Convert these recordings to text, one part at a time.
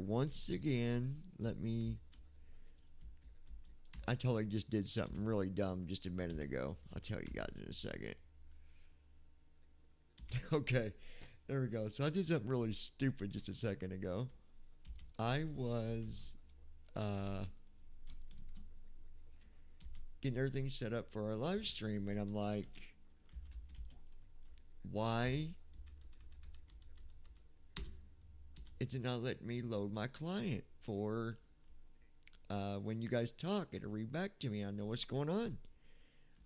once again. I totally just did something really dumb just a minute ago. I'll tell you guys in a second. Okay, there we go. So I did something really stupid just a second ago. I was getting everything set up for our live stream, and I'm like, why is it not letting me load my client for when you guys talk? It'll read back to me. I know what's going on.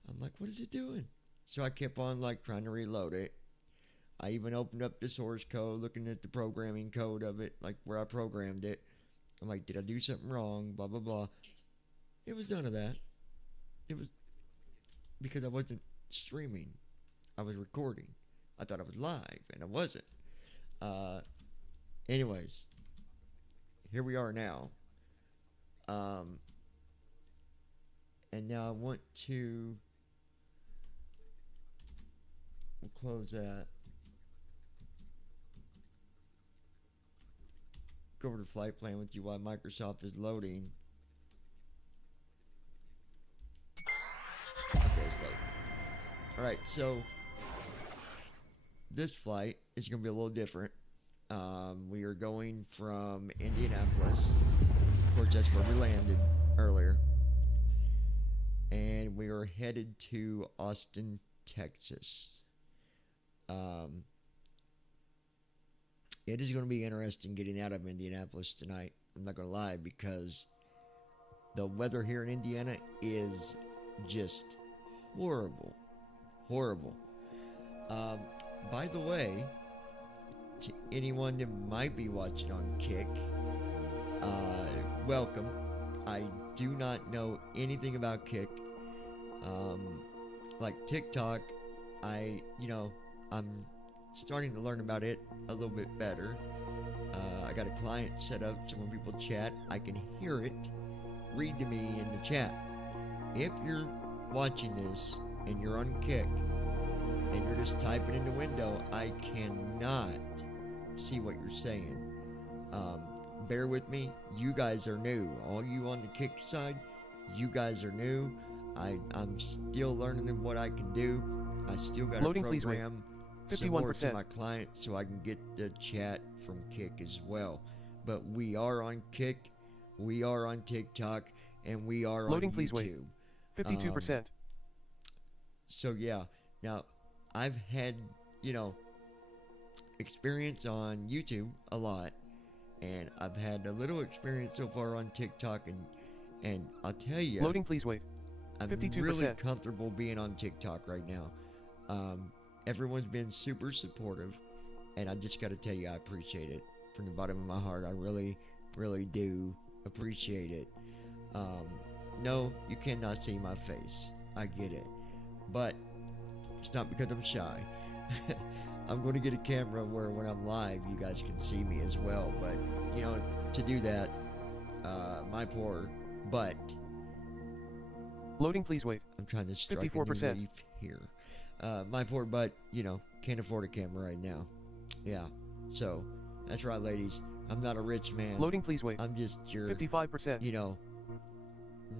I'm like, what is it doing? So I kept on like trying to reload it. I even opened up the source code, looking at the programming code of it, like where I programmed it. I'm like, did I do something wrong? Blah, blah, blah. It was none of that. It was because I wasn't streaming. I was recording. I thought I was live, and I wasn't. Anyways, here we are now. And now I want to... We'll close that. Go over to flight plan with you while Microsoft is loading. Okay, it's loading. Alright, so this flight is going to be a little different. We are going from Indianapolis. Of course, that's where we landed earlier. And we are headed to Austin, Texas. It is going to be interesting getting out of Indianapolis tonight. I'm not going to lie, because the weather here in Indiana is just horrible. Horrible. By the way, to anyone that might be watching on Kick, welcome. I do not know anything about Kick. Like TikTok, I'm starting to learn about it a little bit better. I got a client set up so when people chat, I can hear it read to me in the chat. If you're watching this and you're on Kick and you're just typing in the window, I cannot see what you're saying. Bear with me. You guys are new. All you on the Kick side, you guys are new. I'm still learning what I can do. I still got to program some more to my client so I can get the chat from Kick as well. But we are on Kick, we are on TikTok, and we are on YouTube. Please wait. 52%. So yeah, now I've had, experience on YouTube a lot, and I've had a little experience so far on TikTok, and I'll tell you, Loading, please wait. 52%. I'm really comfortable being on TikTok right now. Everyone's been super supportive, and I just got to tell you, I appreciate it from the bottom of my heart. I really, really do appreciate it. No, you cannot see my face. I get it, but it's not because I'm shy. I'm going to get a camera where when I'm live, you guys can see me as well. But to do that, my poor butt. Loading, please wait. I'm trying to strike 54%. A new leaf here. My poor butt, can't afford a camera right now. Yeah, so that's right, ladies. I'm not a rich man. Loading, please wait. I'm just your 55%.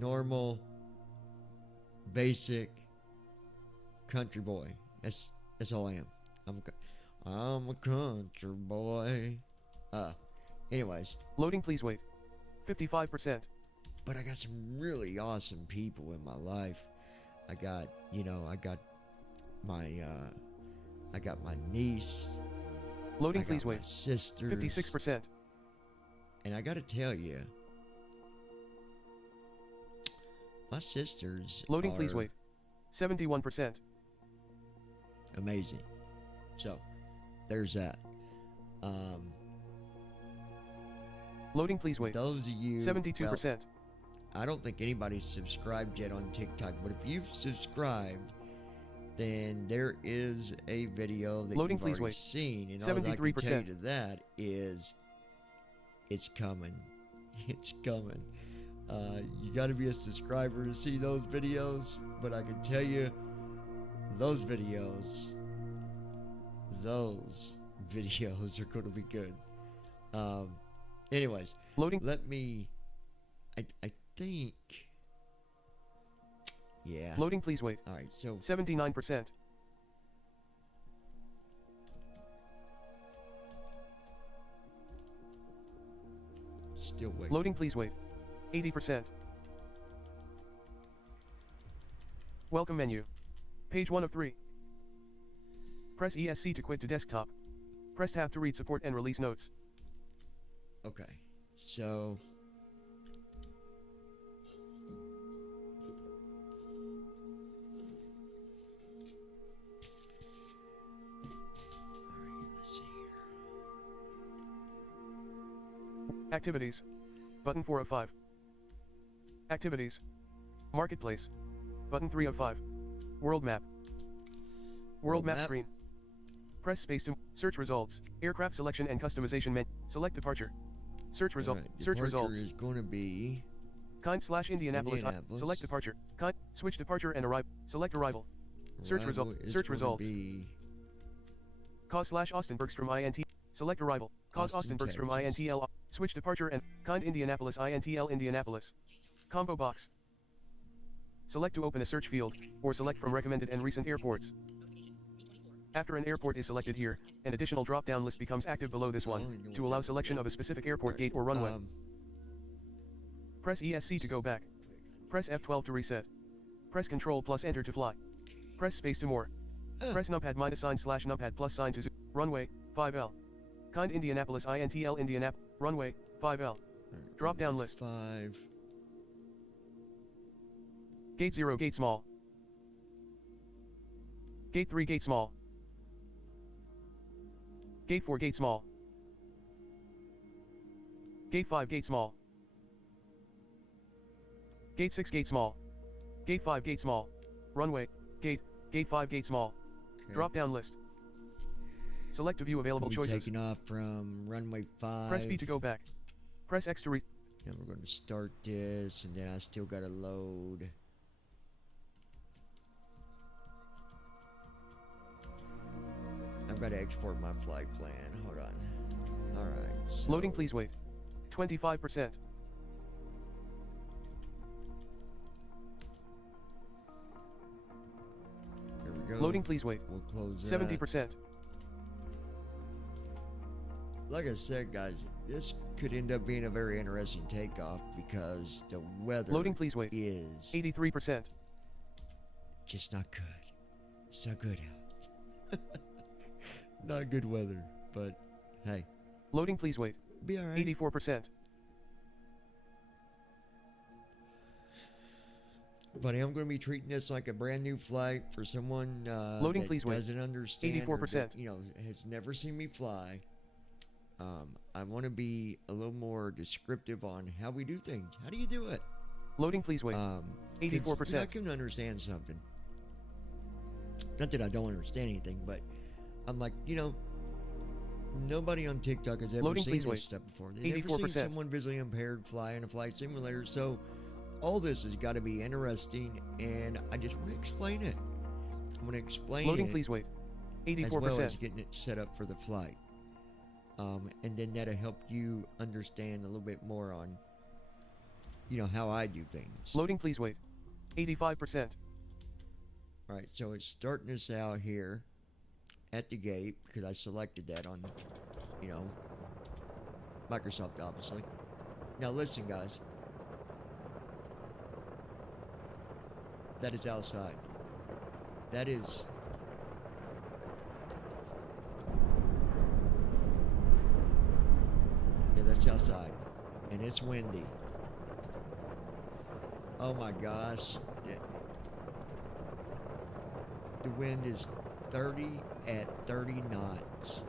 Normal, basic country boy. That's all I am. I'm a country boy. Anyways. Loading, please wait. 55%. But I got some really awesome people in my life. I got my niece. Loading, please wait. My sisters. 56%. And I gotta tell you, my sisters Loading, please wait. 71%. Amazing. So, there's that. Loading, please wait. Those of you 72%. Well, I don't think anybody's subscribed yet on TikTok, but if you've subscribed, then there is a video that Loading, you've already seen, and all I can tell you to that is, it's coming. It's coming. You got to be a subscriber to see those videos, but I can tell you, those videos are going to be good. Anyways, Loading. let me. I think. Yeah. Loading, please wait. All right. So 79%. still wait. Loading, please wait. 80%. Welcome menu. Page 1 of 3. Press ESC to quit to desktop. Press tab to read support and release notes. Okay. So. Alright, let's see here. Activities. Button 4 of 5. Activities. Marketplace. Button 3 of 5. World map. World map screen. Press space to search results. Aircraft selection and customization menu. Select departure. Search result. Alright, Search departure results. is going to be Kind/Indianapolis. Indianapolis. Select departure. Kind. Switch departure and arrival. Select arrival. Search result. arrival is Search gonna results. Be Cause/Austin Bergstrom INT. Select arrival. Cause Austin Bergstrom Texas. INTL. Switch departure and kind Indianapolis INTL Indianapolis. Combo box. Select to open a search field, or select from recommended and recent airports. After an airport is selected here, an additional drop-down list becomes active below this one, you know to what allow that- selection of a specific airport gate or runway. Press ESC to go back. Press F12 to reset. Press Ctrl plus Enter to fly. Press space to more. Press numpad -sign/numpad plus sign to zoom. Runway, 5L. Kind Indianapolis INTL Indianapolis. Runway, 5L. Drop down list. 5. Gate 0 gate small. Gate 3 gate small. Gate 4 gate small. Gate 5 gate small. Gate 6 gate small. Gate 5 gate small. Runway, gate 5 gate small. Okay. Drop down list. Select to view available We'll be choices. taking off from runway 5. Press B to go back. Press X to re. Then we're going to start this, and then I still got to load. I've got to export my flight plan. Hold on. Alright. So Loading, please wait. 25%. Here we go. Loading, please wait. We'll close that. 70%. Like I said, guys, this could end up being a very interesting takeoff because the weather Loading, please wait. is 83%. just not good. It's not good out. Not good weather, but hey, Loading, please wait. be alright. 84%. But I'm going to be treating this like a brand new flight for someone Loading, that please wait. doesn't understand or 84%. that, has never seen me fly. I want to be a little more descriptive on how we do things. How do you do it? Loading, please wait. 84%. I can understand something. Not that I don't understand anything, but I'm like, nobody on TikTok has ever Loading, seen please this wait. stuff before. They've never seen 84%. someone visually impaired fly in a flight simulator. So all this has got to be interesting, and I just want to explain it. I'm going to explain Loading, it please wait. as well as 84%. getting it set up for the flight. And then that'll help you understand a little bit more on, how I do things. Loading, please wait. 85%. All right, so it's starting us out here at the gate because I selected that on, Microsoft, obviously. Now listen, guys. That is outside. That is... Yeah, that's outside. And it's windy. Oh my gosh. The wind is 30 at 30 knots.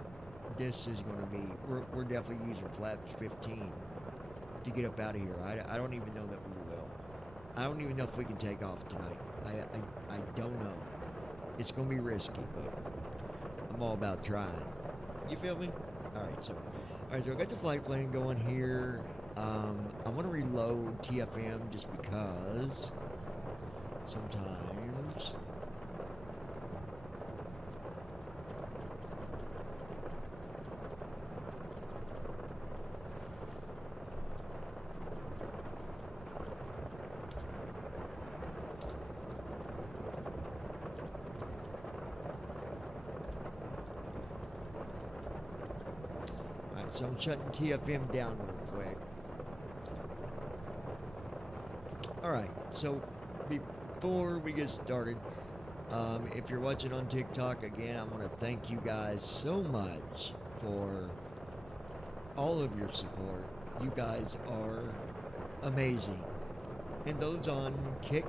This is going to be... We're definitely using flaps 15 to get up out of here. I don't even know that we will. I don't even know if we can take off tonight. I don't know. It's going to be risky, but I'm all about trying. You feel me? Alright, so I got the flight plan going here. I want to reload TFM just because sometimes... So I'm shutting TFM down real quick. Alright, so before we get started, if you're watching on TikTok, again, I want to thank you guys so much for all of your support. You guys are amazing. And those on Kick,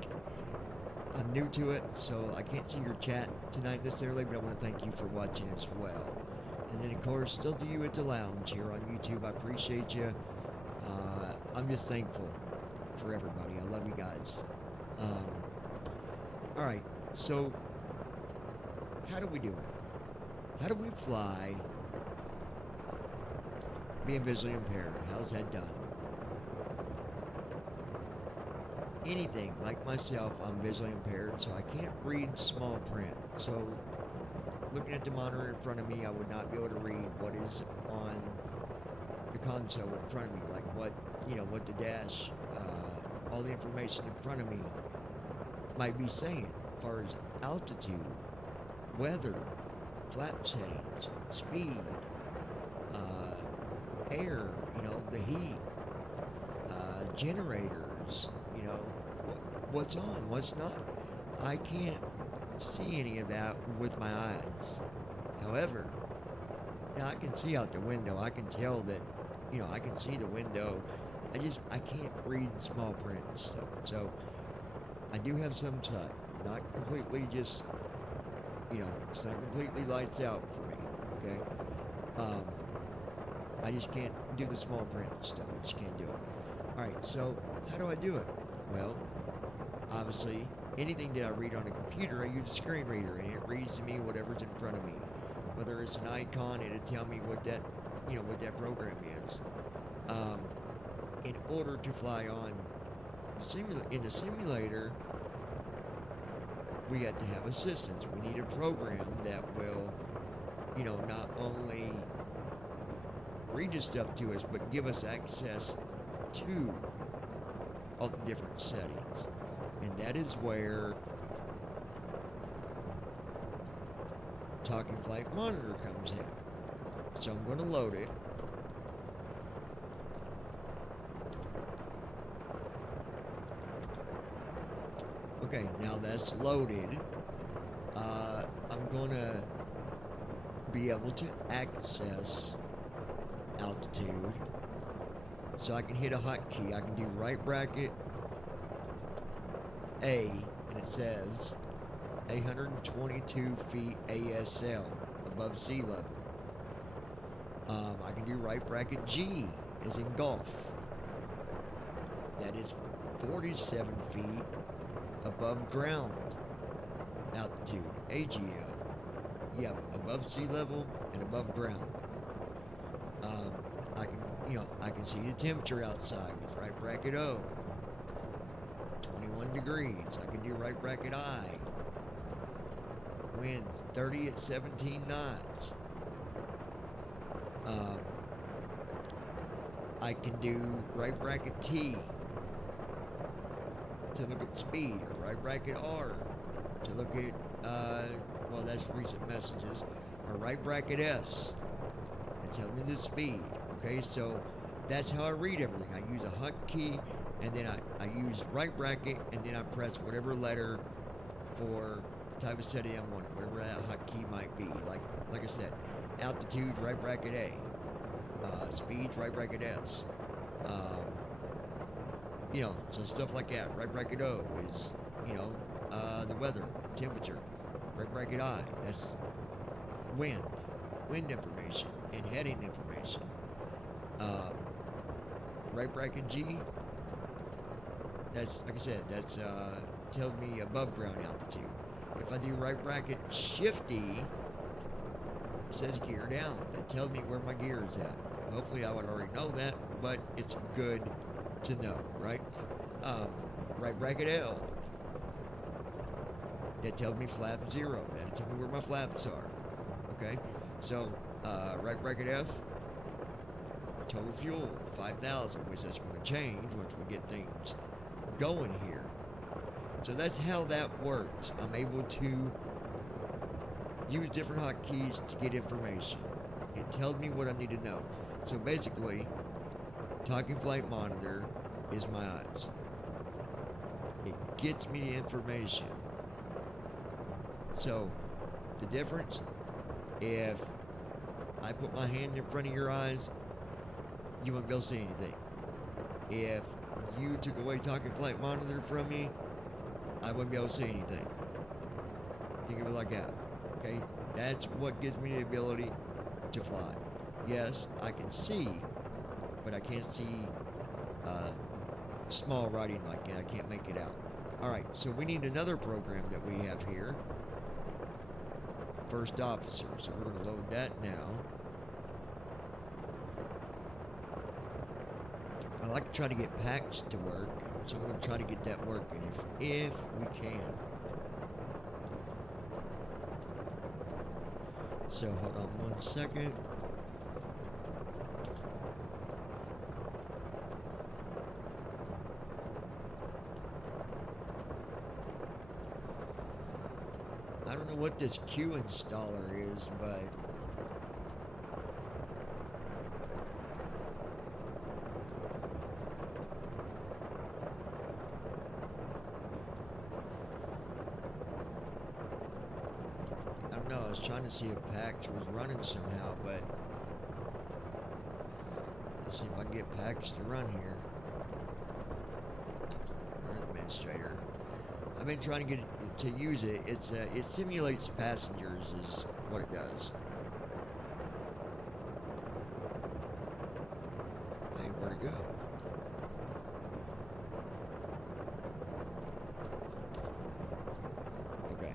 I'm new to it, so I can't see your chat tonight necessarily, but I want to thank you for watching as well. And then, of course, still to you at the lounge here on YouTube. I appreciate you. I'm just thankful for everybody. I love you guys. Alright, so how do we do it? How do we fly being visually impaired? How's that done? Anything, like myself, I'm visually impaired, so I can't read small print. So looking at the monitor in front of me, I would not be able to read what is on the console in front of me, like what the dash, all the information in front of me might be saying, as far as altitude, weather, flap settings, speed, air, the heat, generators, what's on, what's not. I can't see any of that with my eyes. However, now I can see out the window. I can tell that, I can see the window. I can't read small print and stuff. So I do have some sight. Not completely just, it's not completely lights out for me. Okay. I just can't do the small print stuff. I just can't do it. Alright, so how do I do it? Well, obviously, anything that I read on a computer, I use a screen reader, and it reads to me whatever's in front of me. Whether it's an icon, it'll tell me what that, what that program is. In order to fly on in the simulator, we have to have assistance. We need a program that will, not only read the stuff to us, but give us access to all the different settings. And that is where Talking Flight Monitor comes in. So I'm going to load it. Okay, now that's loaded. I'm going to be able to access altitude. So I can hit a hotkey. I can do right bracket A, and it says 822 feet ASL, above sea level. I can do right bracket G, as in golf. That is 47 feet above ground altitude, AGL. Yeah, above sea level and above ground. I can see the temperature outside with right bracket O. 21 degrees. I can do right bracket I. Wind 30 at 17 knots. I can do right bracket T to look at speed, or right bracket R to look at, well, that's recent messages, or right bracket S and tell me the speed. Okay, so that's how I read everything. I use a hotkey, and then I use right bracket, and then I press whatever letter for the type of setting I'm wanting, whatever that hotkey might be. Like I said, altitude's right bracket A, speed's right bracket S. So stuff like that. Right bracket O is, the weather, temperature. Right bracket I, that's wind information, and heading information. Right bracket G, that's, like I said, that's tells me above ground altitude. If I do right bracket shifty, it says gear down. That tells me where my gear is at. Hopefully I would already know that, but it's good to know, right? Right bracket L, that tells me flap 0. That'll tell me where my flaps are. Okay? So, right bracket F, total fuel, 5,000, which is going to change once we get things going here. So that's how that works. I'm able to use different hotkeys to get information. It tells me what I need to know. So basically, talking flight monitor is my eyes. It gets me the information. So the difference, if I put my hand in front of your eyes, you won't be able to see anything. If you took away talking flight monitor from me, I wouldn't be able to see anything. Think of it like that. Okay? That's what gives me the ability to fly. Yes, I can see, but I can't see small writing like that. I can't make it out. Alright, so we need another program that we have here. First officer. So we're going to load that now. I like to try to get packs to work, so I'm going to try to get that working if we can. So hold on 1 second. I don't know what this Q installer is, but I don't know. I was trying to see if PAX was running somehow, but let's see if I can get PAX to run here. Run administrator. I've been trying to get it to use it. It simulates passengers is what it does. Hey, where'd it go? Okay.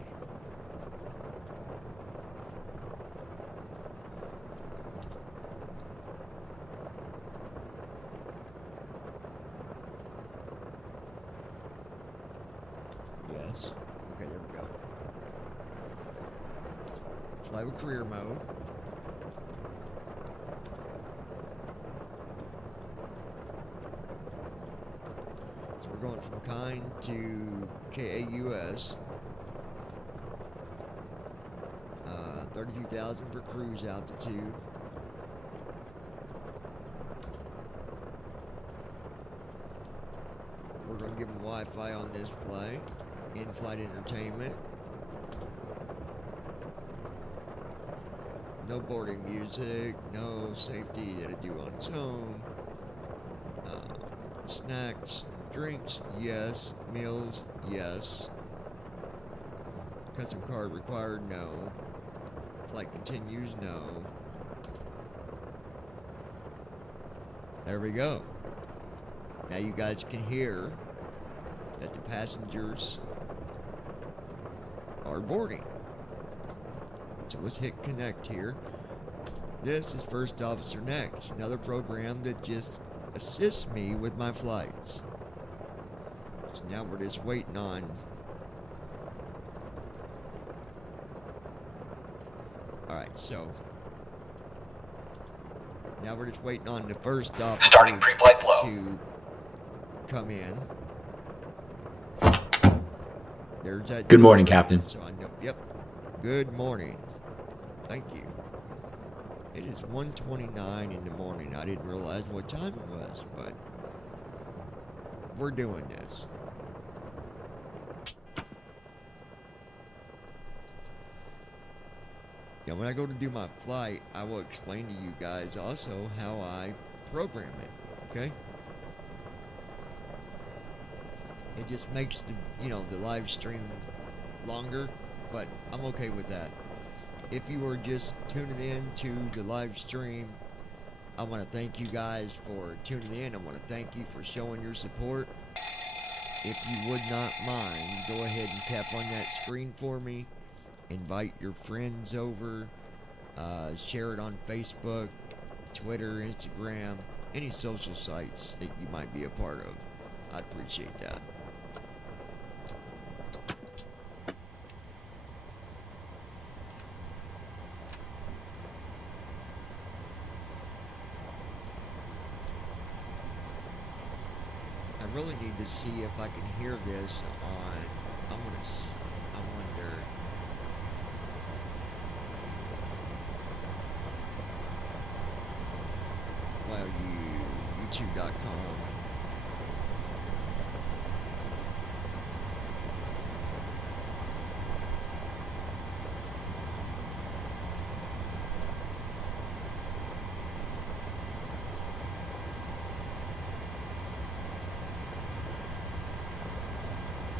Yes. Okay, there we go. Fly with career mode. So we're going from Kind to KAUS. 32,000 for cruise altitude. We're going to give them Wi-Fi on this flight. In-flight entertainment. No boarding music. No safety that it do on its own. Snacks, drinks, yes. Meals, yes. Custom card required, no. Flight continues, no. There we go. Now you guys can hear that the passengers are boarding. So let's hit connect here. This is First Officer Next, another program that just assists me with my flights. So now we're just waiting on alright, so now we're just waiting on the first officer Starting pre-flight flow to come in. There's that. Good morning, Captain. So I know. Yep. Good morning. Thank you. It is 1:29 in the morning. I didn't realize what time it was, but we're doing this. Now, when I go to do my flight, I will explain to you guys also how I program it. Okay? It just makes the live stream longer, but I'm okay with that. If you are just tuning in to the live stream, I want to thank you guys for tuning in. I want to thank you for showing your support. If you would not mind, go ahead and tap on that screen for me. Invite your friends over. Share it on Facebook, Twitter, Instagram, any social sites that you might be a part of. I'd appreciate that. I really need to see if I can hear this on, I wonder. YouTube.com.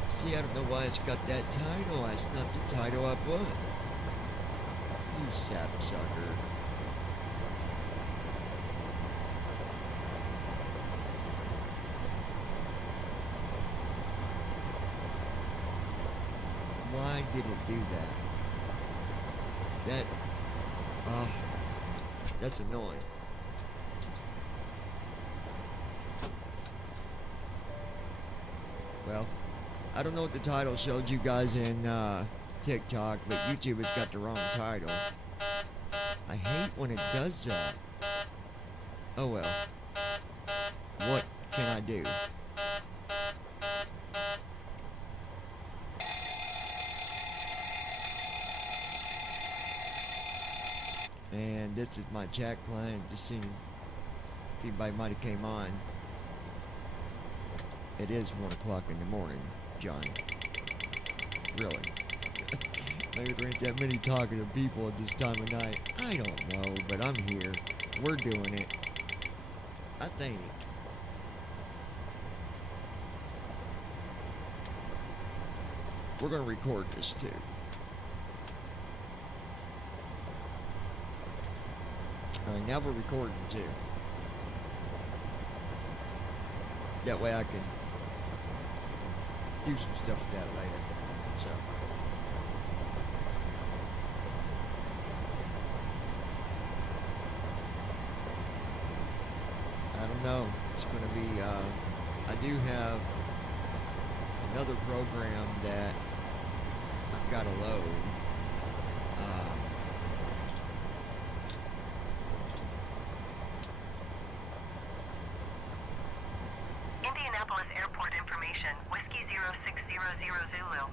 See, I don't know why it's got that title. That's not the title I put. You sapsucker. Why did it do that? That's annoying. Well, I don't know what the title showed you guys in TikTok, but YouTube has got the wrong title. I hate when it does that. Oh well. What can I do? And this is my chat client, just seeing if anybody might have came on. It is 1 o'clock in the morning, John. Really? Maybe there ain't that many talkative people at this time of night. I don't know, but I'm here. We're doing it. I think. We're gonna record this too. Alright, now we're recording too. That way I can do some stuff with that later. So. I don't know. It's going to be, I do have another program that I've got to load. Indianapolis Airport information, Whiskey 0600 Zulu.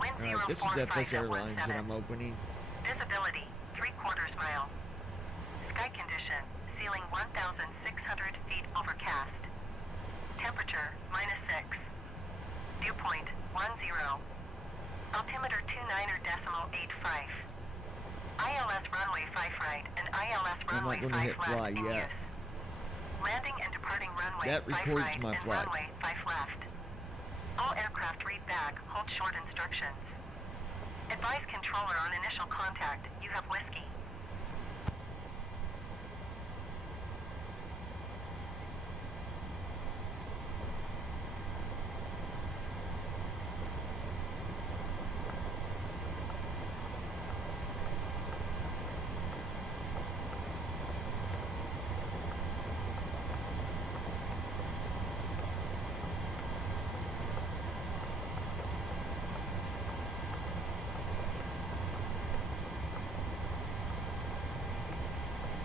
Wind 045 this is FS Airlines that I'm opening. Visibility, 3/4 mile. Sky condition, ceiling 1,600 feet overcast. Temperature, -6. Dew point, 10. Altimeter 29.85. ILS runway 5 right and ILS runway 5 left fly in yet. use. Landing and departing runway That 5 records right my and flight. runway 5 left. All aircraft read back, hold short instructions. Advise controller on initial contact, you have whiskey.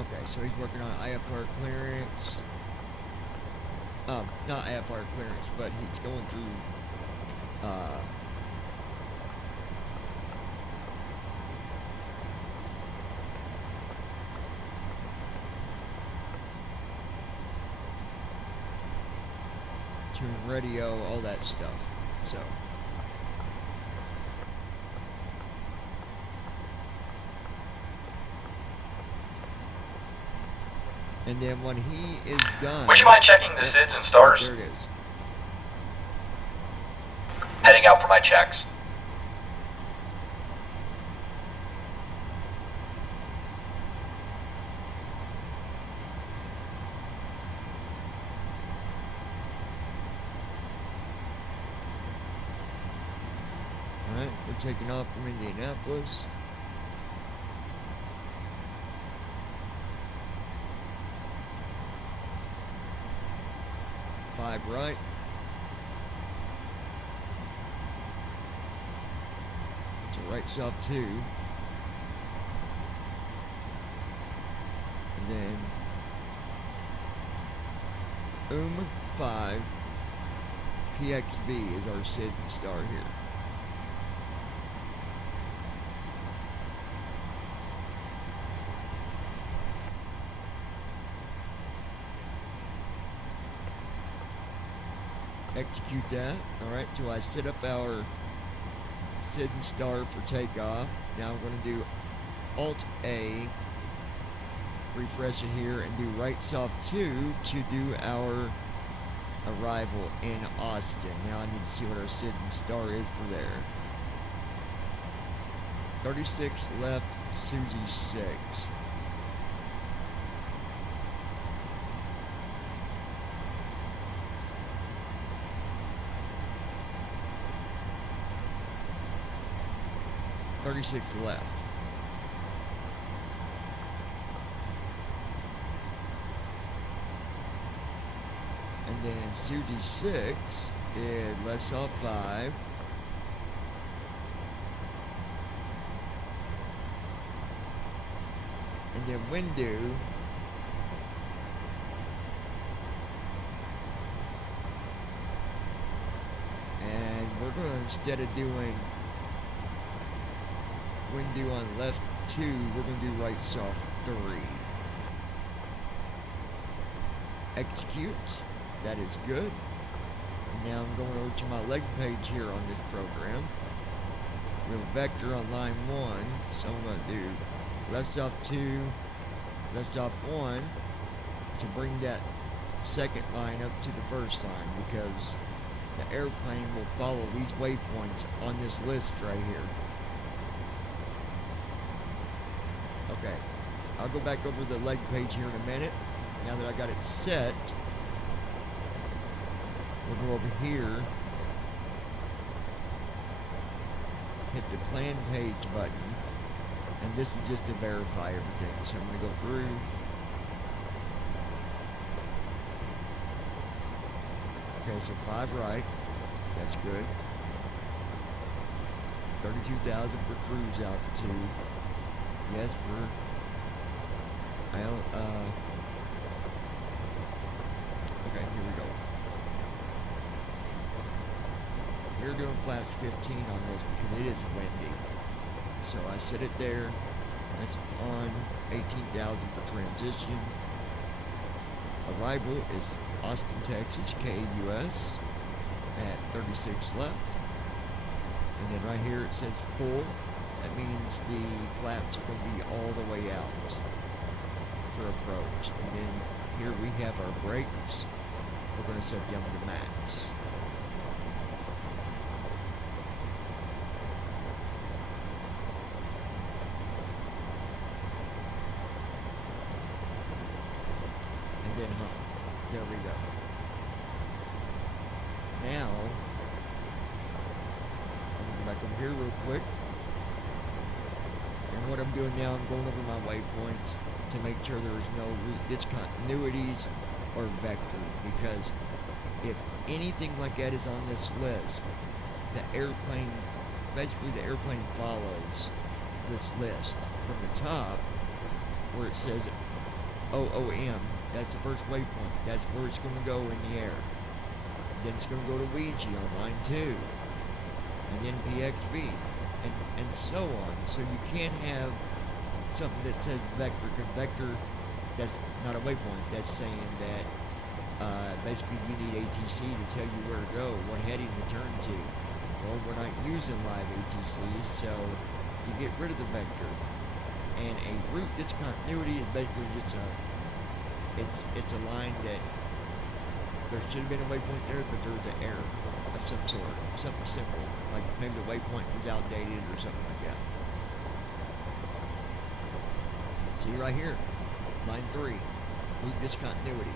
Okay, so he's working on IFR clearance. Not IFR clearance, but he's going through, tune radio, all that stuff, so. And then when he is done... Would you mind checking the SIDS and stars? There it is. Heading out for my checks. Alright, we're taking off from Indianapolis. Five right. So right south 2. And then 5 PXV is our SID and star here. Execute that. Alright, so I set up our SID and star for takeoff. Now I'm going to do Alt-A, refresh it here, and do right soft 2 to do our arrival in Austin. Now I need to see what our SID and star is for there. 36 left, Susie 6. Left. And then Susie 6 is less off 5. And then window and we're going to, instead of doing window on left 2, we're going to do right soft 3. Execute. That is good. And now I'm going over to my leg page here on this program. We have a vector on line 1, so I'm going to do left soft 2, left soft 1 to bring that second line up to the first line, because the airplane will follow these waypoints on this list right here. Okay, I'll go back over the leg page here in a minute. Now that I got it set, we'll go over here, hit the plan page button, and this is just to verify everything. So I'm going to go through. Okay, so 5 right, that's good. 32,000 for cruise altitude. Yes, for okay, here we go. We're doing flaps 15 on this because it is windy. So I set it there. That's on 18,000 for transition. Arrival is Austin, Texas, KUS at 36 left. And then right here it says full. That means the flaps are going to be all the way out for approach. And then here we have our brakes. We're going to set them to max. And then home. There we go. Now, I'm going to go back over here real quick. And what I'm doing now, I'm going over my waypoints to make sure there's no route discontinuities or vectors, because if anything like that is on this list, the airplane follows this list from the top where it says OOM. That's the first waypoint. That's where it's going to go in the air. Then it's going to go to Ouija on line 2, and then PXV. And so on. So you can't have something that says vector, because vector, that's not a waypoint. That's saying that basically you need ATC to tell you where to go, what heading to turn to. Well, we're not using live ATCs, so you get rid of the vector. And a route discontinuity is basically just it's a line that there should have been a waypoint there, but there's an error of some sort, something simple, like maybe the waypoint was outdated or something like that. See right here, line 3, route discontinuity.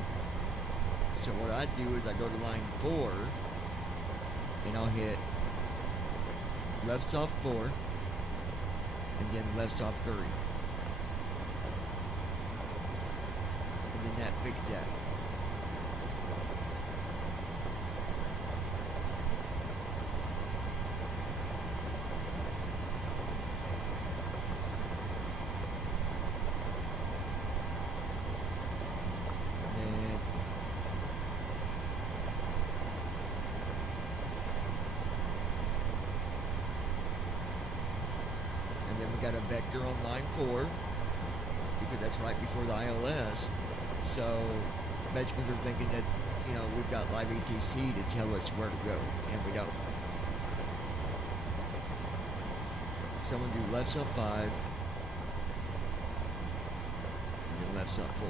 So what I do is I go to line 4, and I'll hit left soft 4, and then left soft 3. And then that fixed that. And then we got a vector on line 4, because that's right before the ILS. So basically they're thinking that you know, we've got live ETC to tell us where to go, and we don't. So I'm going to do left sub 5, and then left sub 4.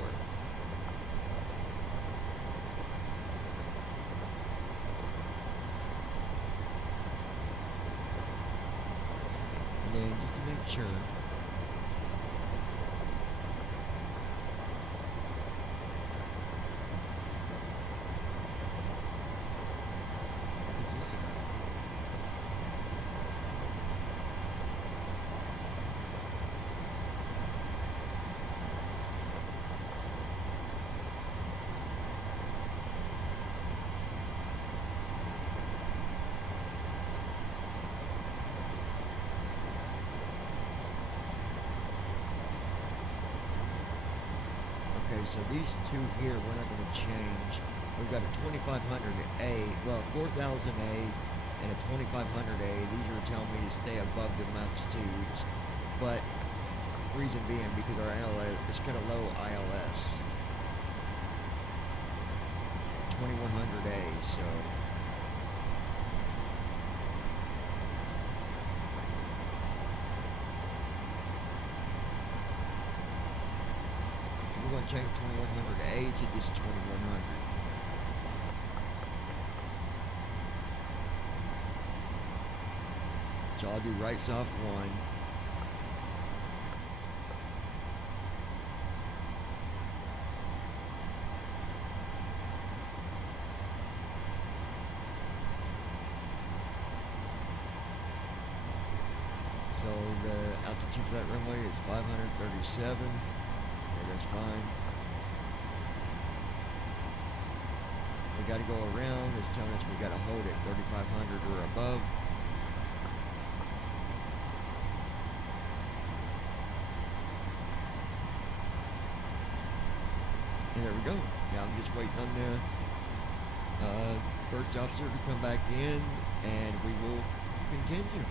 And then just to make sure, what is this about? Okay, so these two here, we're not going to change. We've got a 2500A, well, 4000A and a 2500A. These are telling me to stay above the altitudes, but reason being because our ILS is kind of low ILS. 2100A, so. We're going to change 2100A to just 2100. So I'll do rights off 1. So the altitude for that runway is 537. Okay, that's fine. If we got to go around, it's telling us we got to hold at 3500 or above. And there we go. Yeah, I'm just waiting on the first officer to come back in, and we will continue.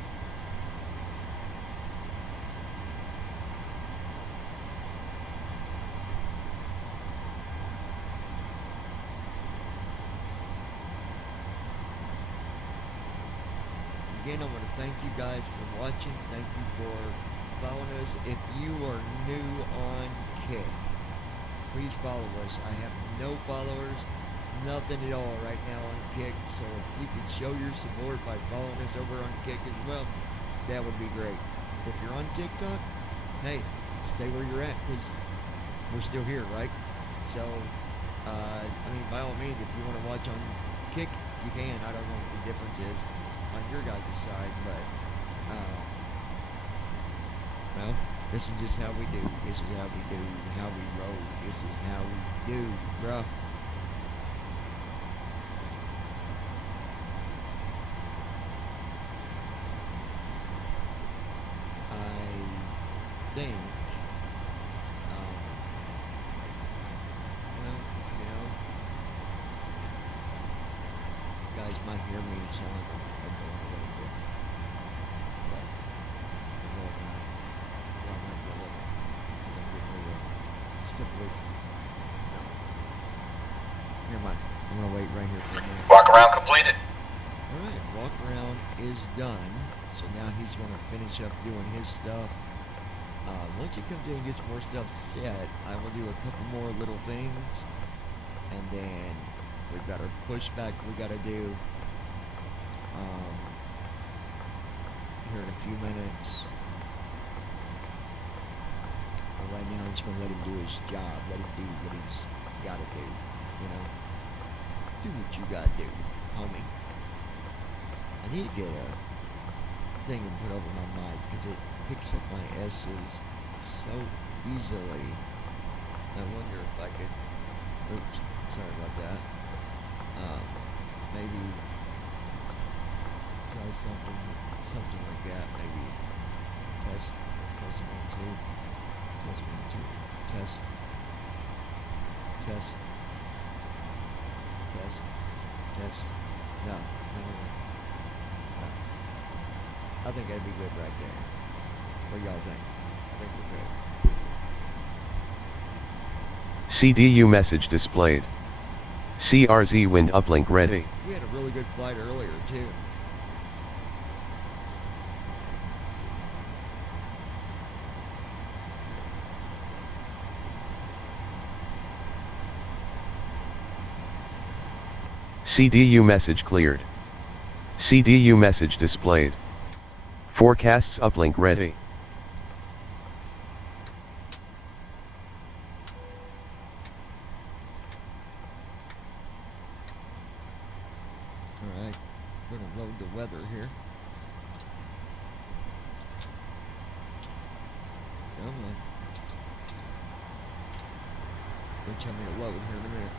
Again, I want to thank you guys for watching. Thank you for following us. If you are new on Kick, please follow us. I have no followers, nothing at all right now on Kick. So if you could show your support by following us over on Kick as well, that would be great. If you're on TikTok, hey, stay where you're at because we're still here, right? So, I mean, by all means, if you want to watch on Kick, you can. I don't know what the difference is on your guys' side, but well, this is just how we do. This is how we do, how we roll. This is how we do, bruh. I think, well, you know, you guys might hear me sound like I'm echoing a little bit, but I'm really not. Well, I might be a little, because I'm getting ready to step away from, no. Never mind. I'm going to wait right here for a minute. Walk around completed. Alright, walk around is done. So now he's going to finish up doing his stuff. Once he comes in and gets more stuff set, I will do a couple more little things. And then we've got our pushback we got to do here in a few minutes. But right now I'm just going to let him do his job. Let him do what he's got to do. You know? Do what you got to do, homie. I need to get a thing and put over my mic because it picks up my S's so easily. I wonder if I could, oops, sorry about that. Maybe try something like that. Maybe test 1, 2, test 1, 2, test. No. I think that'd be good right there. What do y'all think? I think we're good. CDU message displayed. CRZ wind uplink ready. We had a really good flight earlier too. CDU message cleared. CDU message displayed. Forecasts uplink ready. Alright, I'm gonna load the weather here. Come on. Don't tell me to load here in a minute.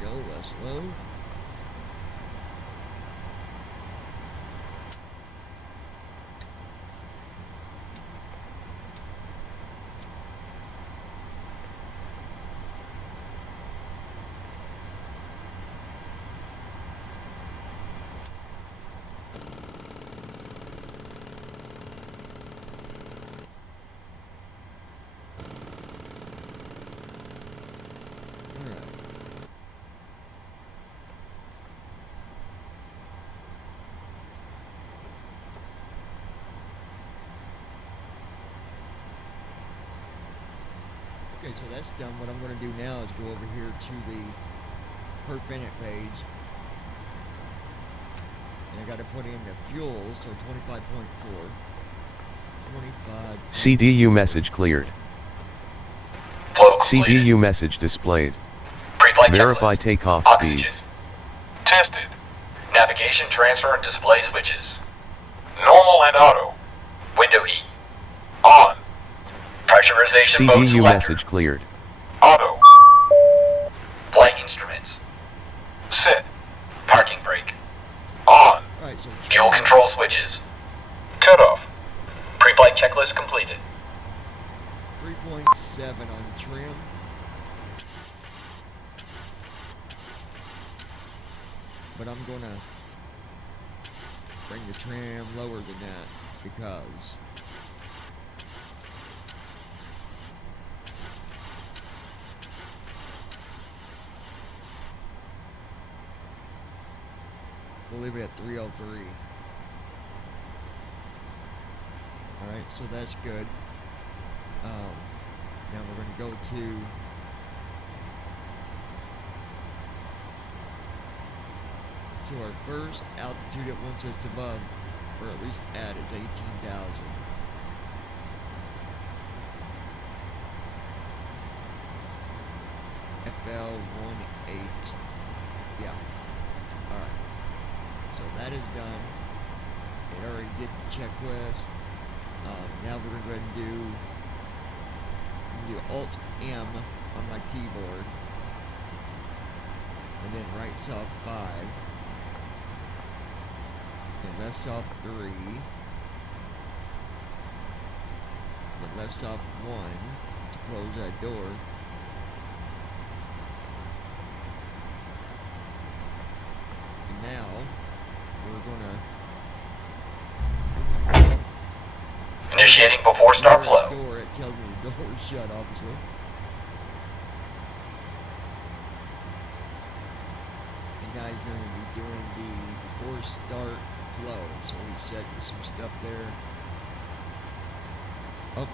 There we go, let's load. Okay, so that's done. What I'm going to do now is go over here to the per minute page. And I got to put in the fuel, so 25.4. 25. CDU message cleared. Flow completed. CDU message displayed. Pre-flight Verify checklist. takeoff Oxygen. speeds. Tested. Navigation transfer and display switches. Normal and auto. Window heat. On. Pressurization mode CDU selector. message cleared. Auto. Flight instruments. Set. Parking brake. On. Alright, so Fuel trim, control switches. Cutoff. Pre-flight checklist completed. 3.7 on trim. But I'm going to bring the trim lower than that because we'll leave it at 303. Alright, so that's good. Now we're going to go to our first altitude it wants us above, or at least at, is 18,000. FL18. Yeah. Alright. So that is done. It already did the checklist. Now we're going to go ahead and do Alt-M on my keyboard. And then right soft 5. And left soft 3. And left soft 1 to close that door. And now we're gonna Initiating before start lower that flow. door. It tells me the door is shut, obviously. And now he's going to be doing the before start flow. So he's setting some stuff there. Oh.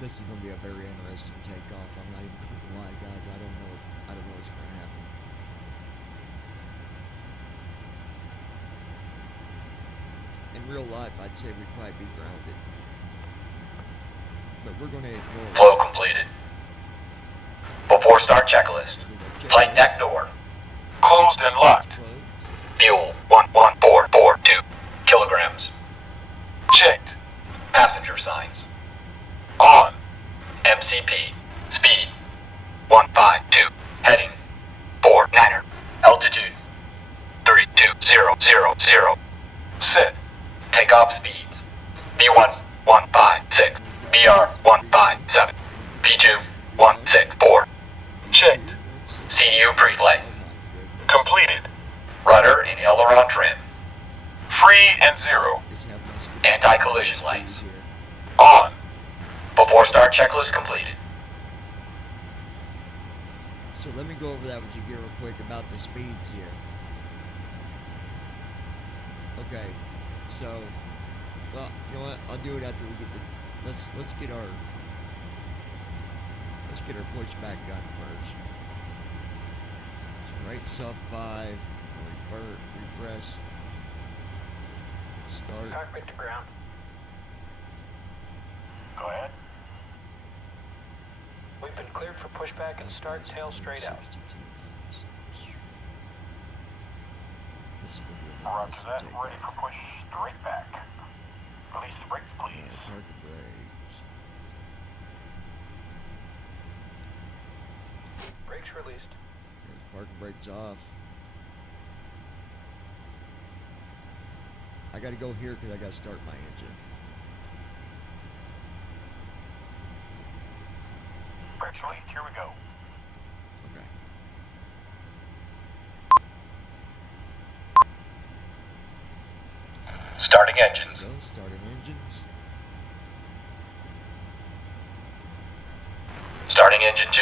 This is going to be a very interesting takeoff. I'm not even going to lie, guys. I don't know what's going to happen. In real life, I'd say we'd probably be grounded. But we're going to ignore Flow that. completed. Before start checklist. Flight deck door. Closed and locked. Closed. Fuel 1144.2 kilograms. Checked. Passenger signs. RTP. Speed 152. Heading 49er. Altitude 32000. Set. Takeoff speeds B1 156. BR 157. B2 164. Checked. CDU pre-flight. Completed. Rudder and aileron trim. Free and zero. Anti-collision lights. On. Before start checklist completed. So let me go over that with you here real quick about the speeds here. Okay, so, well, you know what? I'll do it after we get the. Let's get our pushback done first. So right sub 5, refresh, start. Cockpit to ground. Go ahead. We've been cleared for pushback and start tail straight out. 62 knots. This is gonna be a Roger nice that. takeoff. Ready for push straight back. Release the brakes, please. Alright, park the brakes. Brakes released. There's parking brakes off. I gotta go here because I gotta start my engine. Brakes released. Here we go. Okay. Starting engines. Go, starting engines. Starting engine 2.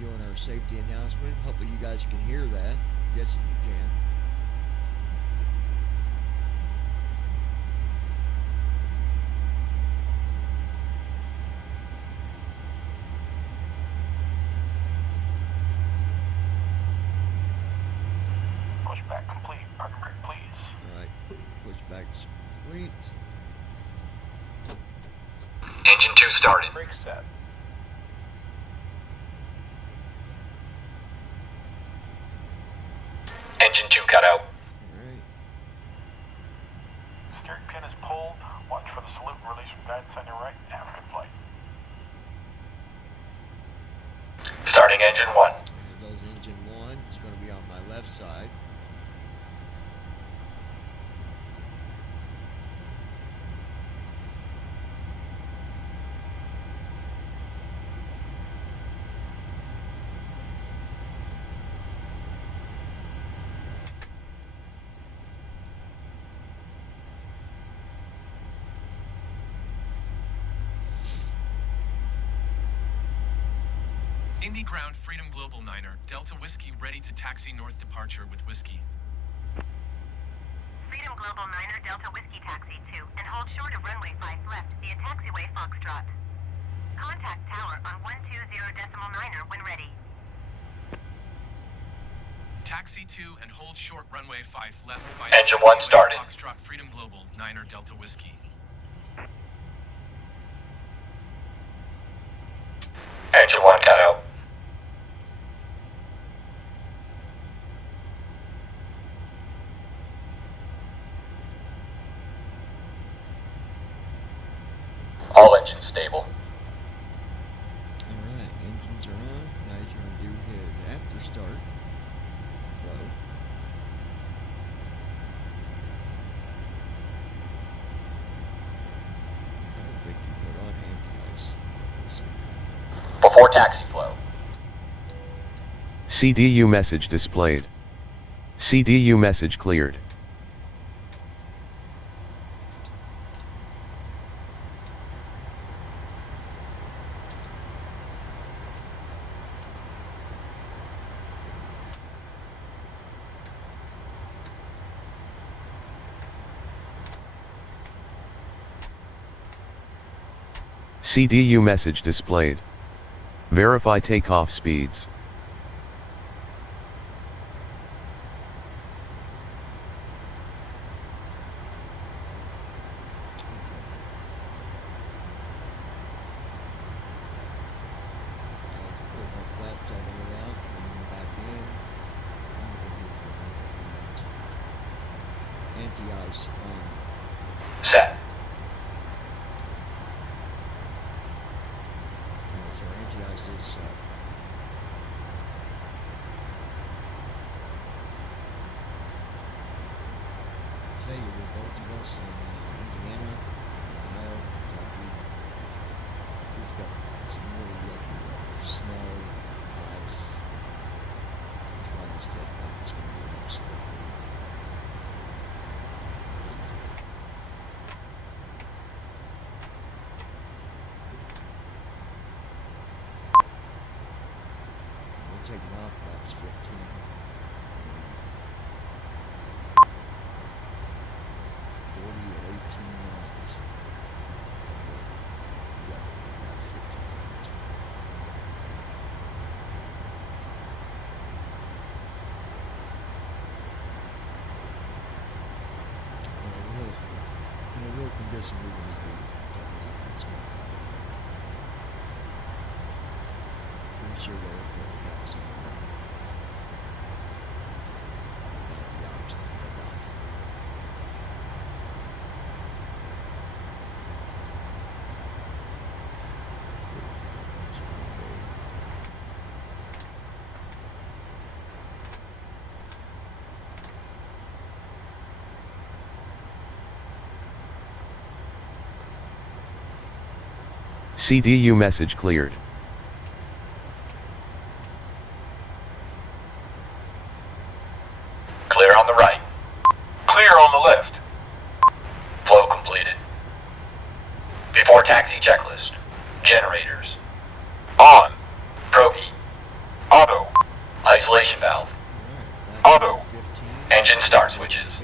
Doing our safety announcement. Hopefully you guys can hear that. Yes, you can. Pushback complete. Parking brake, please. Alright, pushback's complete. Engine 2 started. Brakes set. Engine 2 cut out. Alright. Steering pin is pulled. Watch for the salute and release from guidance on your right. Have a good flight. Starting engine 1. There goes engine 1. It's going to be on my left side. Indy Ground Freedom Global Niner, Delta Whiskey ready to taxi north departure with Whiskey. Freedom Global Niner Delta Whiskey Taxi 2 and hold short of runway 5 left via taxiway Foxtrot. Contact tower on 120.9 when ready. Taxi 2 and hold short runway 5 left via Engine 1 taxiway started. Foxtrot Freedom Global Niner Delta Whiskey. Engine 1 cut out. All engines stable. Alright, engines are on. Now he's going to do his after start flow. I don't think you put on anti-ice. We'll see. Before taxi flow. CDU message displayed. CDU message cleared. CDU message displayed. Verify takeoff speeds. anti-ice on. Set. So anti-ice is set. I tell you that those of us in Indiana, Ohio, Kentucky, we've got some really yucky weather. Snow, ice. That's why this takeoff is going to be absolutely taking off flaps 15. 40 at 18 knots. Yeah, definitely flaps 15 on this one. In a real condition, we would not be taking off on this one. Pretty sure the airport would have us on the ground without the option to take off. So one day, CDU message cleared. Clear on the right. Clear on the left. Flow completed. Before taxi checklist. Generators. On. Probe. Auto. Isolation valve. alright, Auto. flaps 15. Engine start switches.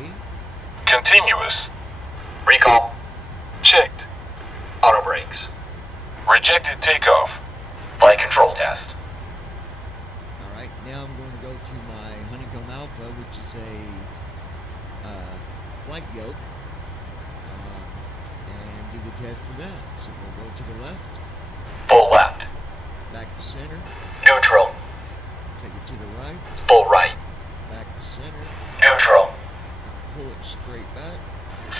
Continuous. Recall. Checked. Auto brakes. Rejected takeoff. Flight control test. Alright, now I'm going to go to my Honeycomb Alpha, which is a flight yoke, and do the test for that. So we'll go to the left, Full left. back to center, Neutral. take it to the right, Full right. back to center, Neutral. pull it straight back,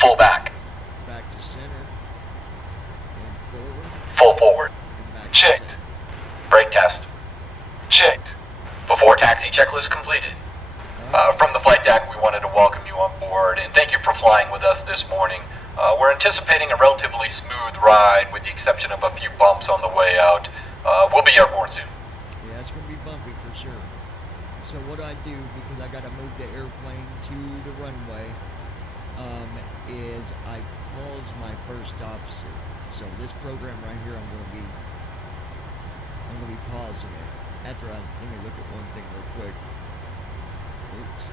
Full back. back to center, and forward, Full forward. and back Checked. to center. Brake test. Checked. Before taxi checklist completed. From the flight deck, we wanted to welcome you on board and thank you for flying with us this morning. We're anticipating a relatively smooth ride with the exception of a few bumps on the way out. We'll be airborne soon. Yeah, it's going to be bumpy for sure. So what I do, because I got to move the airplane to the runway, is I pause my first officer. So this program right here, I'm going to be pausing it. Let me look at one thing real quick. Oops.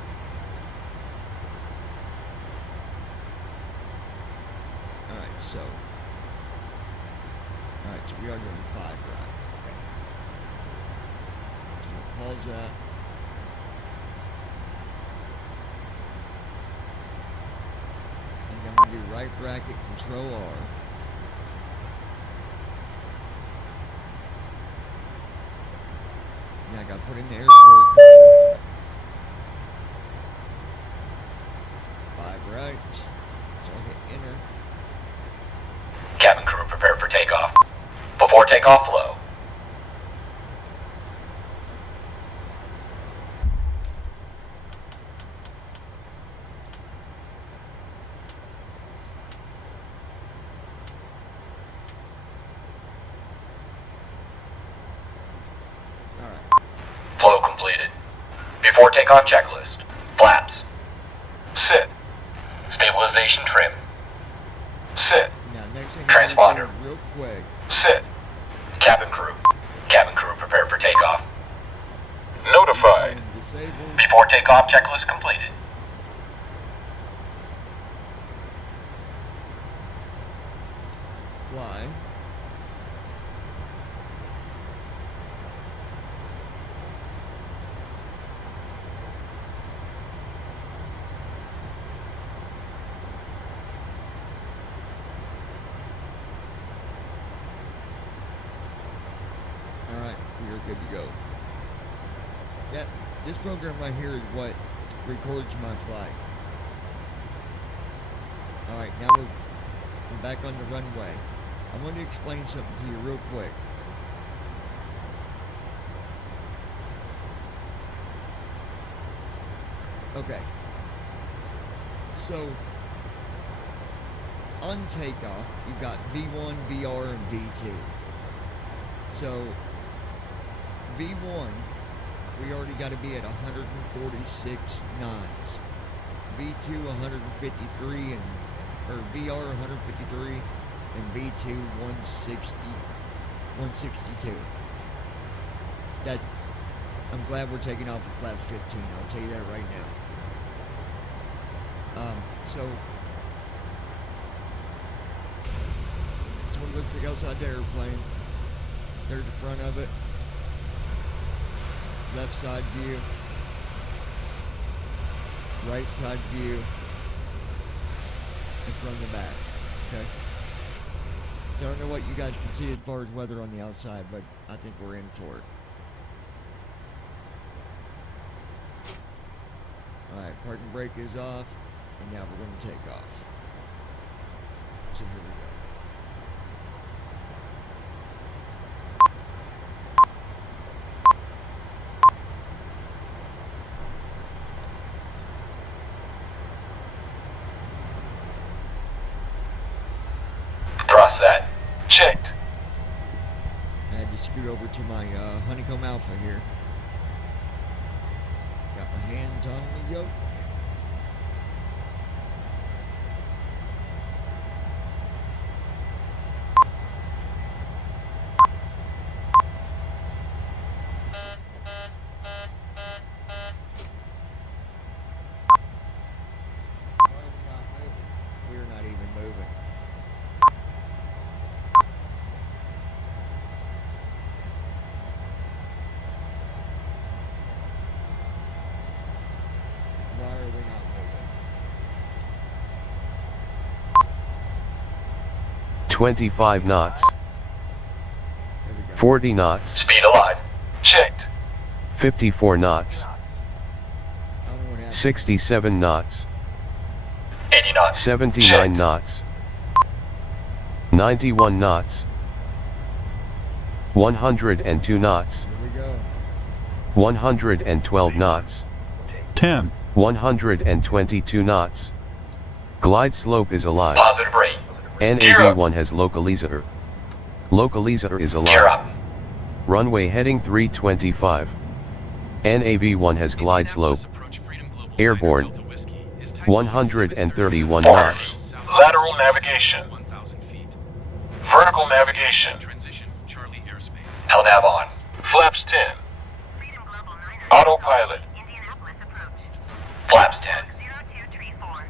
Alright, so we are doing 5 right. Okay. So we'll pause that. And then we'll do right bracket control R. Now I gotta put in the airport code. 5 right. So I'll hit enter. Cabin crew prepare for takeoff. Before takeoff, flow. Alright. Flow completed. Before takeoff checklist. Flaps. Set. Stabilization trim. Set. Now next thing I gotta Transponder. do real quick. Set. Cabin crew. Cabin crew prepare for takeoff. Notified. And disabled. Before takeoff checklist completed. Fly. Alright, we are good to go. Yep, this program right here is what records my flight. Alright, now we're back on the runway. I want to explain something to you real quick. Okay. So, on takeoff, you've got V1, VR, and V2. So, V1, we already got to be at 146 knots. V2, 153, or VR, 153, and V2, 162. I'm glad we're taking off at flaps 15. I'll tell you that right now. So that's what it looks like outside the airplane. There's the front of it. Left side view. Right side view. And from the back. Okay. So I don't know what you guys can see as far as weather on the outside, but I think we're in for it. Alright, parking brake is off, and now we're going to take off. So here we go. Thrust set. Checked. I had to scoot over to my Honeycomb Alpha here. Got my hands on the yoke. We're not even moving. Why are we not moving? 25 knots. There we go. 40 knots. Speed alive. Checked. 54 knots. I don't know what happened. 67 knots. 80 knots. 79 Checked. knots. 91 knots. 102 knots. Here we go. 112 knots. 10, 122 knots. Glide slope is alive. Positive rate. NAV1 has localizer. Localizer is Gear alive. up. Runway heading 325. NAV1 has glide slope. Airborne. 131 knots. Lateral navigation. 1,000 feet. Vertical navigation. Transition, Charlie airspace. LNAV on. Flaps 10. Freedom Global 9. Autopilot. Indianapolis approach. Flaps 10. 0234.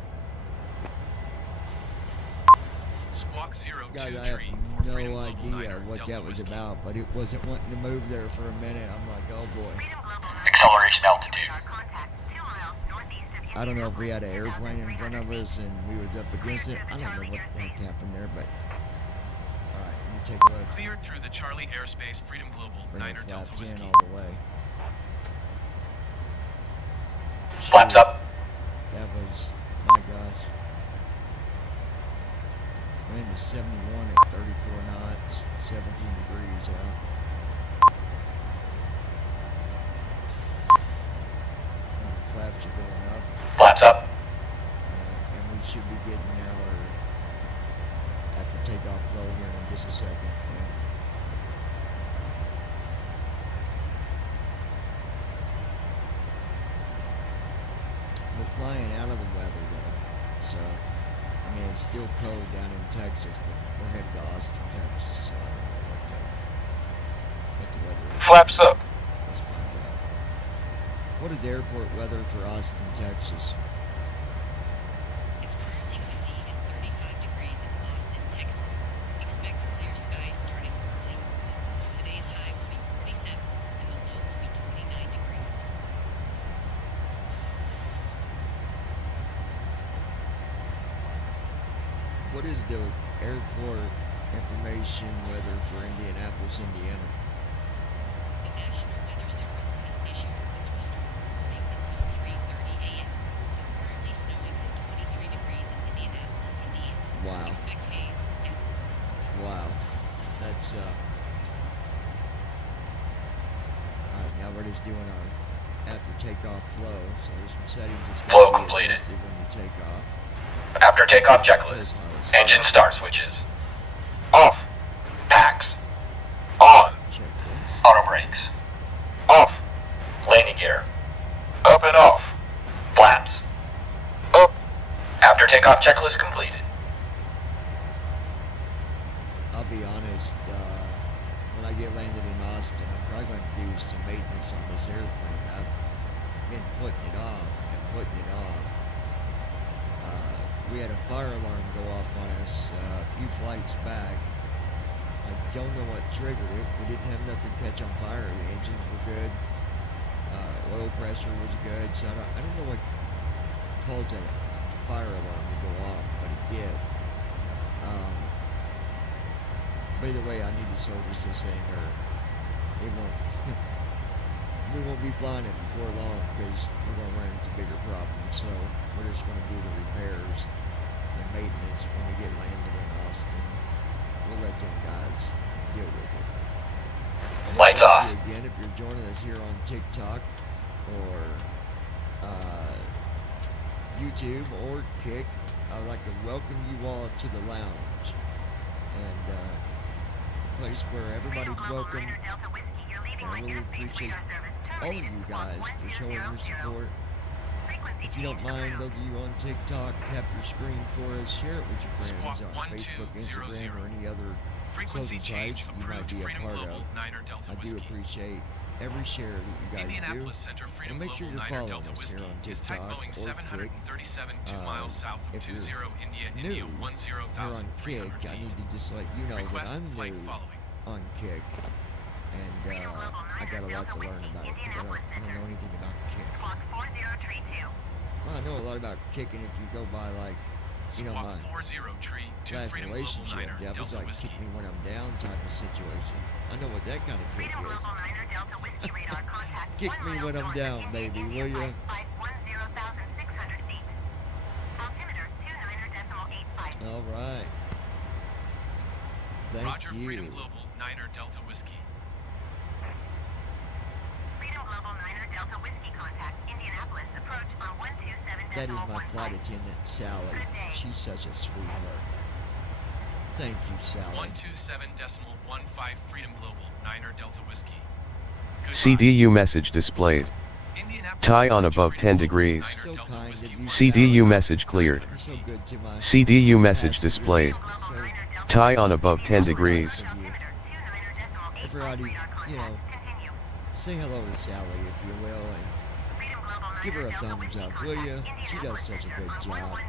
Squawk 023 Guys, I have for Freedom no Global idea 9er, what Delta that was Whiskey. about, but it wasn't wanting to move there for a minute. I'm like, oh boy. Freedom Global 9. Acceleration altitude. Contact 2 miles northeast of I don't know if we had an Indianapolis, airplane in front of us and we were up against it. I don't know what the heck happened there, but alright, let me take a look. Cleared through the Charlie airspace, Freedom Global Bring the 9er, Delta flaps in Whiskey. all the way. Flaps Shoot, up. That was, my gosh. Wind is 71 at 34 knots, 17 degrees out. Alright, flaps are going up. Flaps up. Alright, and we should be getting our after takeoff flow here in just a second. Yeah. We're flying out of the weather though, so I mean it's still cold down in Texas, but we're headed to Austin, Texas, so I don't know what the weather is. Flaps up. Let's find out. What is airport weather for Austin, Texas? It's currently windy and 35 degrees in Austin, Texas. Expect clear skies starting early morning. Today's high will be 47 and the low will be 29 degrees. What is the airport information weather for Indianapolis, Indiana? The National Weather Service has issued a winter storm warning until 3:30 a.m. It's currently snowing and 23 degrees in Indianapolis, Indiana. Wow. Expect haze. Wow. That's, Alright, now we're just doing our after takeoff flow. So there's some settings that's Flow going to be completed. adjusted when you take off. After takeoff checklist. Engine start switches. Off. Packs. On. Checklist. Auto brakes. Off. Landing gear. Up and off. Flaps. Up. After takeoff checklist completed. I'll be honest, when I get landed in Austin, I'm probably going to do some maintenance on this airplane. I've been putting it off and putting it off. We had a fire alarm go off on us a few flights back. I don't know what triggered it. We didn't have nothing catch on fire. The engines were good. Oil pressure was good. So I don't know what caused that fire alarm to go off, but it did. But either way, I need to service this thing, or it won't. We won't be flying it before long because we're going to run into bigger problems. So we're just going to do the repairs and maintenance when we get landed in Austin. We'll let them guys deal with it. Lights off. Again, if you're joining us here on TikTok or YouTube or Kick, I'd like to welcome you all to the lounge. And a place where everybody's welcome. And I really appreciate all of you guys for showing your support. If you don't mind, those of you on TikTok, tap your screen for us. Share it with your friends on Facebook, Instagram, or any other social sites that you might be a part of. I do appreciate every share that you guys do. And make sure you're following us here on TikTok or Kick. If you're new here on Kick, I need to just let you know that I'm new on Kick. And I got a lot to learn about it because I don't know anything about Kick. Well, I know a lot about kicking if you go by, like, you know, my last relationship. That was like kick me when I'm down type of situation. I know what that kind of kick is. Kick me when I'm down, baby, will ya? All right. Thank Roger, you. Freedom Global, Niner Delta Whiskey. Freedom Global Niner Delta Whiskey contact, Indianapolis, approach on 127. That is my flight attendant, Sally. She's such a sweetheart. Thank you, Sally. 127.15 Freedom Global, Niner Delta Whiskey. Goodbye. CDU message displayed. Tie on above 10 degrees. So kind of you, CDU Sally. message cleared. You're so good to my CDU message passengers. displayed. So Tie on above 10 so degrees. nice of you. Everybody, you know, say hello to Sally if you will, and give her a thumbs up, will you? She does such a good job.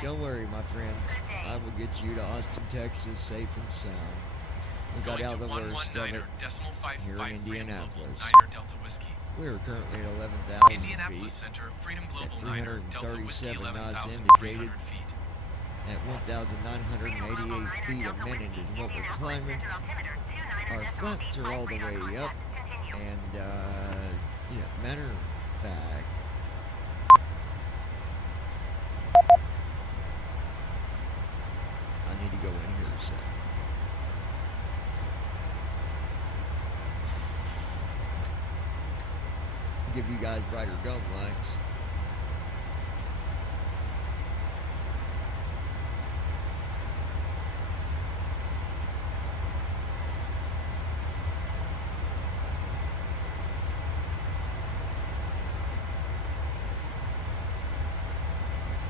Don't worry, my friend. I will get you to Austin, Texas, safe and sound. We got out the worst of it here in Indianapolis. We are currently at 11,000 feet, at 337 knots indicated, at 1,988 feet a minute is what we're climbing. Our flaps are all the way up, and, yeah, matter of fact, I need to go in here a second. Give you guys brighter dome lights.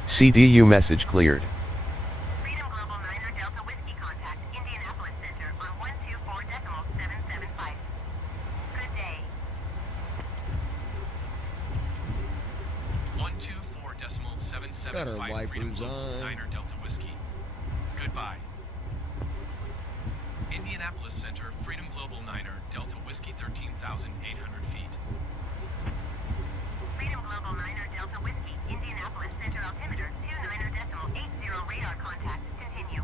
CDU message cleared. Freedom Global Niner Delta Whiskey contact, Indianapolis Center on 124.775. Good day. 124.775 Got our Freedom wipers Global, on. Niner Delta Whiskey. Goodbye. Indianapolis Center, Freedom Global Niner, Delta Whiskey 13,800 feet. Freedom Global Niner Delta Whiskey, Indianapolis Center altimeter 29.80 radar contact. Continue.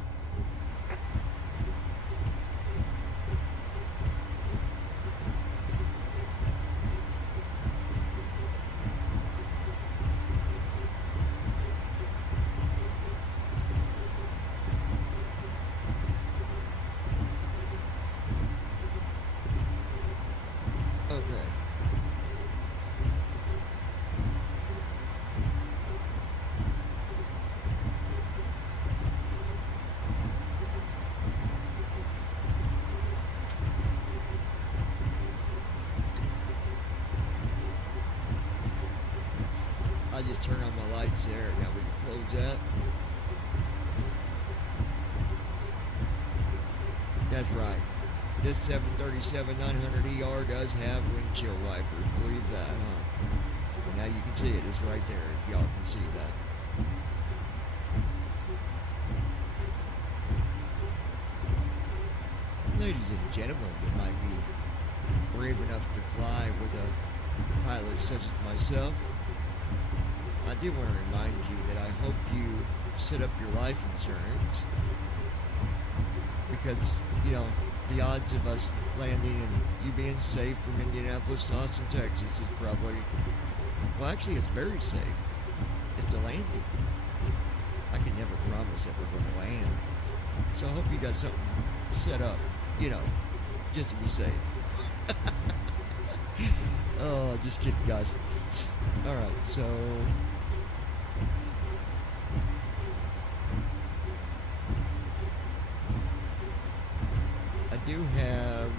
I'll just turn on my lights there. Now we can close that. That's right. This 737-900ER does have windshield wipers. Believe that, huh? And now you can see it. It's right there if y'all can see that. Ladies and gentlemen that might be brave enough to fly with a pilot such as myself, I do want to remind you that I hope you set up your life insurance, because, you know, the odds of us landing and you being safe from Indianapolis to Austin, Texas is probably, well, actually it's very safe. It's a landing. I can never promise that we're going to land. So I hope you got something set up, you know, just to be safe. Oh, just kidding, guys. Alright, so I do have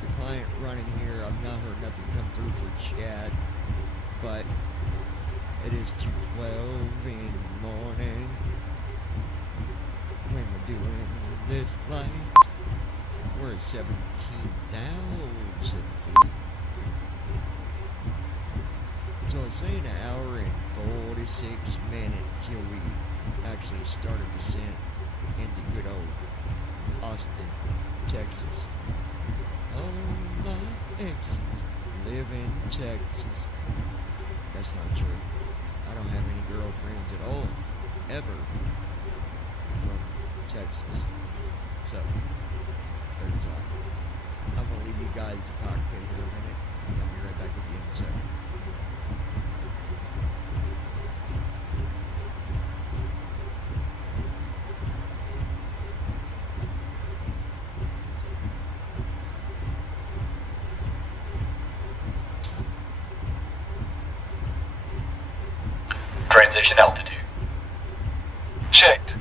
the client running here. I've not heard nothing come through for chat, but it is 2:12 in the morning when we're doing this flight. We're at 17,000 feet. So it's saying an hour and 46 minutes till we actually start a descent into good old Austin, Texas. All my exes live in Texas. That's not true. I don't have any girlfriends at all, ever, from Texas. So, there's that. I'm going to leave you guys to cockpit here a minute, and I'll be right back with you in a second. Transition altitude. Checked.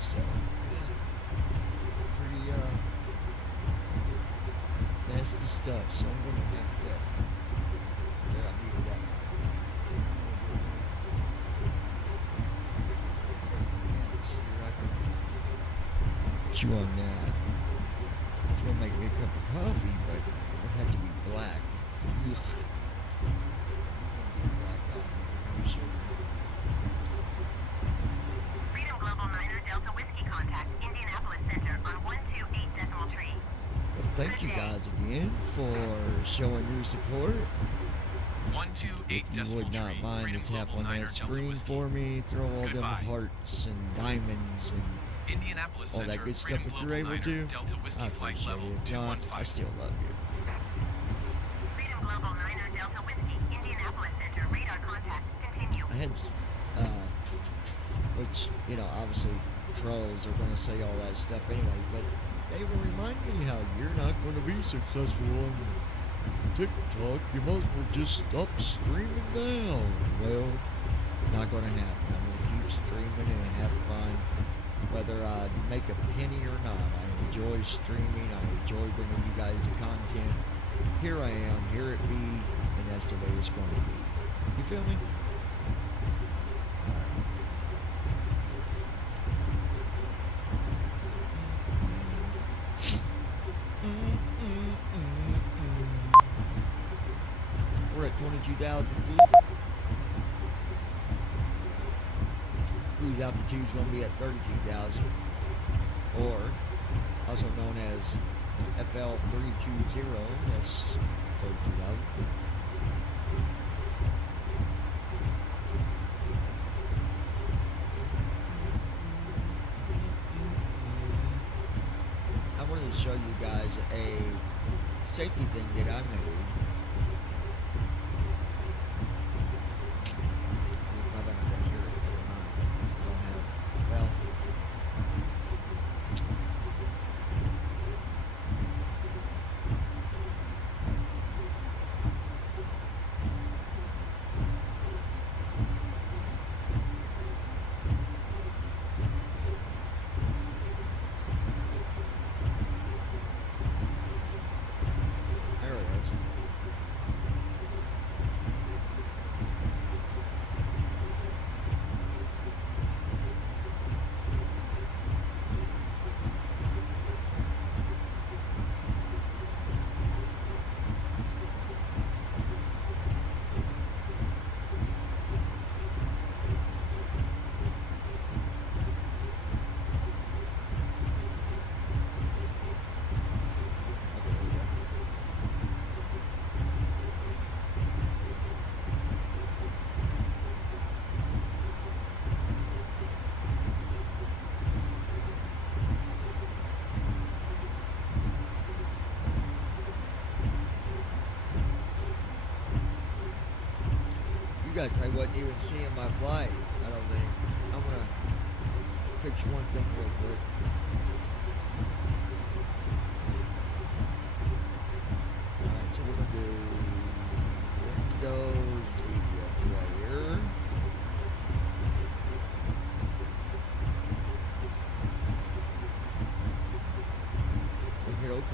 So, yeah, pretty nasty stuff. So I'm gonna have to. There, I muted that. Here I can chew on that. It's gonna make me a cup of coffee, but it would have to be black. Ugh. Freedom Global 9er Delta Whiskey contact Indianapolis Center on 128.3. Well, thank you guys again for showing your support. 128 If you would not mind to tap on that screen for me, throw all them hearts and diamonds and all that good stuff if you're able to. I appreciate it. If not, I still love you. Freedom Global 9er Delta Whiskey Indianapolis Center radar contact continue. I had, which, you know, obviously trolls are going to say all that stuff anyway, but they will remind me how you're not going to be successful on TikTok. You might as well just stop streaming now. Well, not going to happen. I'm going to keep streaming and have fun, whether I make a penny or not. I enjoy streaming. I enjoy bringing you guys the content. Here I am. Here it be, and that's the way it's going to be. You feel me? 22,000 feet. Cruise altitude is going to be at 32,000, or also known as FL 320. That's 32,000. I wanted to show you guys a safety thing that I made. You're probably not going to hear it. Never mind. I don't have, well, there it is. Okay, here we go. You guys probably wasn't even seeing my flight, I don't think. I'm gonna fix one thing real quick. Alright, so we're gonna do Windows Media Player. We'll hit OK.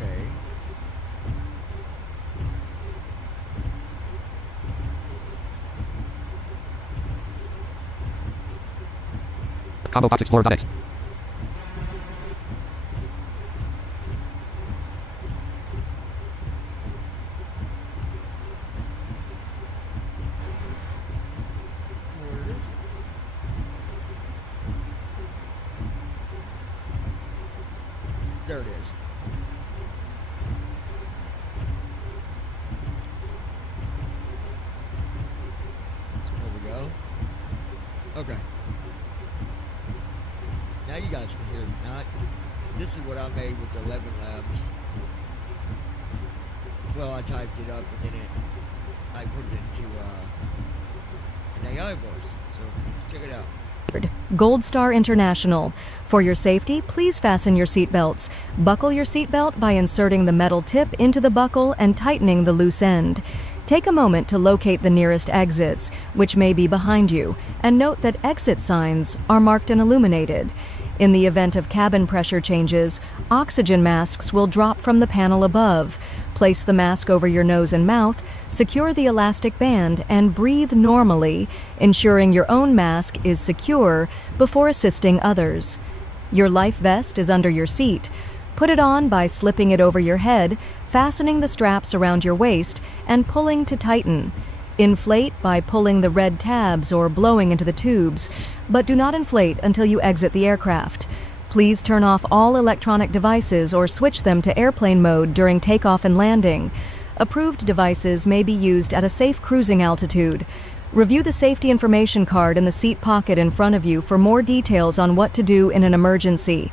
Combo Box Explorer.x. Where is it? There it is. There we go. Okay. Now you guys can hear it. Now, this is what I made with the 11 Labs. Well, I typed it up and then I put it into an AI voice. So check it out. Gold Star International. For your safety, please fasten your seatbelts. Buckle your seatbelt by inserting the metal tip into the buckle and tightening the loose end. Take a moment to locate the nearest exits, which may be behind you, and note that exit signs are marked and illuminated. In the event of cabin pressure changes, oxygen masks will drop from the panel above. Place the mask over your nose and mouth, secure the elastic band, and breathe normally, ensuring your own mask is secure before assisting others. Your life vest is under your seat. Put it on by slipping it over your head, fastening the straps around your waist, and pulling to tighten. Inflate by pulling the red tabs or blowing into the tubes, but do not inflate until you exit the aircraft. Please turn off all electronic devices or switch them to airplane mode during takeoff and landing. Approved devices may be used at a safe cruising altitude. Review the safety information card in the seat pocket in front of you for more details on what to do in an emergency.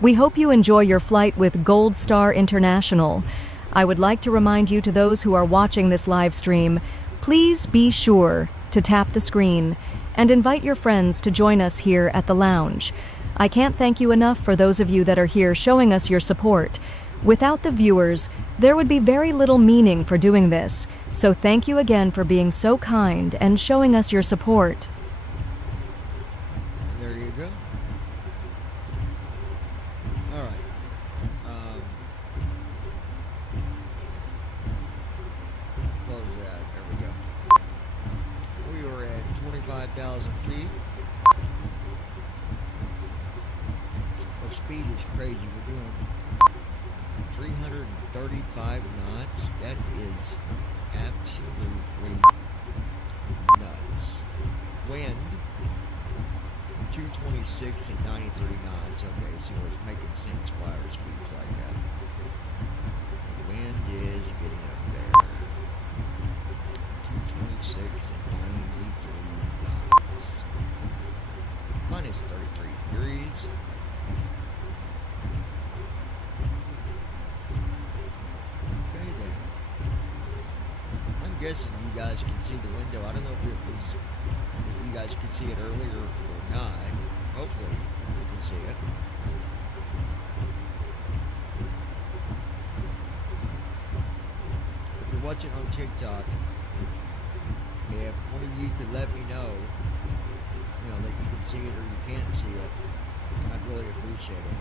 We hope you enjoy your flight with Gold Star International. I would like to remind you, to those who are watching this live stream, please be sure to tap the screen and invite your friends to join us here at the lounge. I can't thank you enough for those of you that are here showing us your support. Without the viewers, there would be very little meaning for doing this, so thank you again for being so kind and showing us your support. There you go. All right. Close that. There we go. We are at 25,000 feet. Our speed is crazy. We're doing 335 knots. That is absolutely 226 at 93 knots. Okay, so it's making sense why our speed's like that. The wind is getting up there. 226 at 93 knots. Minus 33 degrees. Okay then. I'm guessing you guys can see the window. I don't know if you guys could see it earlier or not. Hopefully you can see it. If you're watching on TikTok, if one of you could let me know, that you can see it or you can't see it, I'd really appreciate it.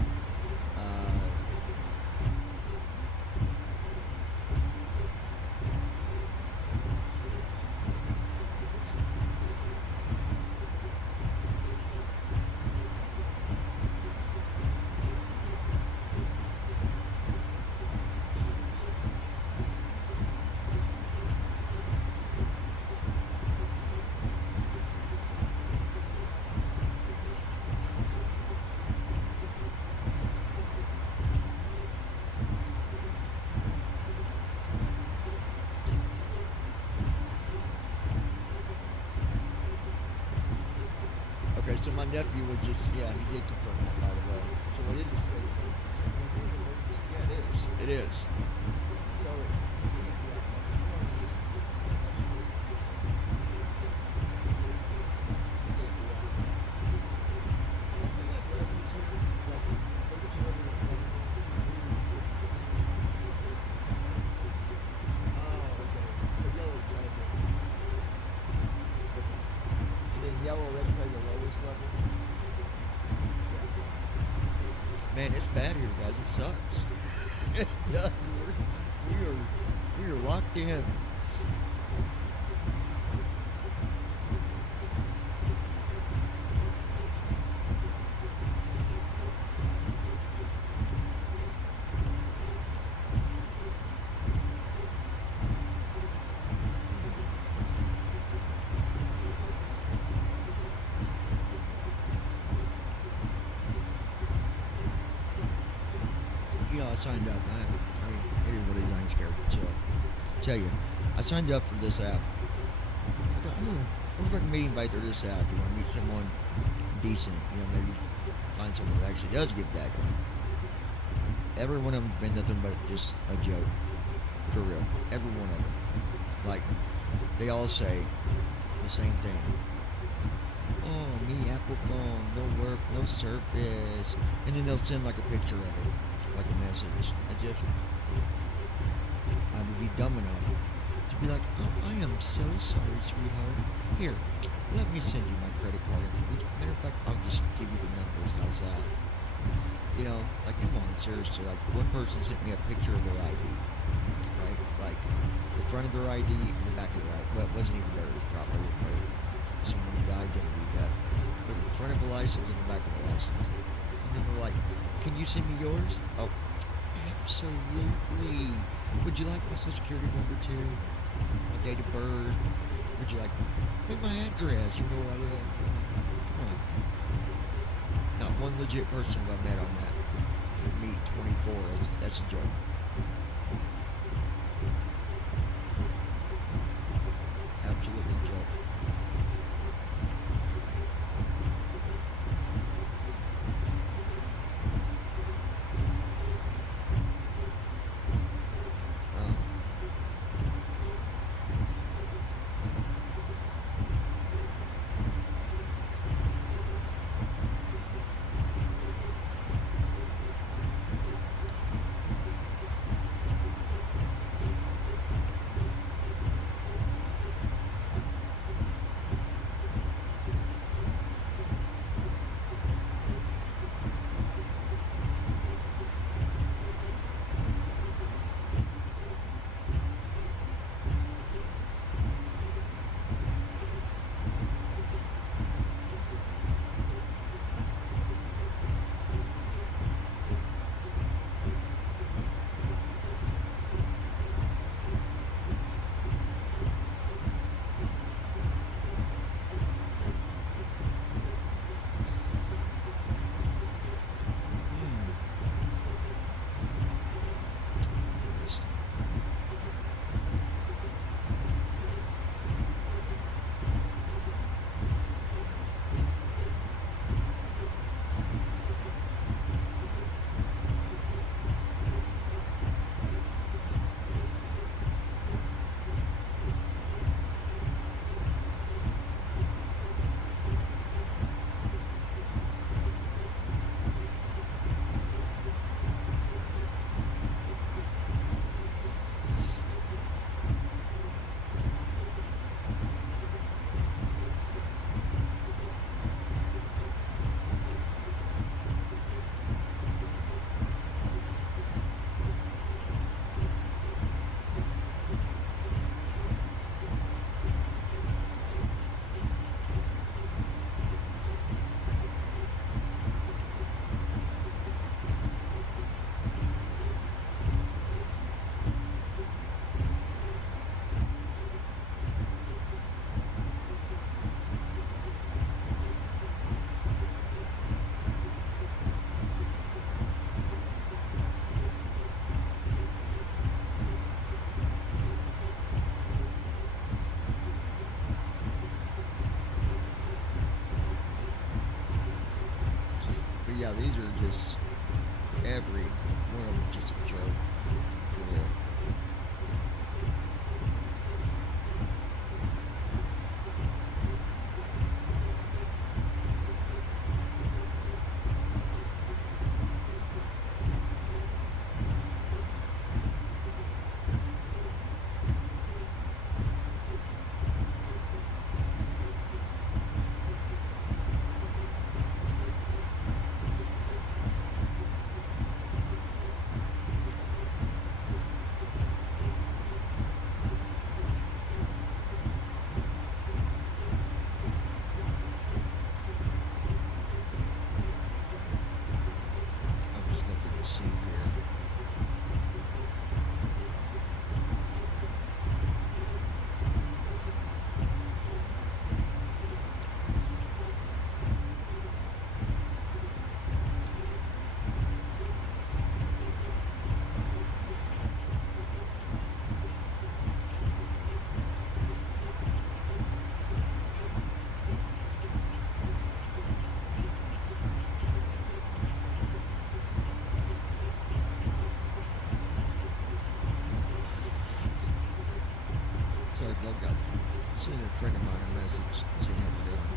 Okay, so my nephew would just, he did confirm that, by the way. So it is a state of emergency. Yeah, it is. It is. So, yellow, that's probably the lowest level. Man, it's bad here, guys. It sucks. It does. We are locked in. I signed up. I mean, it is what it is. I ain't scared. So, I'll tell you, I signed up for this app. I thought, I'm gonna fucking meet anybody through this app. Meet someone decent. Maybe find someone that actually does give back. Every one of them's been nothing but just a joke. For real. Every one of them. Like, they all say the same thing. Oh, me, Apple phone, no work, no service. And then they'll send like a picture of it. Like a message, as if I would be dumb enough to be like, oh, I am so sorry, sweetheart. Here, let me send you my credit card information. Matter of fact, I'll just give you the numbers. How's that? Like, come on, seriously. Like, one person sent me a picture of their ID, right? Like, the front of their ID and the back of their ID. Well, it wasn't even theirs, probably. Someone died, identity theft. But the front of the license and the back of the license. And then they're like, can you send me yours? Oh, absolutely. Would you like my social security number too? My date of birth? Would you like my address? You know where I live? Come on. Not one legit person I met on that. Meet 24. That's a joke. Absolutely a joke. this. Every one of them just a joke. For real. Sending a friend of mine a message, seeing how they're doing.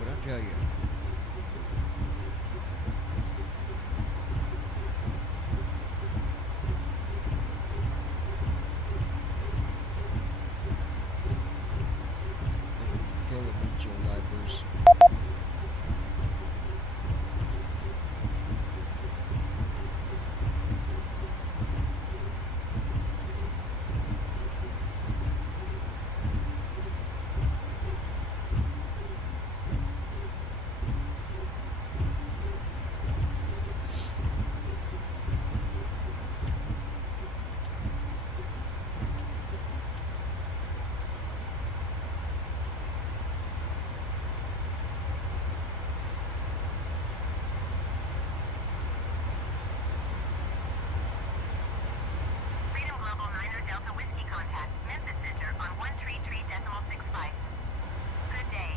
But I tell you, I think we can kill eventual livers. Delta Whiskey contact, Memphis Center on 133.65. Good day.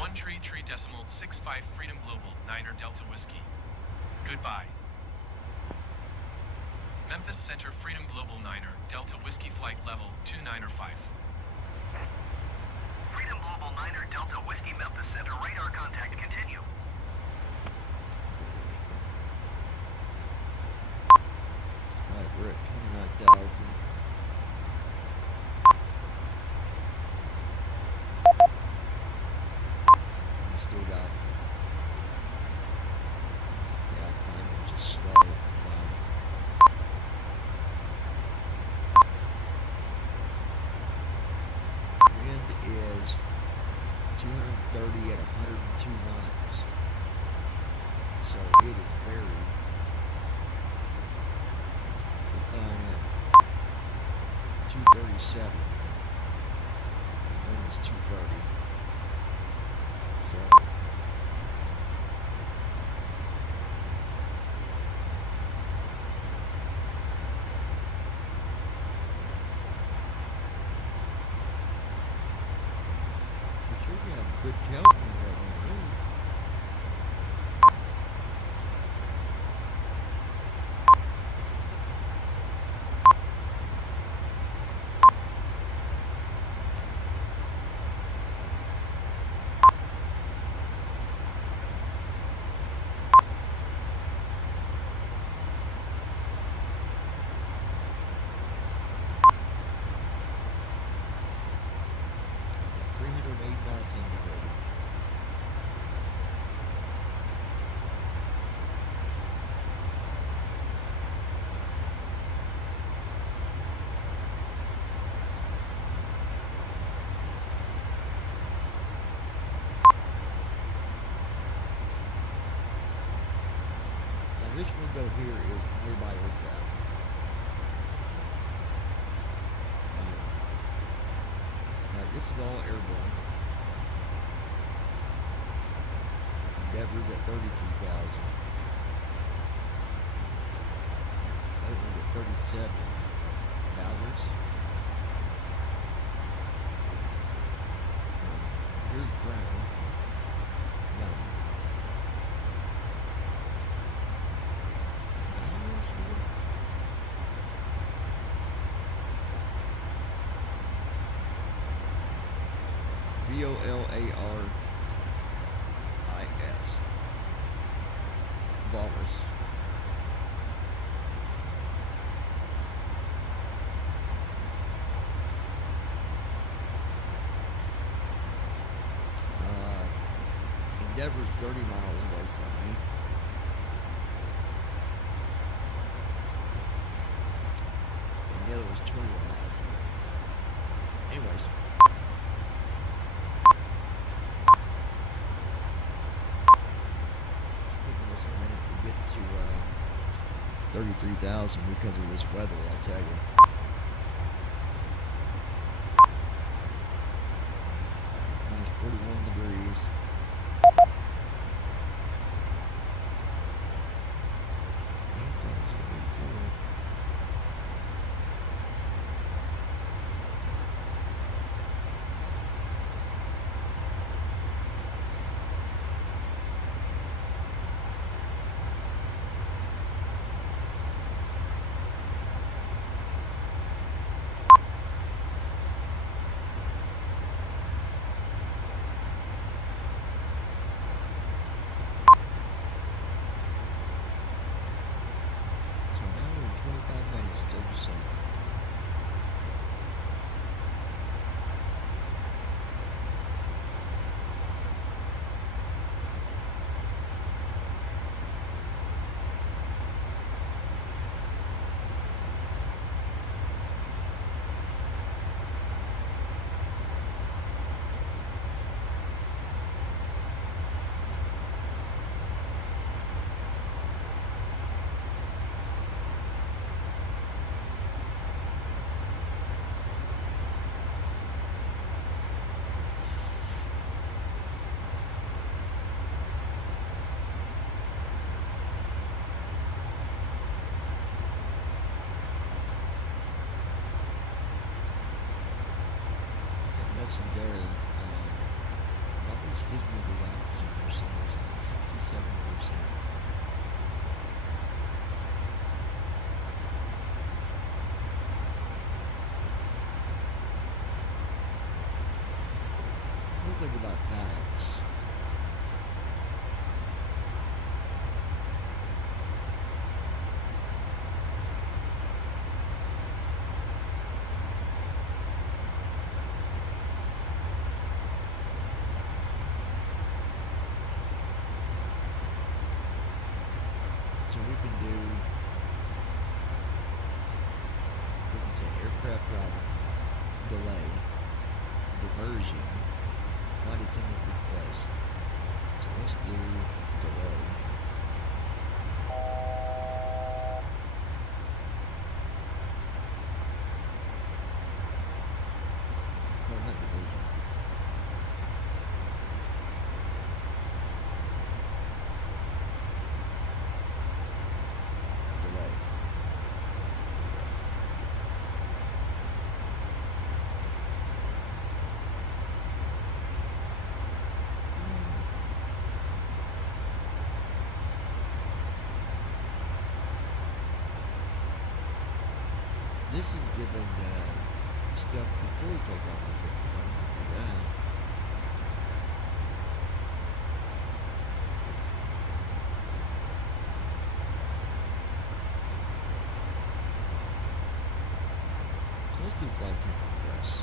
133.65 Freedom Global, Niner Delta Whiskey. Goodbye. Memphis Center Freedom Global Niner, Delta Whiskey Flight Level 295. Freedom Global Niner Delta Whiskey Memphis Center, radar contact continue. Alright, we're at 29,000. We still got, yeah, climbing just slow. Wow. Wind is 230 at 102 knots. So it is very, we're flying at 237. Wind is 230. So we have good tailwind right now, really. At 308 knots indicated. Now this window here is nearby aircraft. Alright, this is all airborne. Endeavor's at 33,000. Other one's at 37. Valor's Here's ground. None. Valleys here. Volaris. Walrus. Endeavor's 30 miles away from me. And the other was 21 miles away. Anyways. Taking us a minute to get to 33,000 because of this weather, I tell you. Minus 41 degrees. Still the same. There, it always gives me the opposite percentages at 67%. Cool thing about facts. So we can say aircraft routing, delay, diversion, flight attendant request. So let's do delay. No, not diversion. This is given stuff before takeoff, I think. I want to do that. So let's do flight attendant requests.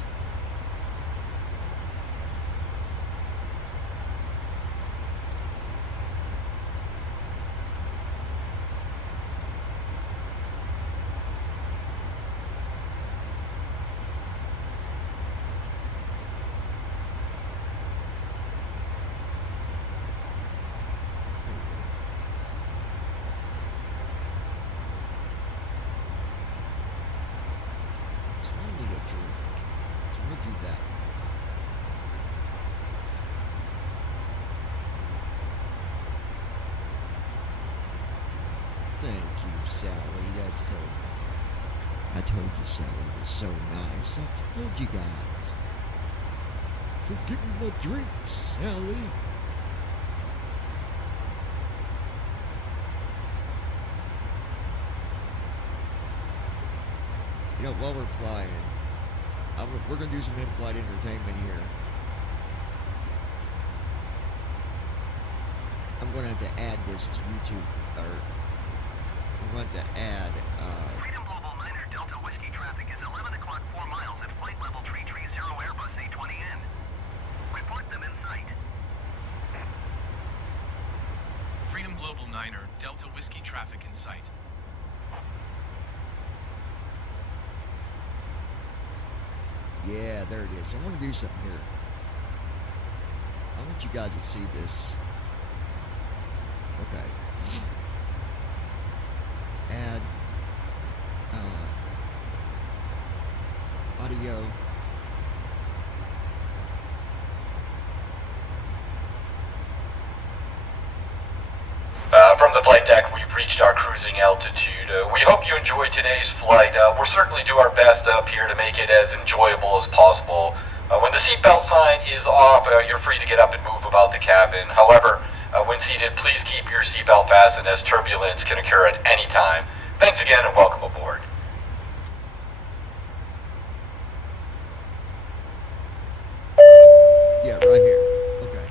Sally, that's so nice. I told you Sally was so nice. I told you guys. So give me my drink, Sally. You know, while we're flying, we're going to do some in-flight entertainment here. I'm going to have to add this to YouTube, or I'm going to have to add, Freedom Global 9er Delta Whiskey traffic is 11 o'clock 4 miles at flight level 330 Airbus A20N. Report them in sight. Freedom Global 9er Delta Whiskey traffic in sight. yeah, there it is. I want to do something here. I want you guys to see this. Okay. Add audio. From the flight deck, we've reached our cruising altitude. We hope you enjoyed today's flight. We'll certainly do our best up here to make it as enjoyable as possible. When the seatbelt sign is off, you're free to get up and move about the cabin. However, when seated, please keep your seatbelt fastened as turbulence can occur at any time. Thanks again and welcome aboard. Yeah, right here. Okay.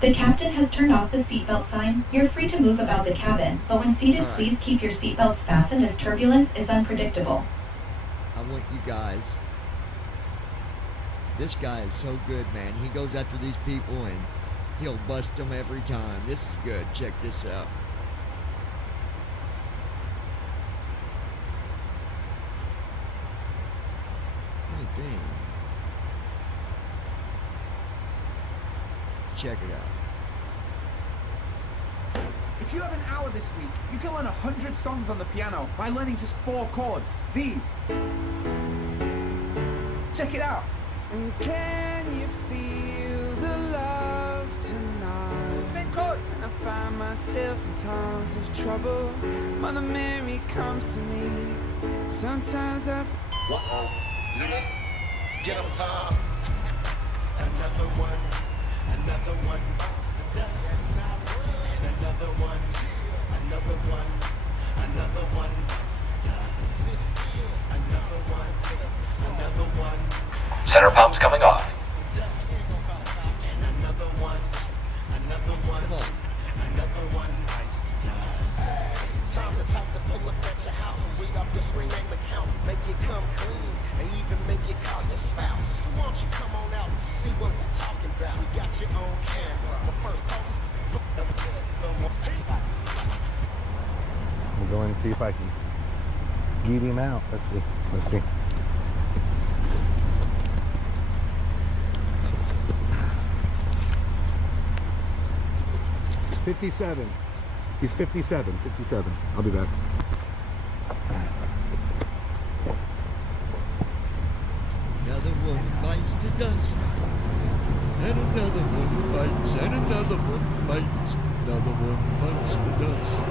The captain has turned off the seatbelt sign. You're free to move about the cabin, but when seated, please keep your seatbelts fastened as turbulence is unpredictable. I want you guys. This guy is so good, man. He goes after these people and he'll bust them every time. This is good. Check this out. Right there. Check it out. If you have an hour this week, you can learn 100 songs on the piano by learning just 4 chords. These. Check it out. And can you feel the love tonight? Same chords. I find myself in times of trouble. Mother Mary comes to me. Sometimes I. Get 'em, Tom. Another one. Another one bites the dust. Another one. Another one. Another one bites the dust. Another one. Another one. Center pump's coming off. Another one. Another one. Another one bites the dust. Time to type to pull up at your house and read off your screen name account. Make it come clean and even make it call your spouse. So why don't you come on out and see what we're talking about? We got you on camera. But first, We'll go in and see if I can get him out. Let's see. Let's see. $57. He's 57. 57. I'll be back. Another one bites the dust. And another one bites. And another one bites. Another one bites the dust.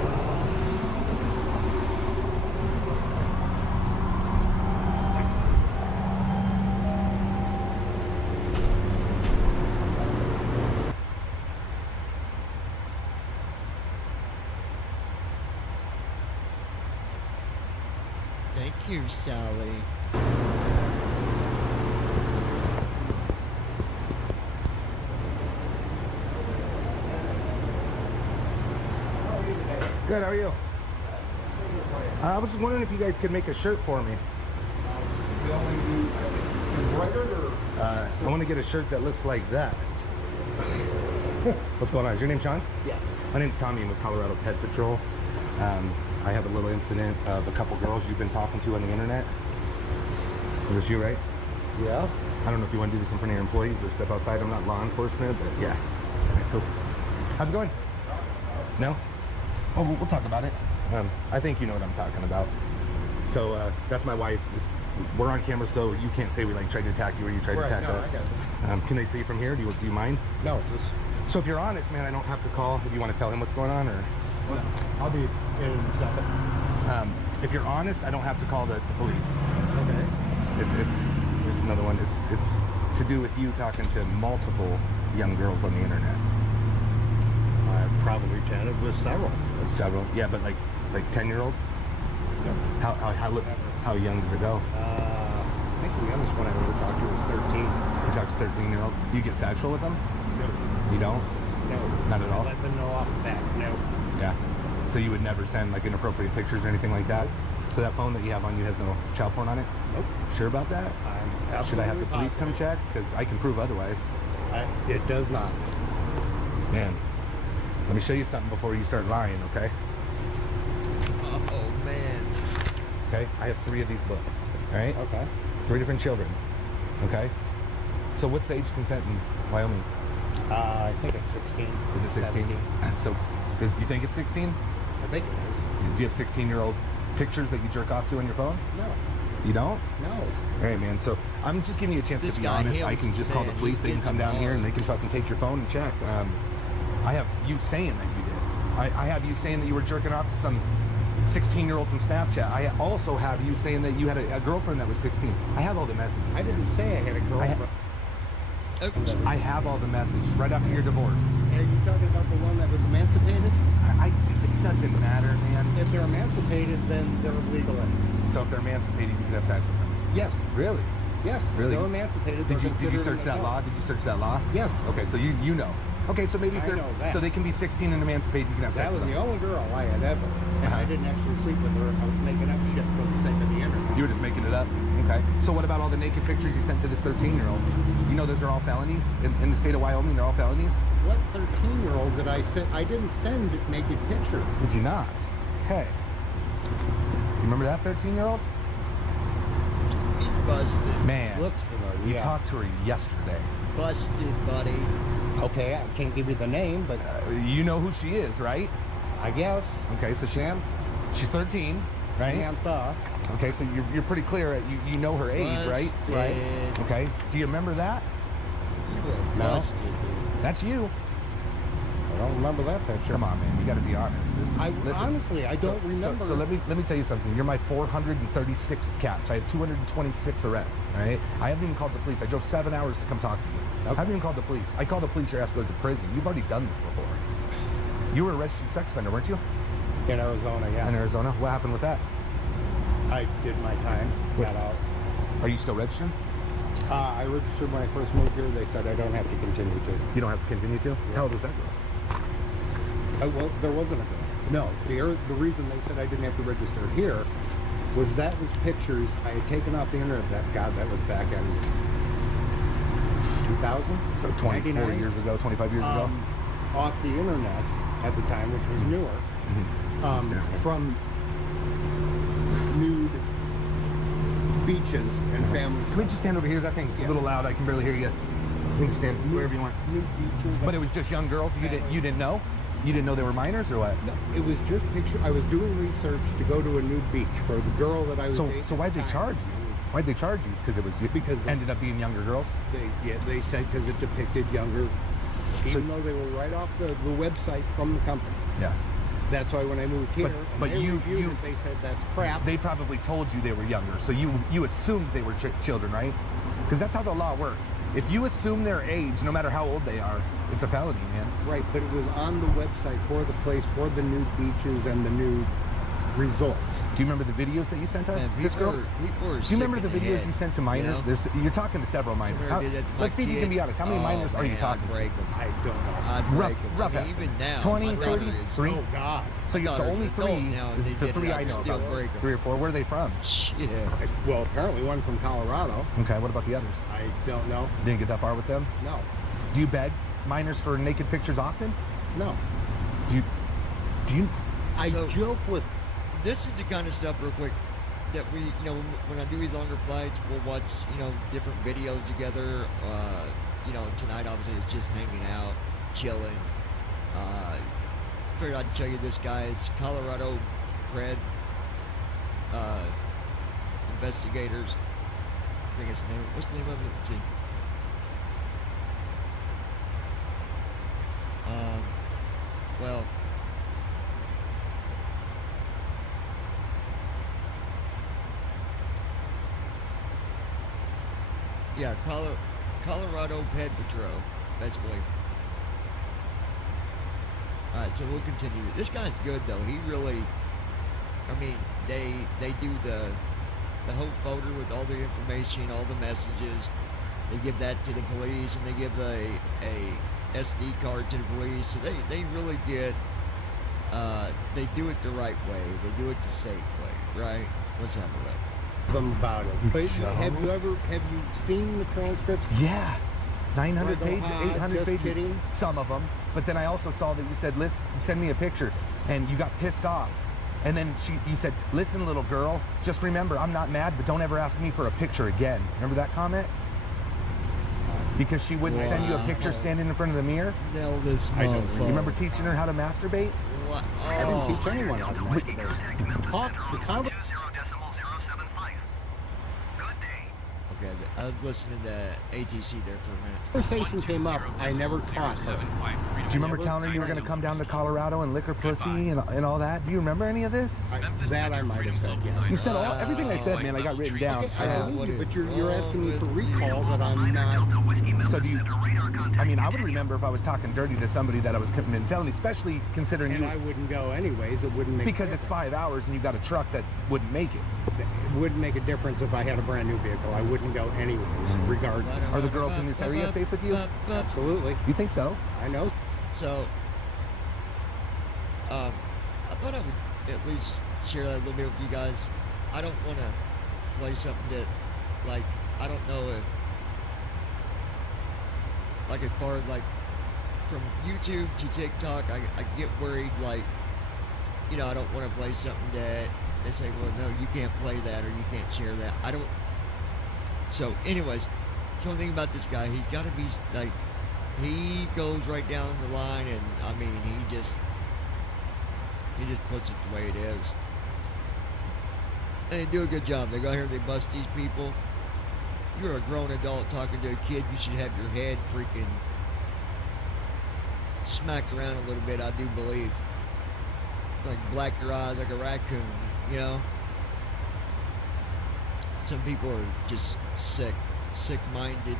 Thank you, Sally. Good, how are you? I was wondering if you guys could make a shirt for me. I want to get a shirt that looks like that. What's going on? Is your name Sean? Yeah. My name's Tommy. I'm with Colorado Pet Patrol. I have a little incident of a couple girls you've been talking to on the internet. Is this you, right? Yeah. I don't know if you want to do this in front of your employees or step outside. I'm not law enforcement, but yeah. All right, cool. How's it going? No? Oh, we'll talk about it. I think you know what I'm talking about. So that's my wife. We're on camera, so you can't say we like tried to attack you or you tried to attack us. Can they see from here? Do you mind? No. So if you're honest, man, I don't have to call. If you want to tell him what's going on, or No. I'll be in a second. If you're honest, I don't have to call the police. Okay. There's another one. It's to do with you talking to multiple young girls on the internet. Probably chatted with several. Several, yeah, but like 10-year-olds. No. How young does it go? I think the youngest one I ever talked to was 13. You talk to 13-year-olds. Do you get sexual with them? No. You don't? No. Not at all? Let them know off the bat. No. Yeah. So you would never send like inappropriate pictures or anything like that? Nope. So that phone that you have on you has no child porn on it? Nope. Sure about that? I'm absolutely Should I have the police come positive. check? Because I can prove otherwise. It does not. Man, let me show you something before you start lying, okay? Oh, man. Okay, I have 3 of these books, all right? Okay. 3 different children, okay? So what's the age of consent in Wyoming? I think it's 16. Is it 16? 17. So, do you think it's 16? I think it is. Do you have 16-year-old pictures that you jerk off to on your phone? No. You don't? No. All right, man. So I'm just giving you a chance This to be guy, honest. him, I can just call the man, police. he They can gets come them down here hard. and they can fucking take your phone and check. I have you saying that you did. I have you saying that you were jerking off to some 16-year-old from Snapchat. I also have you saying that you had a girlfriend that was 16. I have all the messages. I didn't say I had a girlfriend. I have all the messages right after your divorce. Are you talking about the one that was emancipated? It doesn't matter, man. If they're emancipated, then they're of legal age. So if they're emancipated, you can have sex with them. Yes. Really? Yes. Really? They're emancipated. Did you considered search an that adult. law? Did you search that law? Yes. Okay, so you know. Okay, so maybe if I they're know that. so they can be 16 and emancipated, you can have sex That was with the them. only girl I had ever. And I didn't actually sleep with her. I was making up shit for the sake of the internet. You were just making it up. Okay. So what about all the naked pictures you sent to this 13-year-old? You know those are all felonies in the state of Wyoming. They're all felonies. What 13-year-old did I send? I didn't send naked pictures. Did you not? Okay. You remember that 13-year-old? He's busted. Man, Looks familiar. you yeah. talked to her yesterday. Busted, buddy. Okay, I can't give you the name, but You know who she is, right? I guess. Okay, so she's 13, right? Samantha. Okay, so you're pretty clear at you know her age, right? Busted. Right. Okay. Do you remember that? You are No. busted, dude. That's you. I don't remember that picture. Come on, man. You got to be honest. Listen. Honestly, I don't remember. So let me tell you something. You're my 436th catch. I have 226 arrests. All right. I haven't even called the police. I drove 7 hours to come talk to you. I haven't even called the police. I call the police, your ass goes to prison. You've already done this before. You were a registered sex offender, weren't you? In Arizona, yeah. In Arizona. What happened with that? I did my time. Got out. Are you still registered? I registered when I first moved here. They said I don't have to continue to. You don't have to continue to? Yeah. How old was that girl? Well, there wasn't a girl. No, the reason they said I didn't have to register here was that was pictures I had taken off the internet. That was back in 2000. So 24 99? years ago, 25 years ago? Off the internet at the time, which was newer, from nude beaches and families. Can we just stand over here? That thing's a little loud. I can barely hear you. You can stand wherever you want. Nude beaches. But it was just young girls? You didn't know? You didn't know they were minors or what? No, it was just picture. I was doing research to go to a nude beach for the girl that I was dating. So why'd they charge you? Why'd they charge you? Because it ended up being younger girls? They said because it depicted younger, even though they were right off the website from the company. Yeah. That's why when I moved here, but they reviewed it, they said that's crap. They probably told you they were younger, so you assumed they were children, right? Because that's how the law works. If you assume their age, no matter how old they are, it's a felony, man. Right, but it was on the website for the place for the nude beaches and the nude resorts. Do you remember the videos that you sent us? Man, this girl? Do you remember the videos you sent to minors? You know? You're talking to several minors. Let's see if you can be honest. How many minors are you talking I'd break them. I don't know. I'd break them. Rough even now. 20, my 30, daughter is, 3? Oh, God. So you're the only 3 now, is they the did 3 it, I I'd know still about. break 'em. 3 or 4. Where are they from? Shit. Well, apparently one from Colorado. Okay, what about the others? I don't know. Didn't get that far with them? No. Do you beg minors for naked pictures often? No. Do you? I joke with. This is the kind of stuff, real quick, that we, when I do these longer flights, we'll watch, different videos together. Tonight, obviously, it's just hanging out, chilling. Figured I'd show you this guy. It's Colorado Pred investigators. I think it's the name. What's the name of it? Let's see. Well, Yeah, Colorado Ped Patrol, basically. Alright, so we'll continue. This guy's good, though. He really, I mean, they do the whole folder with all the information, all the messages. They give that to the police, and they give a SD card to the police. So they really get, they do it the right way. They do it the safe way, right? Let's have a look. Them about it. But have you seen the transcripts? Yeah. 900 pages, 800 pages, kidding. some of them. But then I also saw that you said, listen, send me a picture, and you got pissed off. And then you said, listen, little girl, just remember, I'm not mad, but don't ever ask me for a picture again. Remember that comment? Because she wouldn't send you a picture standing in front of the mirror? Nail this You motherfucker. remember teaching her how to masturbate? What? I didn't teach anyone how to masturbate. Talk, the conversation. Okay, I was listening to ATC there for a minute. Conversation came up, I never caught her. Do you remember telling her you were going to come down to Colorado and lick her pussy and all that? Do you remember any of this? That I might have said, yes. You said everything I said, man, I got written down. I believe you, but you're asking me for recall that I'm not. So do you, I mean, I would remember if I was talking dirty to somebody that I was committing a felony, especially considering and I wouldn't go anyways, it wouldn't make because it's 5 hours and you got a truck that wouldn't make it. It wouldn't make a difference if I had a brand new vehicle. I wouldn't go anyways, regardless. Are the girls in this area safe with you? Absolutely. You think so? I know. So, I thought I would at least share that a little bit with you guys. I don't want to play something that, like, I don't know if, like, as far as, like, from YouTube to TikTok, I get worried, like, you know, I don't want to play something that they say, well, no, you can't play that or you can't share that. I don't. So, anyways, something about this guy, he's got to be, like, he goes right down the line, and, I mean, he just puts it the way it is. And they do a good job. They go out here, they bust these people. You're a grown adult talking to a kid, you should have your head freaking smacked around a little bit, I do believe. Like, black your eyes like a raccoon, you know? Some people are just sick-minded,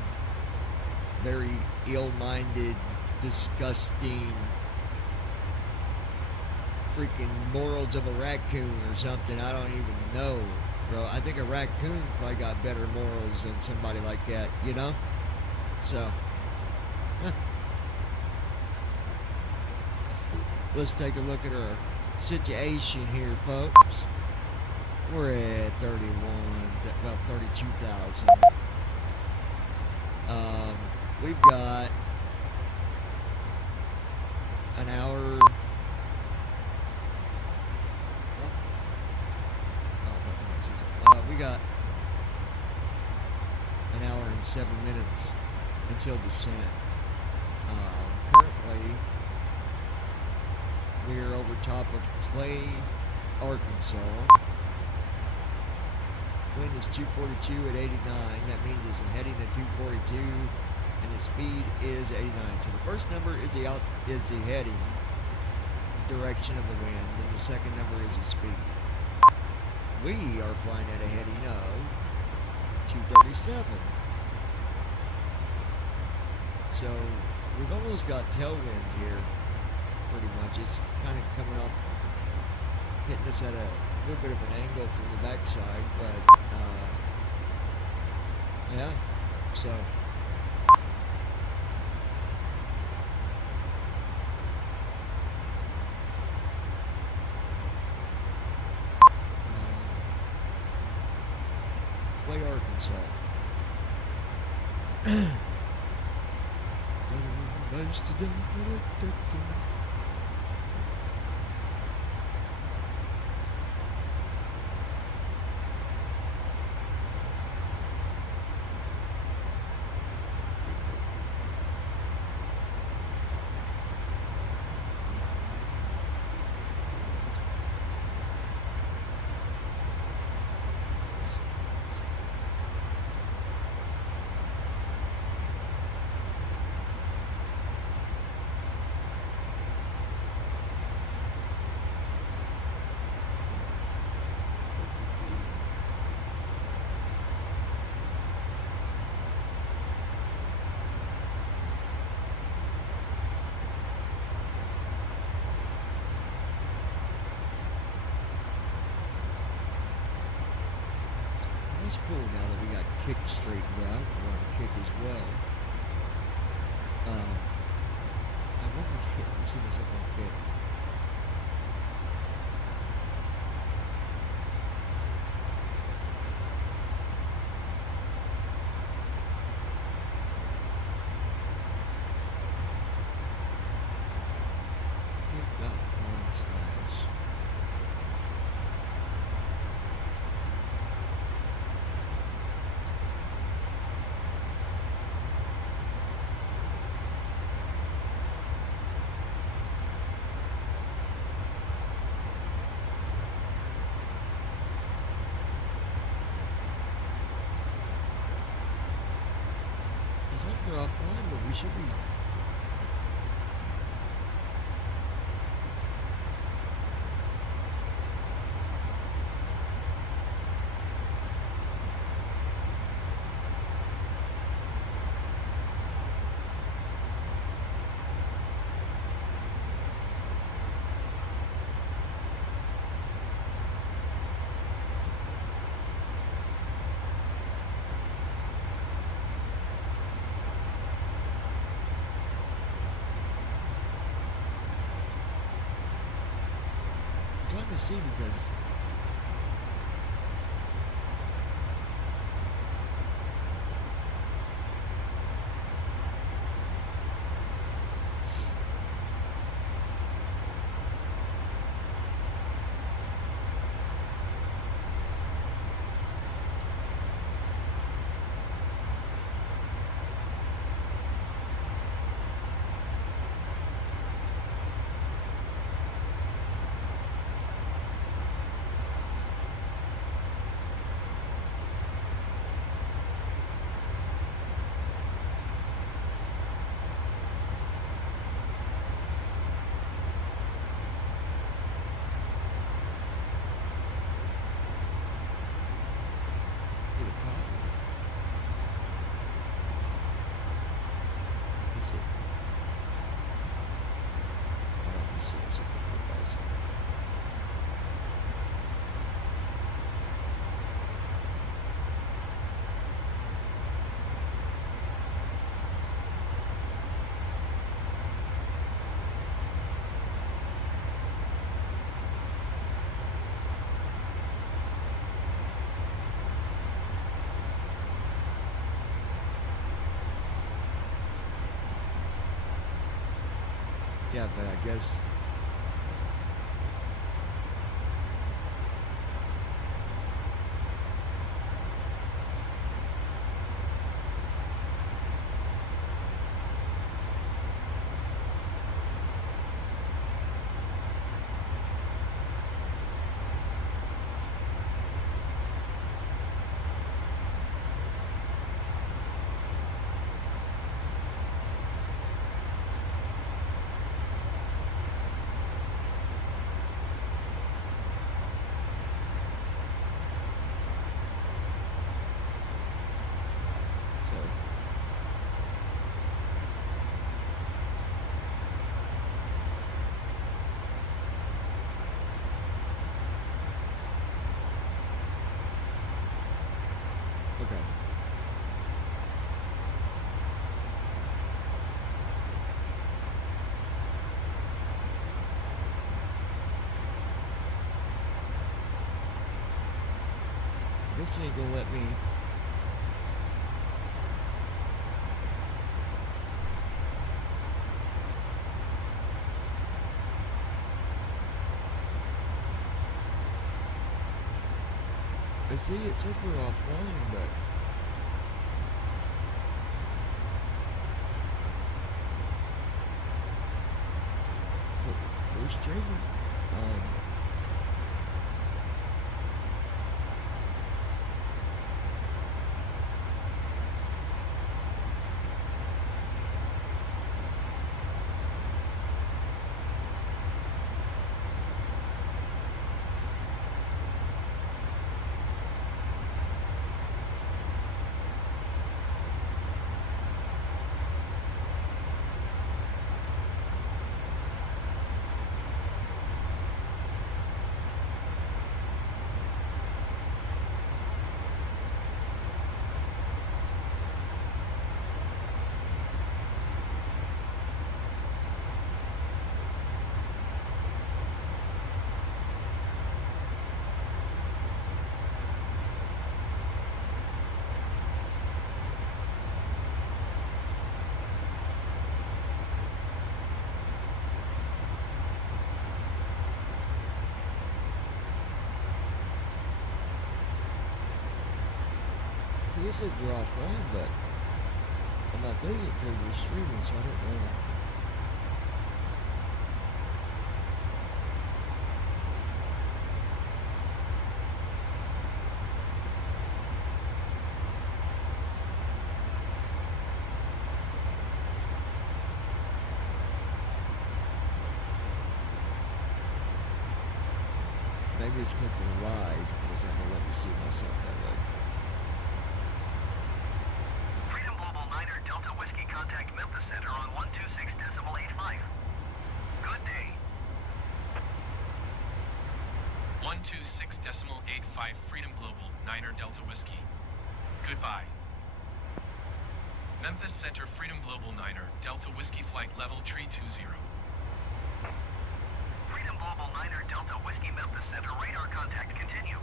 very ill-minded, disgusting, freaking morals of a raccoon or something. I don't even know, bro. I think a raccoon probably got better morals than somebody like that, you know? So, let's take a look at our situation here, folks. We're at 32,000. We've got an hour. We got an hour and 7 minutes until descent. Currently, we're over top of Clay, Arkansas. Wind is 242 at 89. That means it's heading at 242, and the speed is 89. So the first number is the heading, the direction of the wind, and the second number is the speed. We are flying at a heading of 237. So we've almost got tailwind here, pretty much. It's kind of coming off, hitting us at a little bit of an angle from the backside, but yeah, so Clay, Arkansas. Nice today. That's cool now that we got kick straightened out. We're on kick as well. I wonder if I can see myself on kick. Kick.com/. It says we're offline, but we should be. I'm trying to see because get a coffee. Let's see. Why don't we see something with guys? Yeah, but I guess okay. This ain't gonna let me. I see it says we're offline, but we're streaming. it says we're offline, but on my thing it says we're streaming, so I don't know. Maybe it's because we're live and it's not going to let me see myself that way. Freedom Global 9er Delta Whiskey, contact Memphis Center on 126.85. Good day. 126.85 Freedom Global 9er Delta Whiskey. Goodbye. Memphis Center Freedom Global 9er Delta Whiskey flight level 320. Freedom Global 9er Delta Whiskey, Memphis Center, radar contact, continue.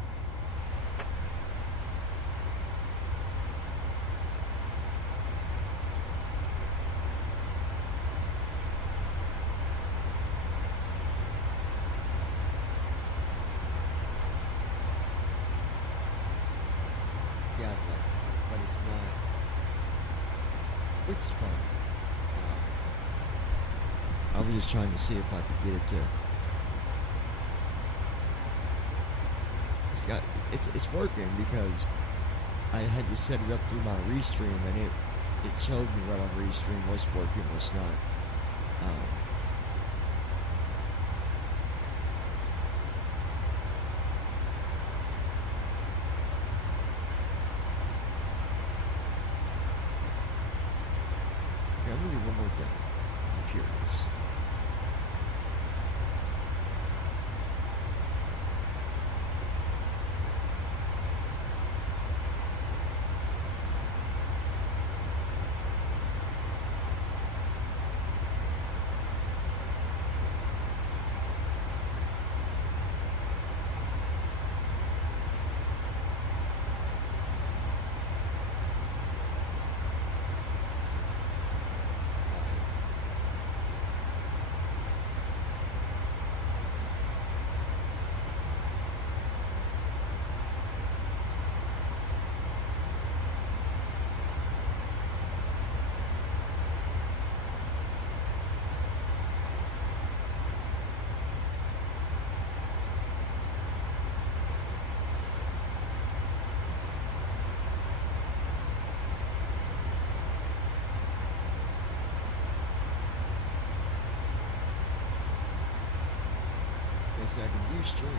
Yeah, but it's not. Which is fine. I was just trying to see if I could get it to. It's working because I had to set it up through my restream, and it showed me right on restream what's working, what's not. Yeah, I'm gonna do one more thing. I'm curious. So I can use stream.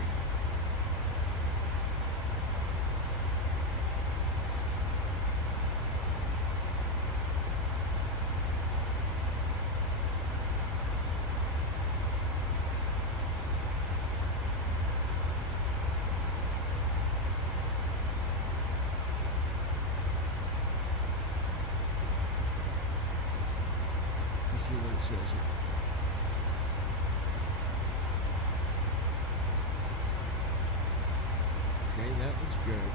Let's see what it says here. Okay, that one's good.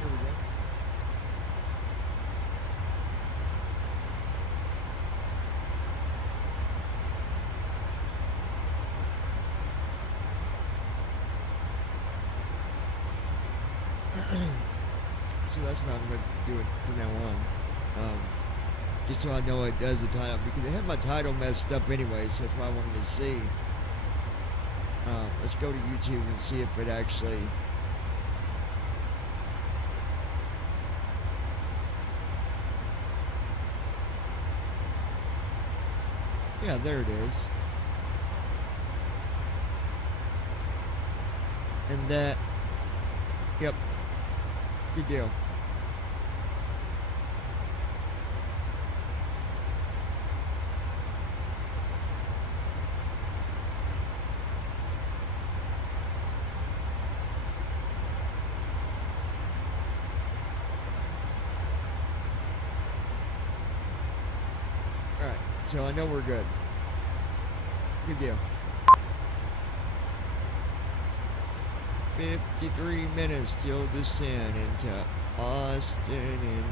Here we go. So that's how I'm going to do it from now on. Just so I know it does the title, because it had my title messed up anyway, so that's why I wanted to see. Let's go to YouTube and see if it actually... Yeah, there it is. And that... Yep. Good deal. So I know we're good. Good deal. 53 minutes till descent into Austin,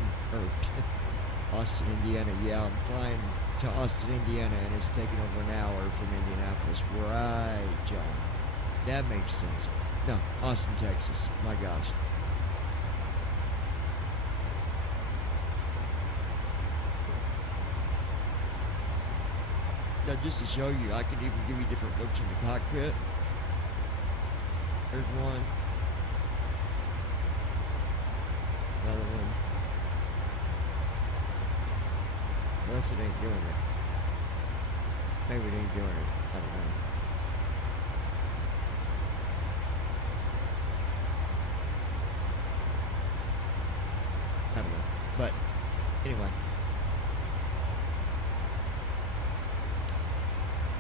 Austin, Indiana. Yeah, I'm flying to Austin, Indiana, and it's taking over an hour from Indianapolis. Right, John. That makes sense. No, Austin, Texas. My gosh. Now, just to show you, I can even give you different looks in the cockpit. There's one. Another one. Unless it ain't doing it. Maybe it ain't doing it. I don't know. I don't know. But, anyway.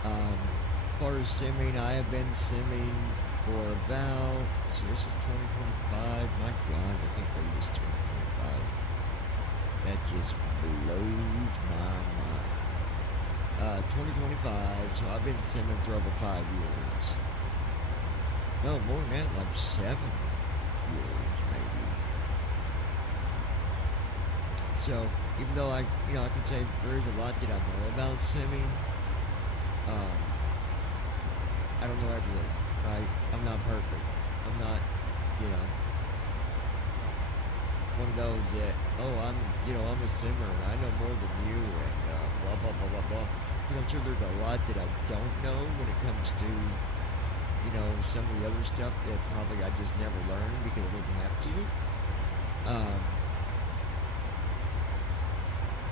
As far as simming, I have been simming for about, so this is 2025, my God, I can't believe it's 2025. That just blows my mind. 2025, so I've been simming for over 5 years. No, more than that, like 7 years, maybe. So, even though I can say there is a lot that I know about simming, I don't know everything, right? I'm not perfect. I'm not, one of those that, I'm a simmer and I know more than you and blah, blah, blah, blah, blah. Because I'm sure there's a lot that I don't know when it comes to, some of the other stuff that probably I just never learned because I didn't have to.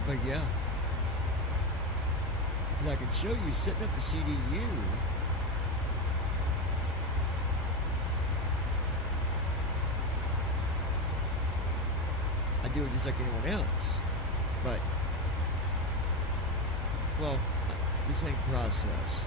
But yeah. Because I can show you setting up the CDU. I do it just like anyone else. But, well, the same process.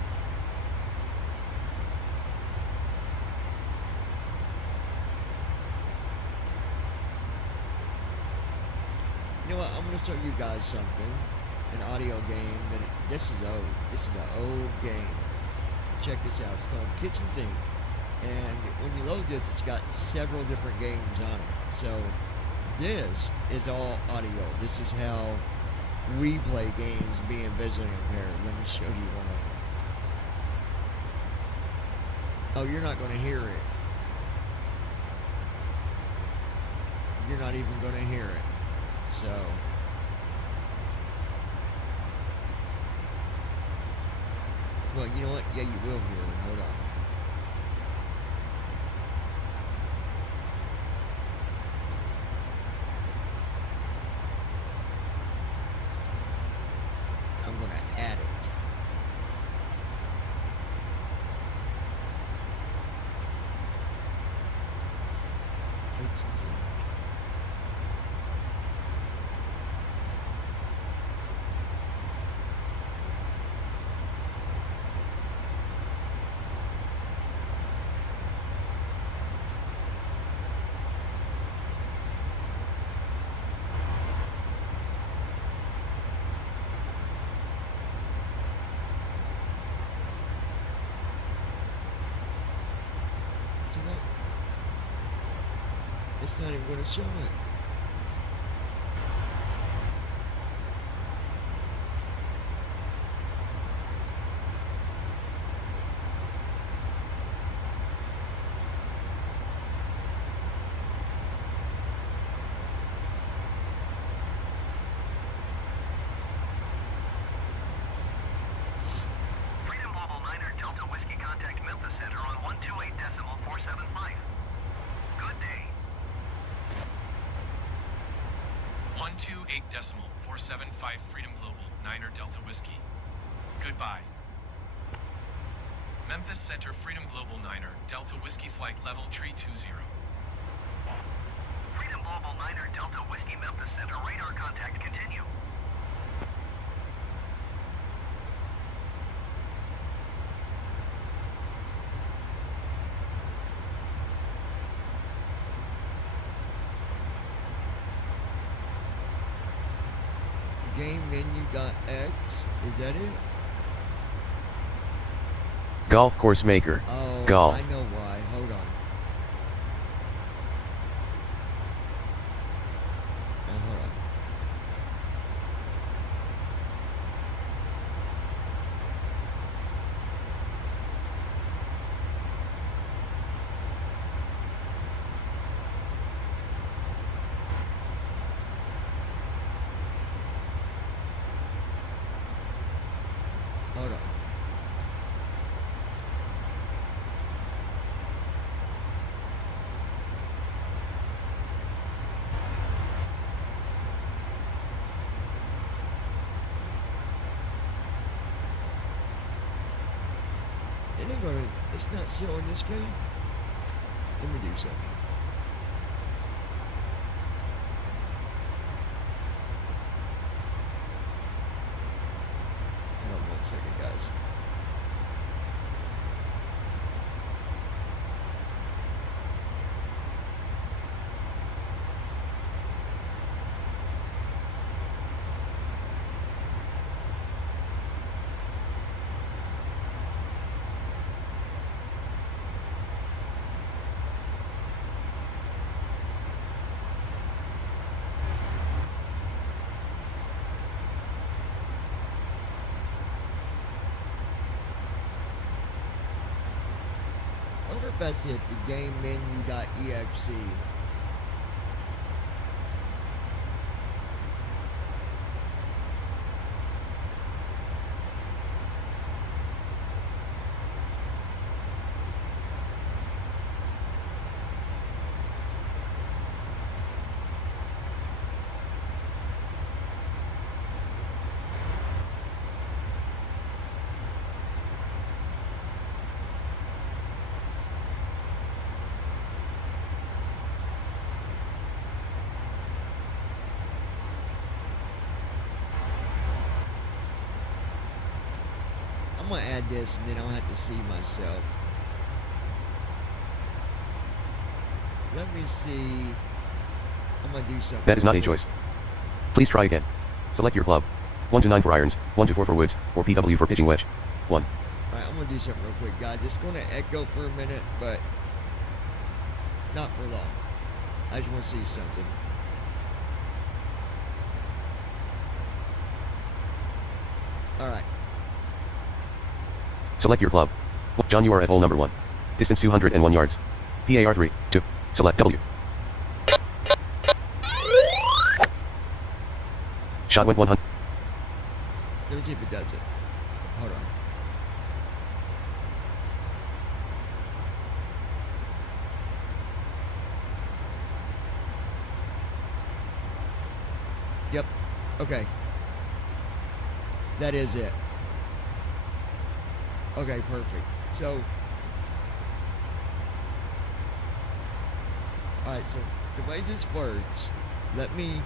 You know what? I'm going to show you guys something. An audio game that this is old. This is an old game. Check this out. It's called Kitchen Sink. And when you load this, it's got several different games on it. So this is all audio. This is how we play games being visually impaired. Let me show you one of them. Oh, you're not going to hear it. You're not even going to hear it. So well, you know what? Yeah, you will hear it. Hold on. I'm going to add it. It's not even going to show it. Freedom Global 9er Delta Whiskey contact Memphis Center on 128.475. Good day. 128.475 Freedom Global 9er Delta Whiskey. Goodbye. Memphis Center Freedom Global 9er Delta Whiskey flight level 320. Freedom Global 9er Delta Whiskey Memphis Center radar contact continue. Game menu.x. Is that it? Golf course maker. Oh, Golf. I know why. Hold on. Now, hold on. Hold on. It ain't gonna, it's not showing this game. Let me do something. Hold on 1 second, guys. I wonder if that's it, the game menu.exe. I'm gonna add this and then I'll have to see myself. Let me see. I'm gonna do something. That is not a choice. Please try again. Select your club. 1 to 9 for irons, 1 to 4 for woods, or PW for pitching wedge. 1. Alright, I'm gonna do something real quick, guys. It's gonna echo for a minute, but not for long. I just wanna see something. Alright. Select your club. John, you are at hole number 1. Distance 201 yards. PAR 3, 2. Select W. Shot went 100. Let me see if it does it. Hold on. Yep. Okay. That is it. Okay, perfect. So, alright, so the way this works, let me...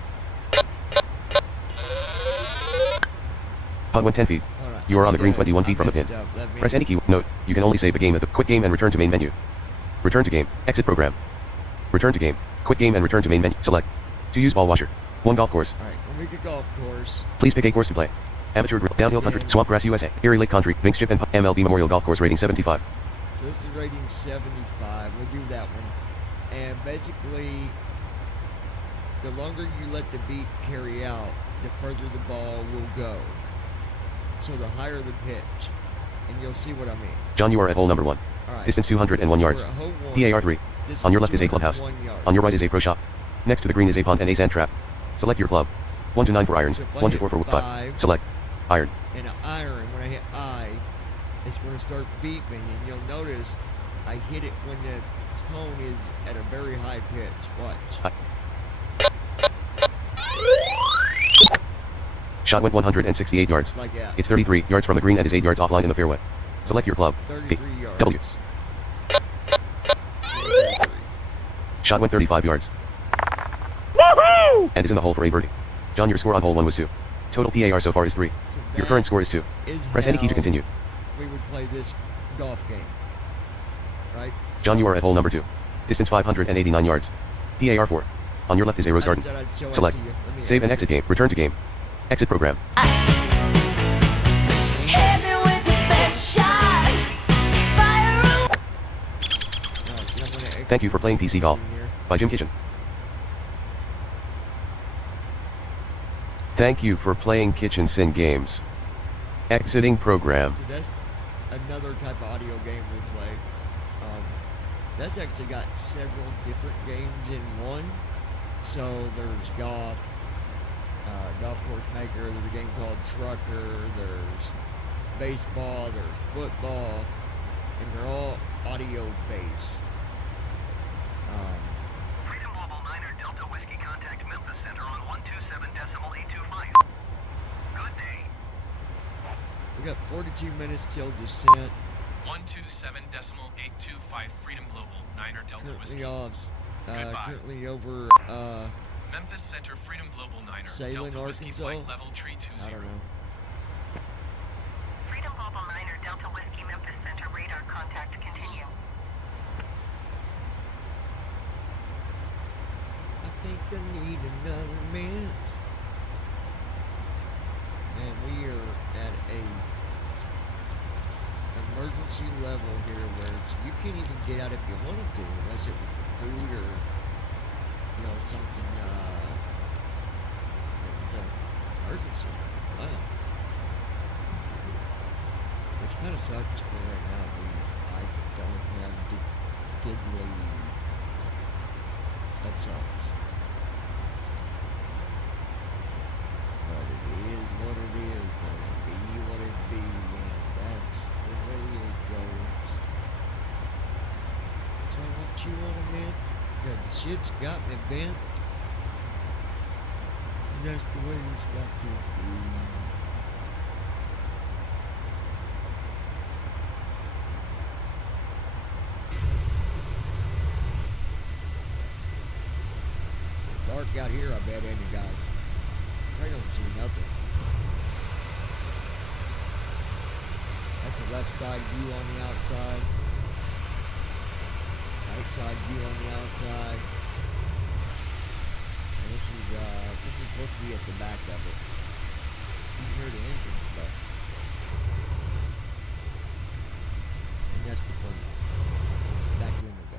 Putt went 10 feet. Right, you are on the green 21 feet from the pin. Press any key. Note, you can only save the game at the quit game and return to main menu. Return to game. Exit program. Return to game. Quit game and return to main menu. Select. To use ball washer. 1 golf course. Alright, we'll make a golf course. Please pick a course to play. Amateur Downhill Country, Swampgrass USA, Erie Lake Country, Vinks Chip and MLB Memorial Golf Course rating 75. So this is rating 75. We'll do that one. And basically, the longer you let the beat carry out, the further the ball will go. So the higher the pitch. And you'll see what I mean. John, you are at hole number 1. Right. Distance 201 so yards. One. PAR 3. On your left is a clubhouse. On your right is a pro shop. Next to the green is a pond and a sand trap. Select your club. 1 to 9 for irons, So 1 to 4 for wood. 5. Select. Iron. And an iron, when I hit I, it's going to start beeping. And you'll notice I hit it when the tone is at a very high pitch. Watch. Shot went 168 yards. Like that. It's 33 yards from the green and is 8 yards offline in the fairway. Select your club. 33 yards. W. Shot went 35 yards. Woohoo! And is in the hole for a birdie. John, your score on hole 1 was 2. Total PAR so far is 3. So your current score is 2. Press any key to continue. We would play this golf game. Right? John, you are at hole number 2. Distance 589 yards. PAR 4. On your left is a rose garden. Select. Save and exit game. Return to game. Exit program. Thank you for playing PC Golf by Jim Kitchen. Thank you for playing Kitchen Sin Games. Exiting program. So that's another type of audio game we play. That's actually got several different games in one. So there's golf, golf course maker, there's a game called Trucker, there's baseball, there's football, and they're all audio based. Freedom Global 9er Delta Whiskey, contact Memphis Center on 127.825. Good day. We got 42 minutes till descent. 127.825 Freedom Global 9er Delta Whiskey. Currently over Memphis Center Freedom Global 9er Salem, Delta Whiskey, Arkansas. flight level 320. I don't know. Freedom Global 9er Delta Whiskey Memphis Center radar contact continue. I think I need another minute. And we are at a emergency level here where you can't even get out if you wanted to unless it was for food or something emergency. Wow. Which kind of sucks because right now I don't have diddly. That sucks. But it is what it is, gonna be what it be, and that's the way it goes. Is that what you want to admit? Yeah, the shit's got me bent. And that's the way it's got to be. Dark out here, I bet, ain't it, guys? I don't see nothing. That's the left side view on the outside. Right side view on the outside. And this is supposed to be at the back of it. You can hear the engine, but and that's the front. Back in we go.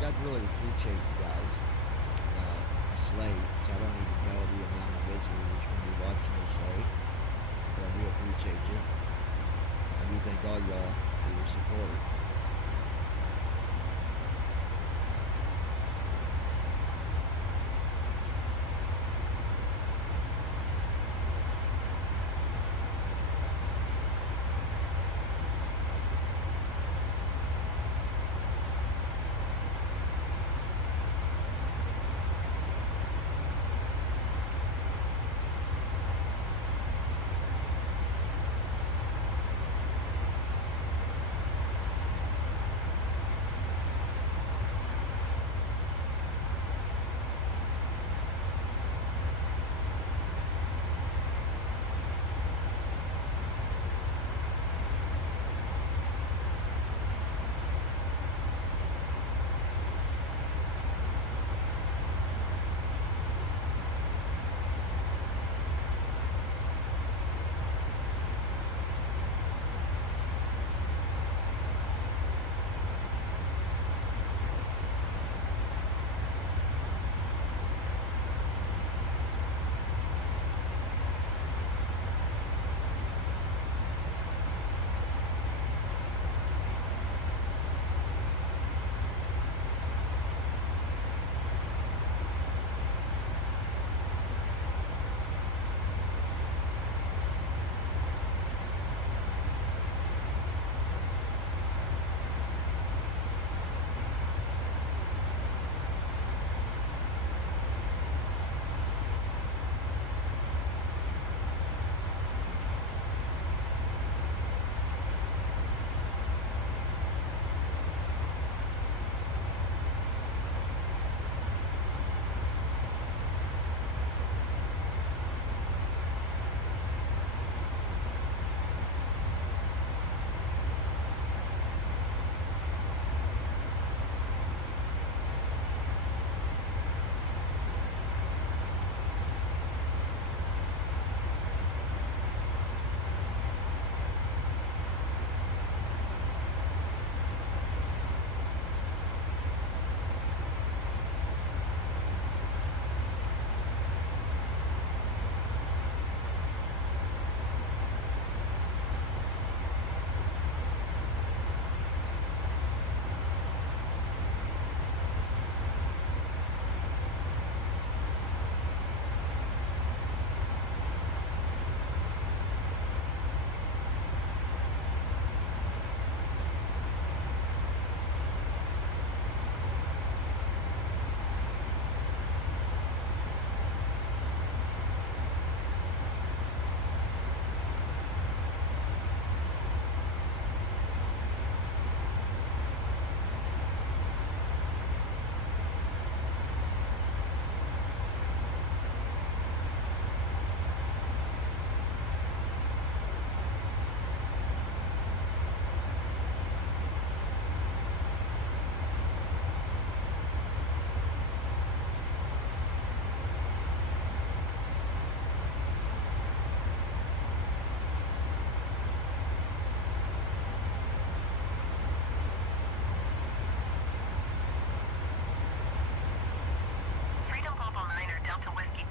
I'd really appreciate you guys. It's late, so I don't even know the amount of visitors going to be watching this late. But I do appreciate you. I do thank all y'all for your support.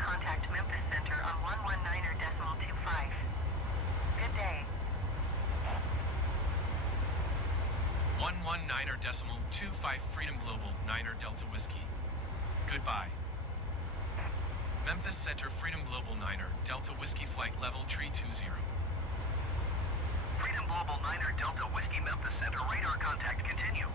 contact Memphis Center on 119.25. Good day. 119.25 Freedom Global 9er Delta Whiskey. Goodbye. Memphis Center Freedom Global 9er Delta Whiskey flight level 320. Freedom Global 9er Delta Whiskey Memphis Center radar contact continue.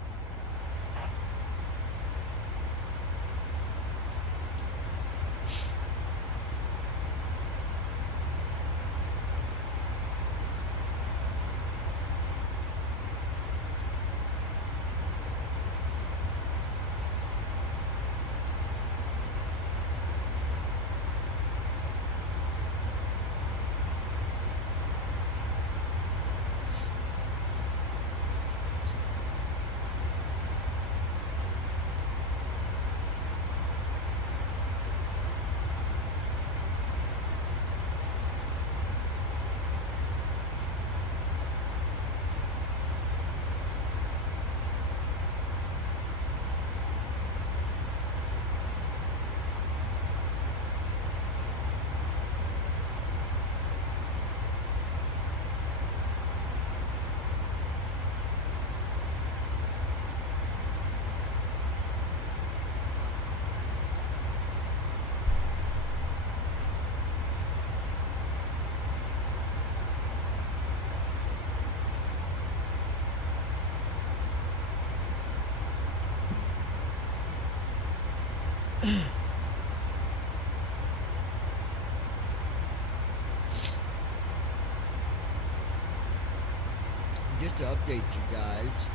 Just to update you guys,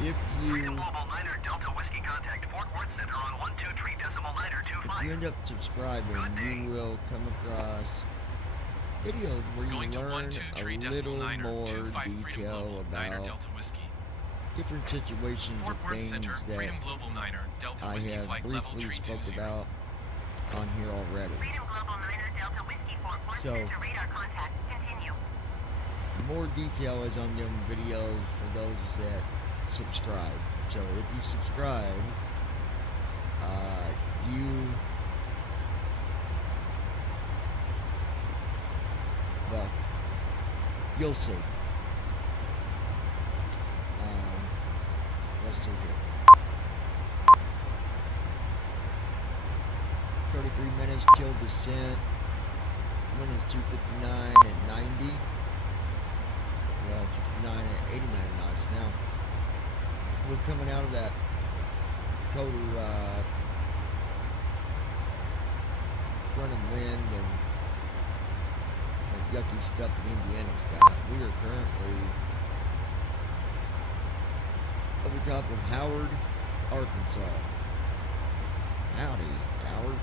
if you end up subscribing, you will come across videos where you learn a little more detail about different situations of things that I have briefly spoke about on here already. So, more detail is on them videos for those that subscribe. So if you subscribe, you'll see. Let's see here. 33 minutes till descent. Wind is 259 at 90. Well, 259 at 89 knots. Now, we're coming out of that colder front of wind and the yucky stuff that Indiana's got. We are currently over top of Howard, Arkansas. Howdy, Howard.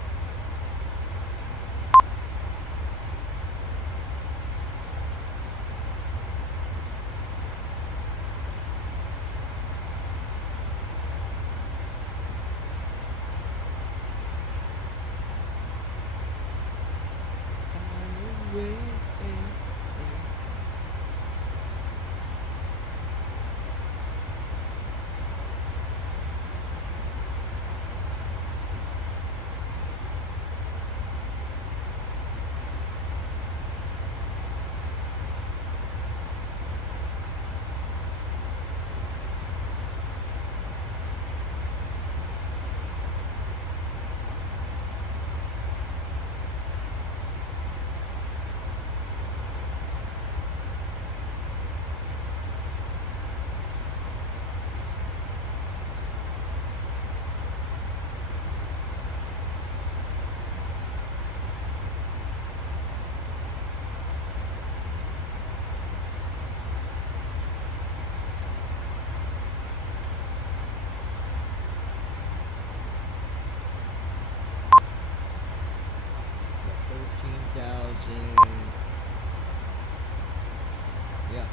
Yeah,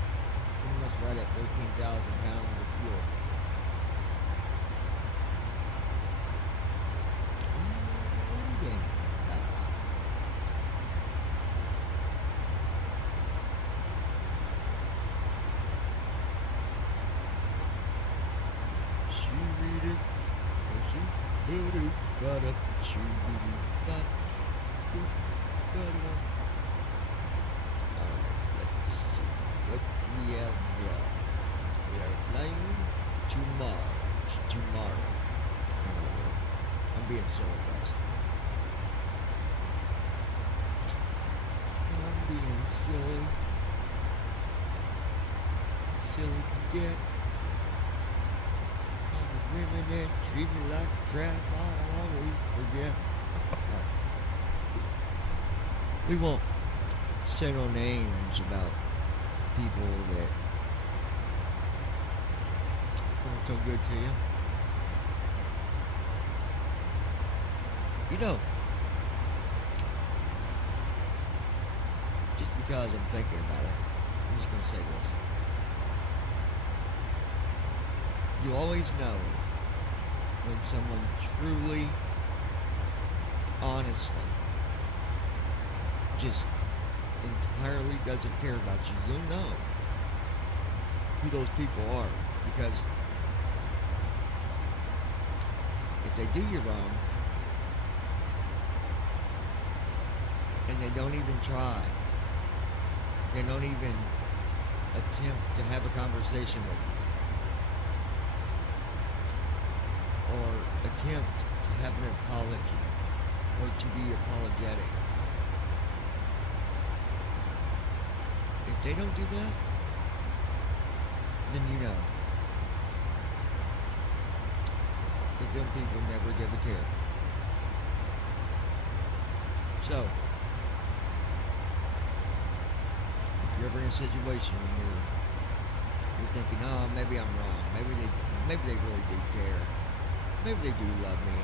pretty much right at 13,000 pounds of fuel. She read it. Does she? Boo-doo, ba-da, choo-doo, bop, boop, ba-da-da. Alright, let's see what we have here. We are flying to Mars tomorrow. I'm being silly, guys. I'm being silly. Silly can get. And the women that treat me like crap, I'll always forget. Right. We won't say no names about people that won't so good to you. You know, just because I'm thinking about it, I'm just going to say this. You always know when someone truly, honestly, just entirely doesn't care about you. You'll know who those people are, because if they do you wrong and they don't even try, they don't even attempt to have a conversation with you or attempt to have an apology or to be apologetic, if they don't do that, then you know that them people never give a care. So, if you're ever in a situation when you're thinking, oh, maybe I'm wrong, maybe they really do care, maybe they do love me.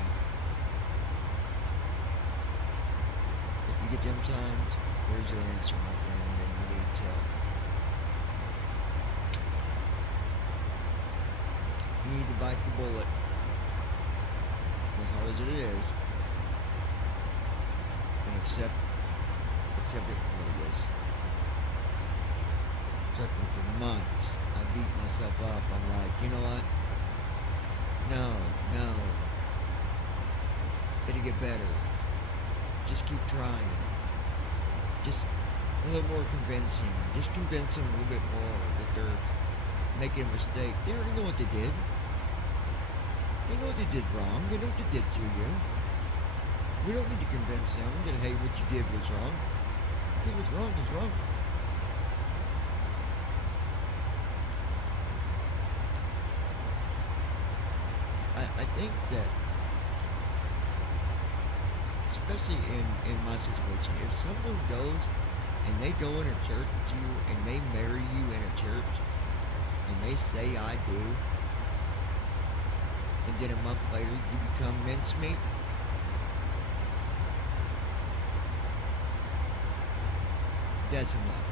If you get them signs, there's your answer, my friend, and you need to bite the bullet, as hard as it is, and accept it for what it is. It took me for months. I beat myself up. I'm like, you know what? No. It'll get better. Just keep trying. Just a little more convincing. Just convince them a little bit more that they're making a mistake. They already know what they did. They know what they did wrong. They know what they did to you. We don't need to convince them that, hey, what you did was wrong. If it was wrong, it's wrong. I think that, especially in my situation, if someone goes and they go in a church with you and they marry you in a church and they say I do, and then a month later you become mincemeat, that's enough.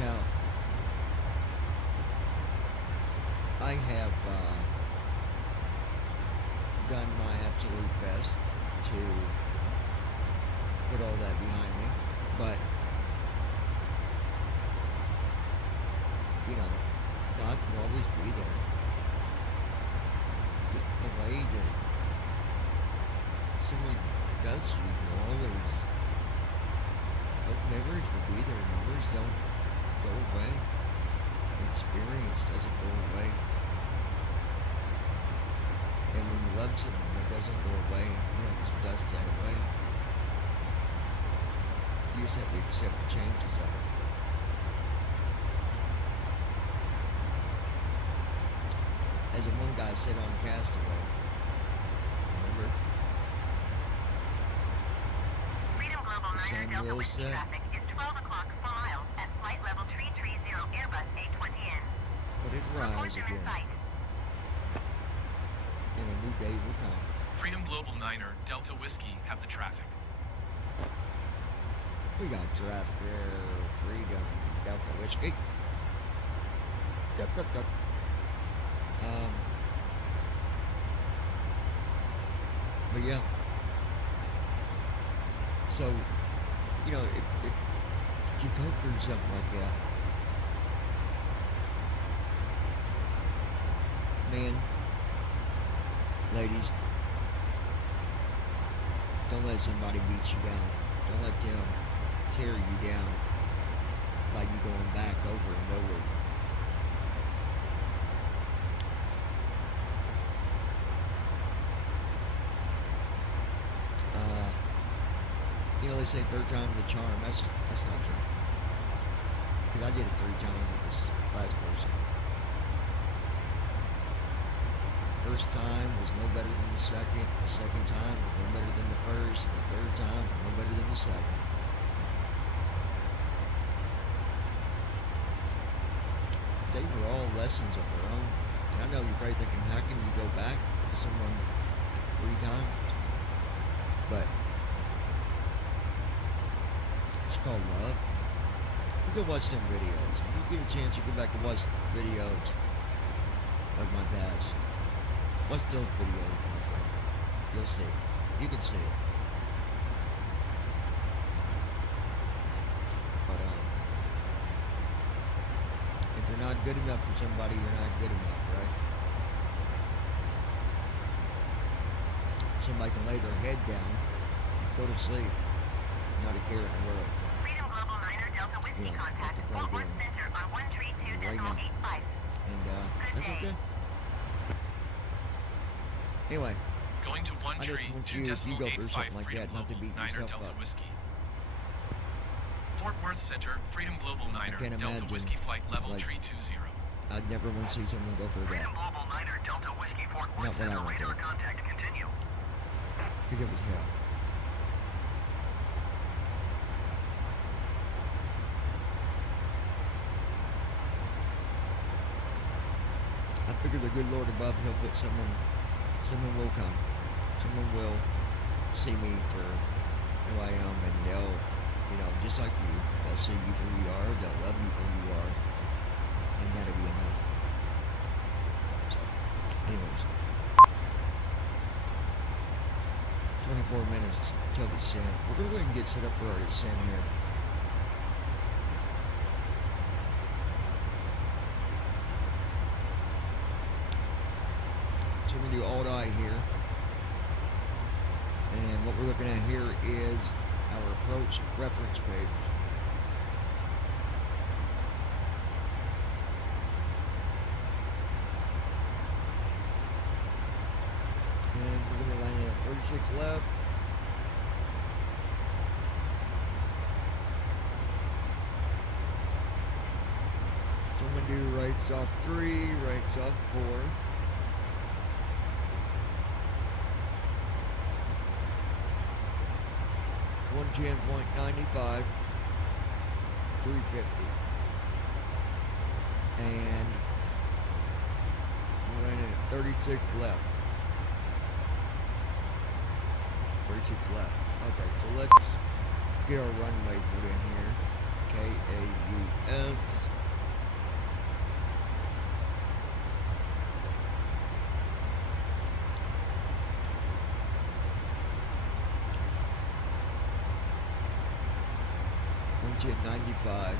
Now, I have done my absolute best to put all that behind me, but thoughts will always be there. The way that someone does you will always, those memories will be there. Memories don't go away. The experience doesn't go away. And when you love someone, that doesn't go away. You don't just dust that away. You just have to accept the changes of it. As the one guy said on Castaway, remember? Freedom Global The sun Delta will Whiskey set. traffic is 12 o'clock 4 miles at flight level 330 Airbus A20N. But it Report rise them in again, sight. and a new day will come. Freedom Global Niner, Delta Whiskey have the traffic. We got traffic there, Freedom, Delta Whiskey. Dup, dup, dup. But yeah. So, if you go through something like that, Men, ladies, don't let somebody beat you down. Don't let them tear you down by you going back over and over. You know, they say third time's the charm. That's not true. Because I did it 3 times with this last person. First time was no better than the second. The second time was no better than the first. And the third time was no better than the second. They were all lessons of their own. And I know you're probably thinking, how can you go back to someone 3 times? But it's called love. You go watch them videos. If you get a chance, you go back and watch videos of my past. Watch those videos, my friend. You'll see it. You can see it. But if you're not good enough for somebody, you're not good enough, right? Somebody can lay their head down, go to sleep, not a care in the world. Freedom Global 9er Delta Whiskey contact. Fort Worth Center on 132.85. And that's okay. Anyway, Going to I just want you, if you go through something like that, not to beat yourself up. Whiskey. Fort Worth Center, Freedom Global 9er, can't Delta imagine, Whiskey Flight Level like, 320. I'd never want to see someone go through that. Freedom Global 9er Delta Whiskey Fort Worth Not when I Center went radar there. contact continue. Because it was hell. I figure the good Lord above, He'll put someone will come. Someone will see me for who I am, and they'll, you know, just like you, they'll see you for who you are, they'll love you for who you are, and that'll be enough. So, anyways, 24 minutes till descent. We're going to go ahead and get set up for our descent here. So we're going to do alt-I here. And what we're looking at here is our approach reference page. And we're going to line it at 36 left. So I'm going to do rights off 3, rights off 4. 110.95, 350, and we're in at 36 left. 36 left. Okay, so let's get our runway put in here. KAUS. To 95.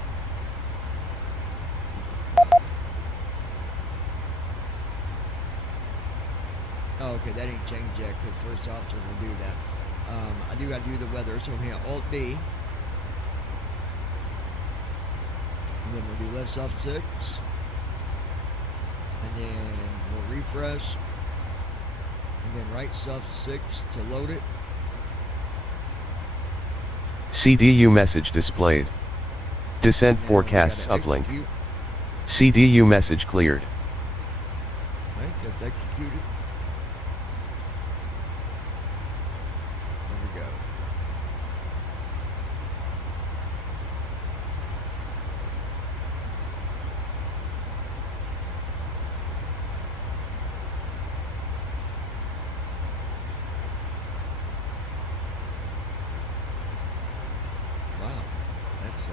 Oh, okay, that ain't changed yet because first officer will do that. I do got to do the weather, so I'm here Alt-D. And then we'll do left soft 6. And then we'll refresh. And then right soft 6 to load it. CDU message displayed. Descent forecasts uplink. CDU message cleared. Right, that's executed. There we go. Wow, that's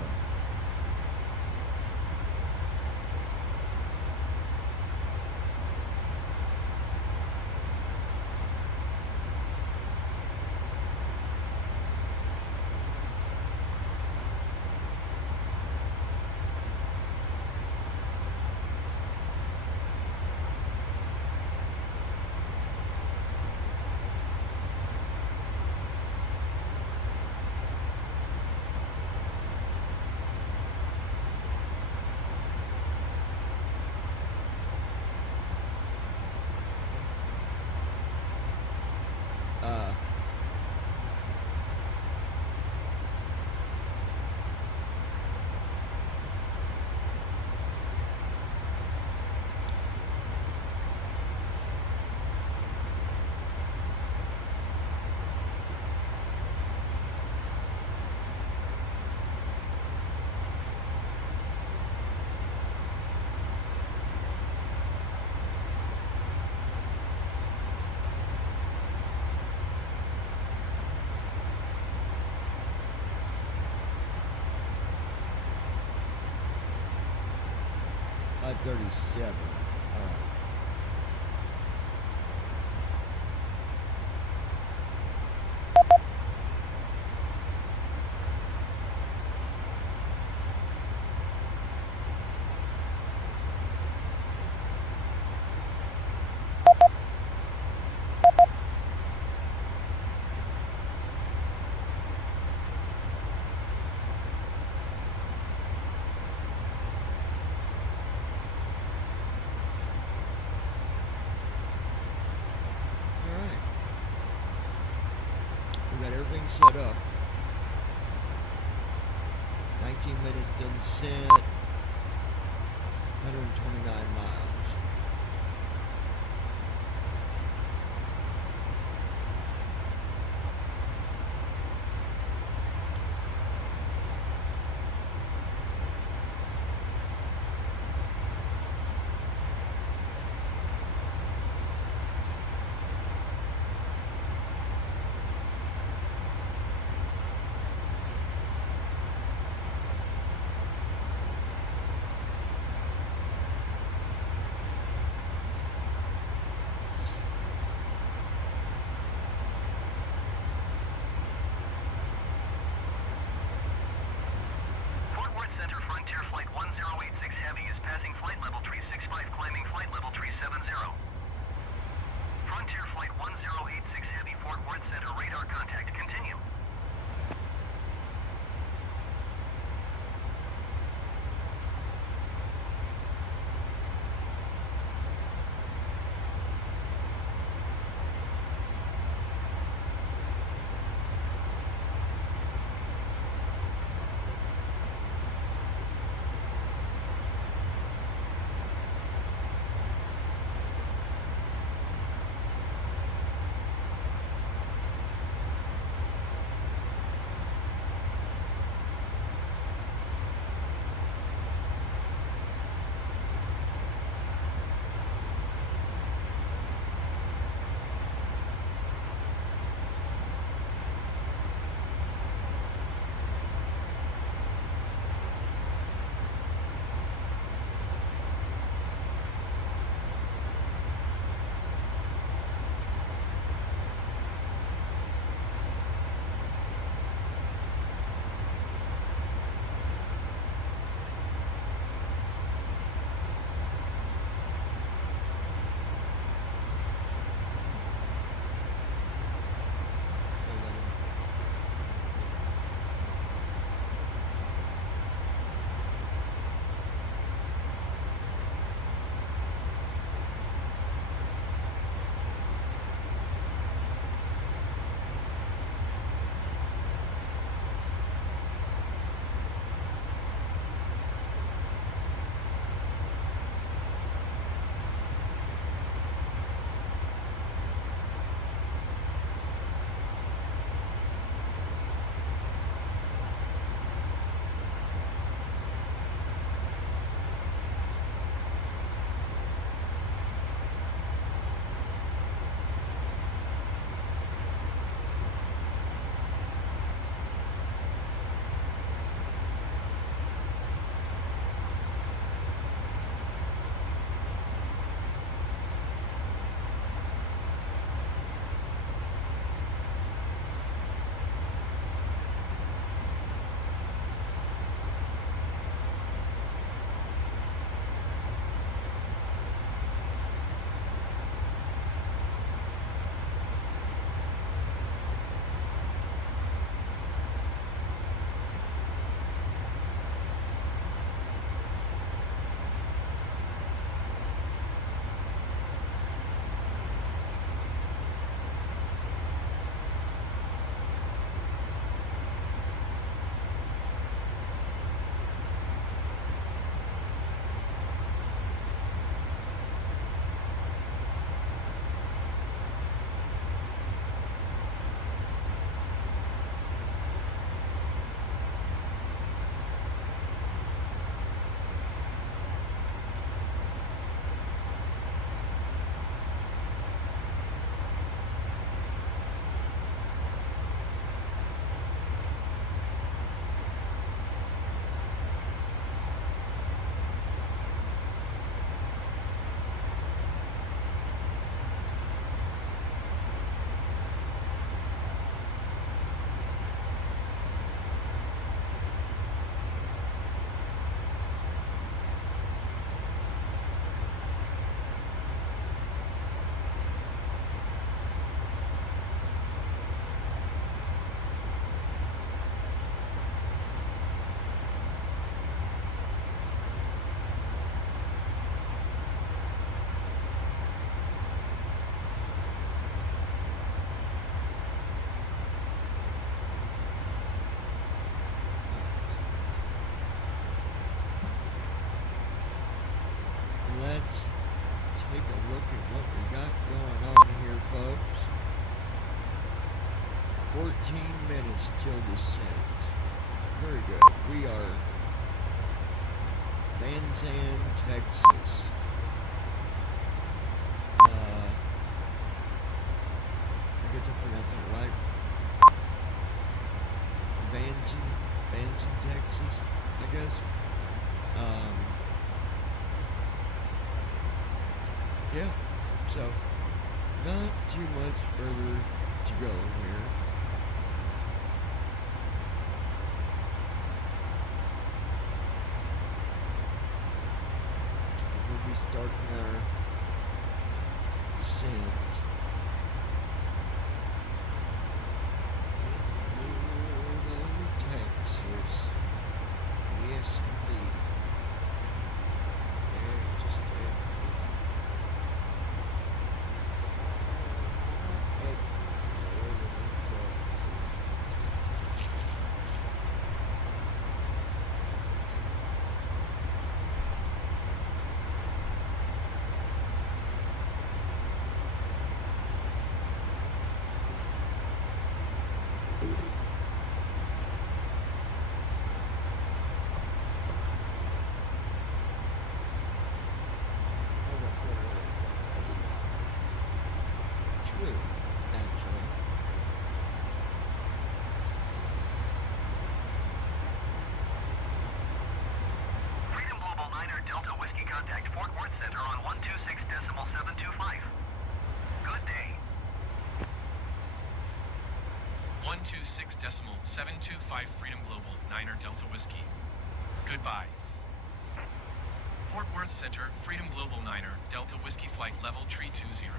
237. All right. Got everything set up. 19 minutes till the set. 129 miles. 13 minutes till descent. Very good. We are Van Zandt, Texas. I guess I'm pronouncing it right. Van Zandt, Texas, I guess. Yeah, so not too much further to go here. And we'll be starting our descent in Northern Texas. Yes, indeed. True, actually. Freedom Global 9er Delta Whiskey contact Fort Worth Center on 126.725. Good day. 126.725 Freedom Global 9er Delta Whiskey. Goodbye. Fort Worth Center, Freedom Global 9er Delta Whiskey flight level 320.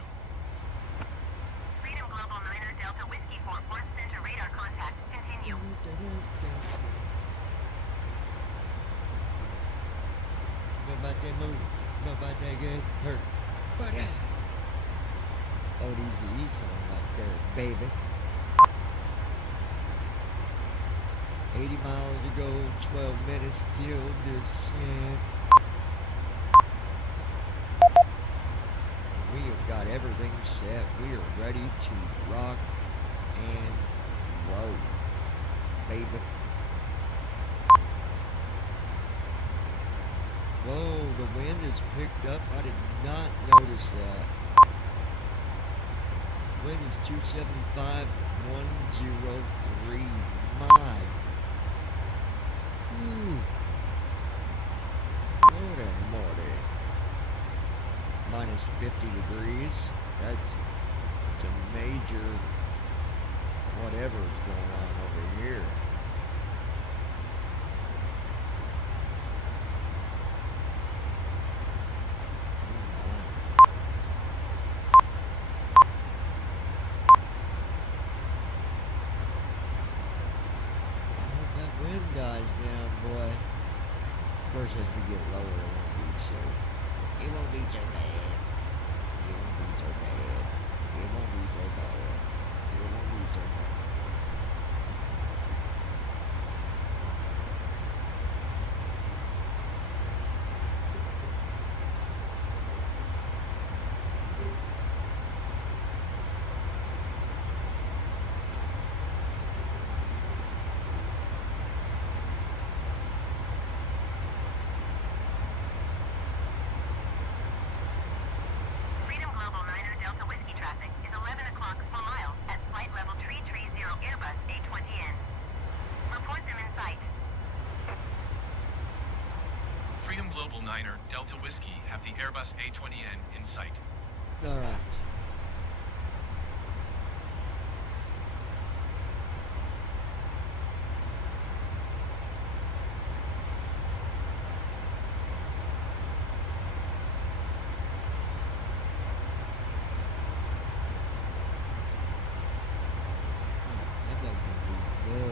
Freedom Global 9er Delta Whiskey Fort Worth Center radar contact. Continue. Nobody move. Nobody get hurt. But oh, these are song right there, baby. 80 miles to go, 12 minutes till descent. We have got everything set. We are ready to rock and roll, baby. Whoa, the wind is picked up. I did not notice that. Wind is 275, 103. My. Ooh. Lord and Morty. Minus 50 degrees. That's a major whatever is going on over here. Wind dies down, boy. Of course, as we get lower, it won't be so bad. It won't be so bad. It won't be so bad. It won't be so bad. It won't be so bad. Freedom Global 9er Delta Whiskey traffic is 11 o'clock 4 miles at flight level 330 Airbus A20N. Report them in sight. Freedom Global 9er Delta Whiskey have the Airbus A20N in sight. All right. That might be love.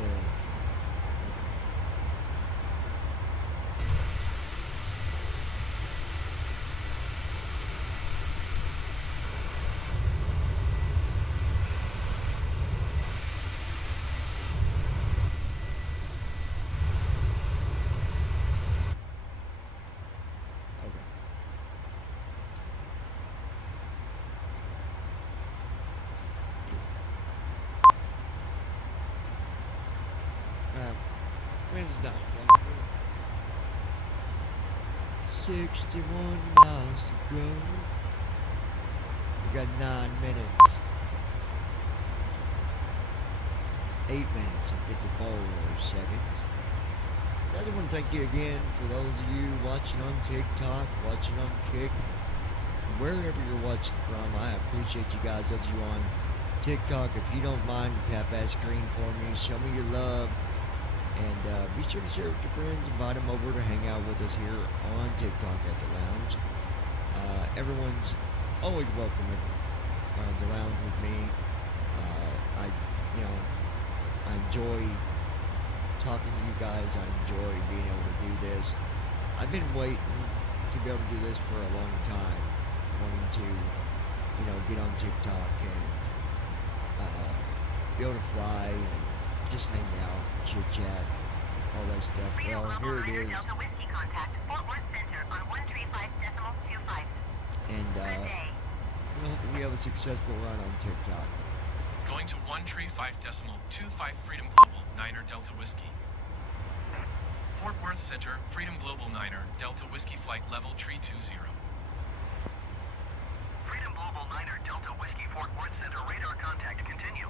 Wind's not gonna do it. 61 miles to go. We got 9 minutes. 8 minutes and 54 seconds. I just want to thank you again for those of you watching on TikTok, watching on Kick, wherever you're watching from. I appreciate you guys. Those of you on TikTok, if you don't mind, tap that screen for me. Show me your love. And be sure to share with your friends. Invite them over to hang out with us here on TikTok at the lounge. Everyone's always welcome at the lounge with me. I enjoy talking to you guys. I enjoy being able to do this. I've been waiting to be able to do this for a long time, wanting to, get on TikTok and be able to fly and just hang out, chit chat, all that stuff. Well, here it is. And hopefully we have a successful run on TikTok. Going to 135.25 Freedom Global, Niner Delta Whiskey. Fort Worth Center, Freedom Global Niner, Delta Whiskey Flight Level 320. Freedom Global Niner Delta Whiskey Fort Worth Center radar contact continue.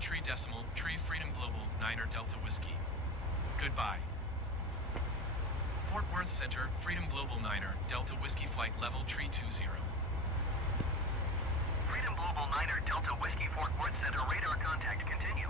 Tree Decimal, Tree Freedom Global, Niner Delta Whiskey. Goodbye. Fort Worth Center, Freedom Global Niner, Delta Whiskey Flight Level 320. Global 9er Delta Whiskey Fort Worth Center radar contact continue.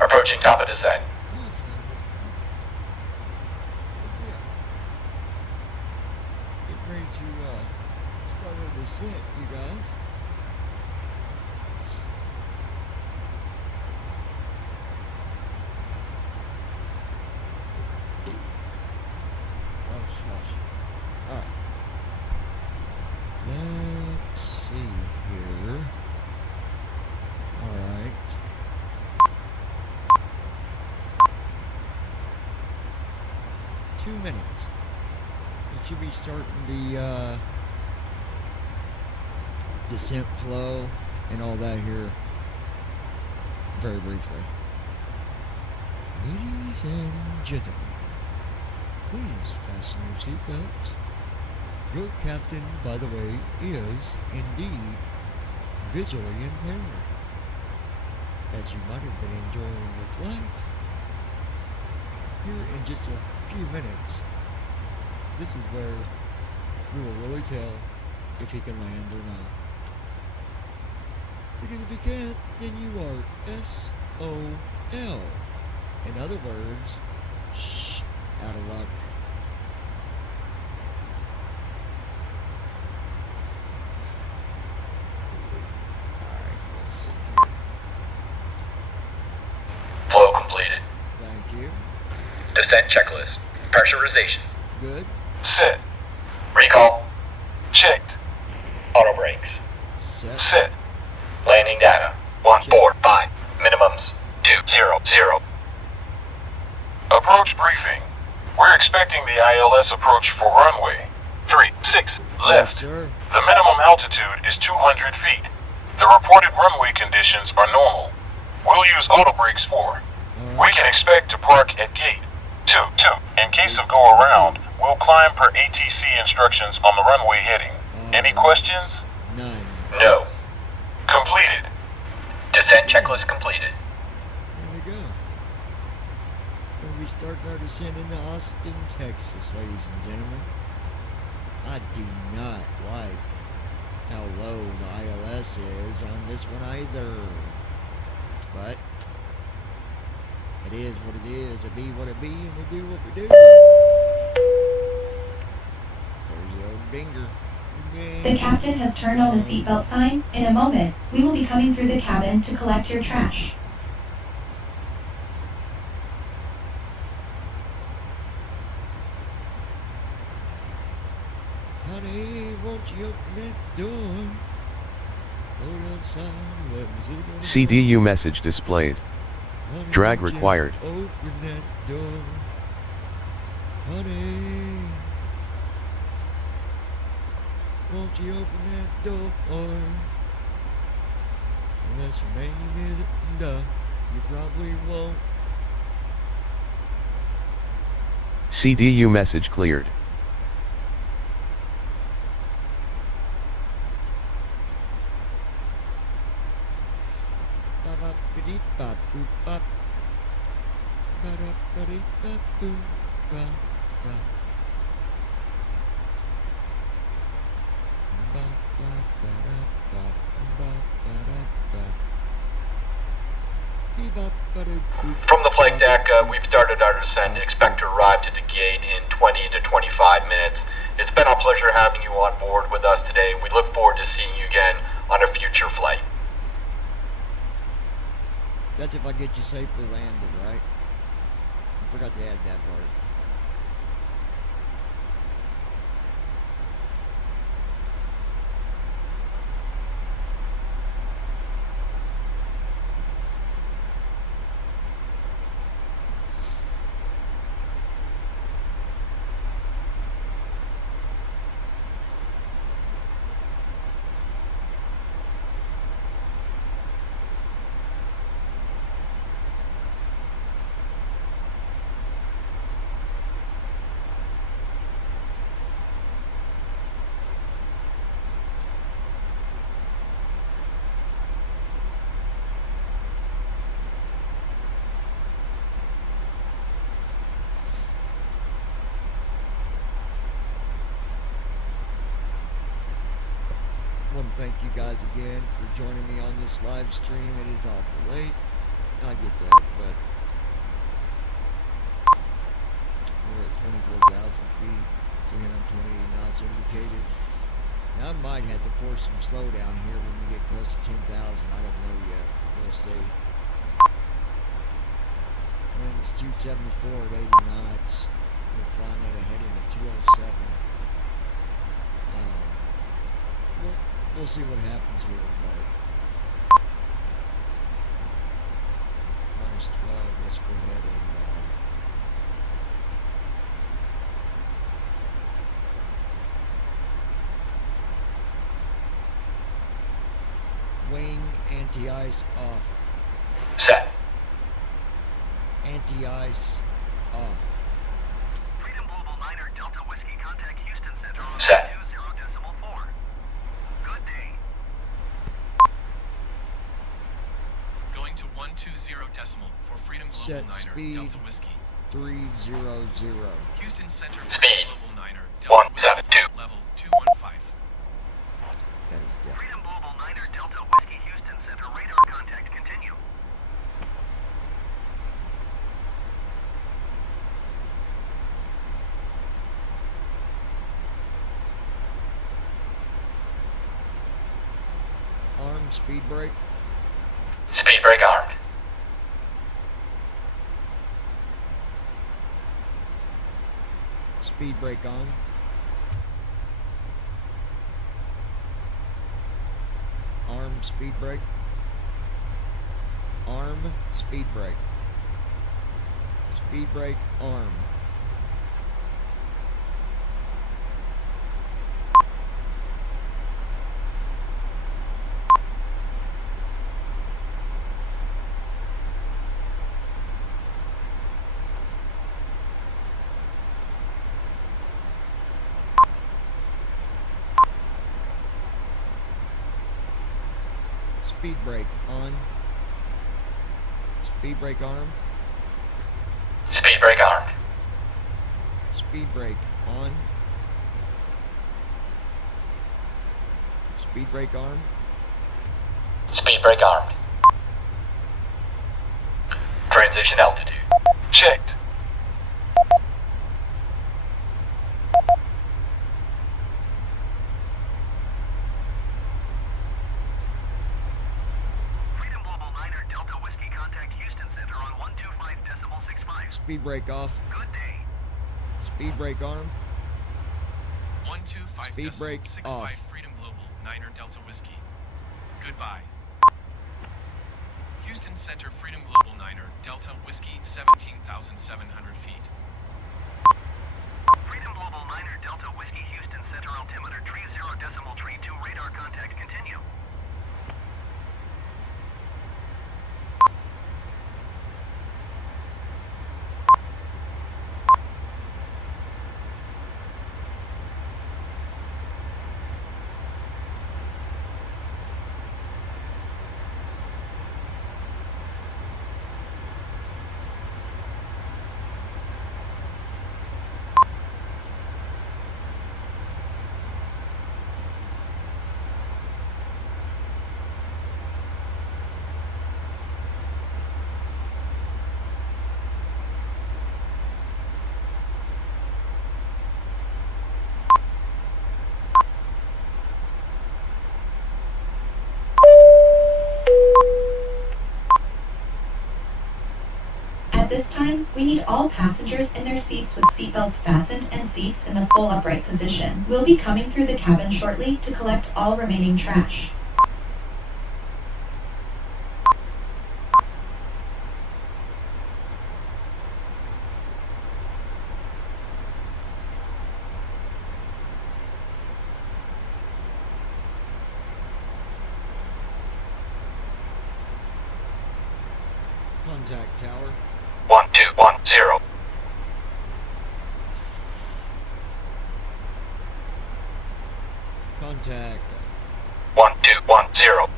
Approaching top of descent. Get ready to start our descent, you guys. Oh, shush. Alright. Let's see here. Alright. Two minutes. It should be starting the descent flow and all that here very briefly. Ladies and gentlemen, please fasten your seatbelts. Your captain, by the way, is indeed visually impaired. As you might have been enjoying your flight. Here in just a few minutes, this is where we will really tell if he can land or not. Because if he can't, then you are SOL. In other words, shh, out of luck. Alright, let's see here. Flow completed. Thank you. Descent checklist. Pressurization. Good. Sit. Recall. Checked. Auto brakes. Set. Sit. Landing data. 145. Minimums. 200. Approach briefing. We're expecting the ILS approach for runway 36 left. Yes, sir. The minimum altitude is 200 feet. The reported runway conditions are normal. We'll use auto brakes for. We can expect to park at gate 2. In case of go around, we'll climb per ATC instructions on the runway heading. Any questions? None. No. Completed. Descent checklist completed. There we go. Gonna be starting our descent into Austin, Texas, ladies and gentlemen. I do not like how low the ILS is on this one either. But it is what it is. It be what it be, and we do what we do. There's the old dinger. The captain has turned on the seatbelt sign. In a moment, we will be coming through the cabin to collect your trash. Honey, won't you open that door? Go outside and let me see what CDU message displayed. Honey, Drag won't you required. Open that door. Honey, won't you open that door? Unless your name isn't Duh, you probably won't. CDU message cleared. Ba-ba-ba-dee-ba-boop-bop. Ba-da-ba-dee-ba-boop-ba-ba. From the flight deck, we've started our descent. Expect to arrive to the gate in 20 to 25 minutes. It's been a pleasure having you on board with us today. We look forward to seeing you again on a future flight. That's if I get you safely landed, right? I forgot to add that part. I want to thank you guys again for joining me on this live stream. It is awful late. I get that, but we're at 24,000 feet, 328 knots indicated. Now I might have to force some slowdown here when we get close to 10,000. I don't know yet. We'll see. Wind is 274 at 80 knots. We're flying at a heading of 207. We'll see what happens here, but minus 12, let's go ahead and wing anti-ice off. Set. Anti-ice off. Freedom Global 9er Delta Whiskey, contact Houston Center on Set. 20.4. Good day. Going to 120 decimal for Freedom Global Set 9er speed Delta Whiskey. 300. Houston Center Speed. Global 9er Delta 172. Whiskey, level 215. That is definitely. Freedom Global 9er Delta Whiskey, Houston Center radar contact continue. Arm speed brake. Speed brake armed. Speed brake on. Arm speed brake. Arm speed brake. Speed brake arm. Speed brake on. Speed brake arm. Speed brake armed. Speed brake on. Speed brake arm. Speed brake armed. Transition altitude. Checked. Freedom Global 9er Delta Whiskey, contact Houston Center on 125.65. Speed brake off. Good day. Speed brake arm. 125 Speed brake 65 off. Freedom Global 9er Delta Whiskey. Goodbye. Houston Center Freedom Global 9er Delta Whiskey 17,700 feet. Freedom Global 9er Delta Whiskey, Houston Center altimeter 30.32 radar contact continue. this time, we need all passengers in their seats with seatbelts fastened and seats in the full upright position. We'll be coming through the cabin shortly to collect all remaining trash. Contact tower. 1210. Contact. 1210.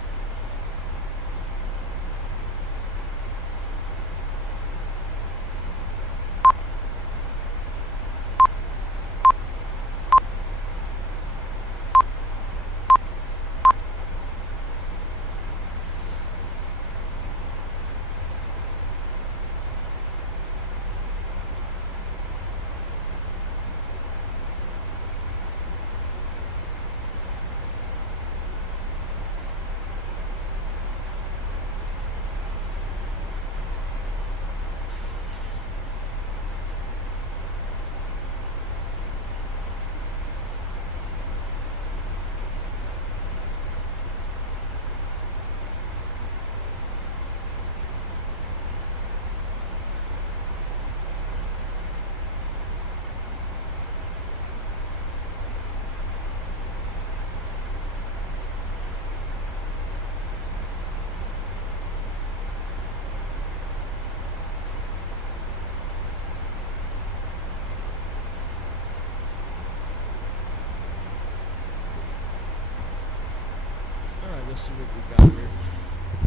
Alright, let's see what we got here.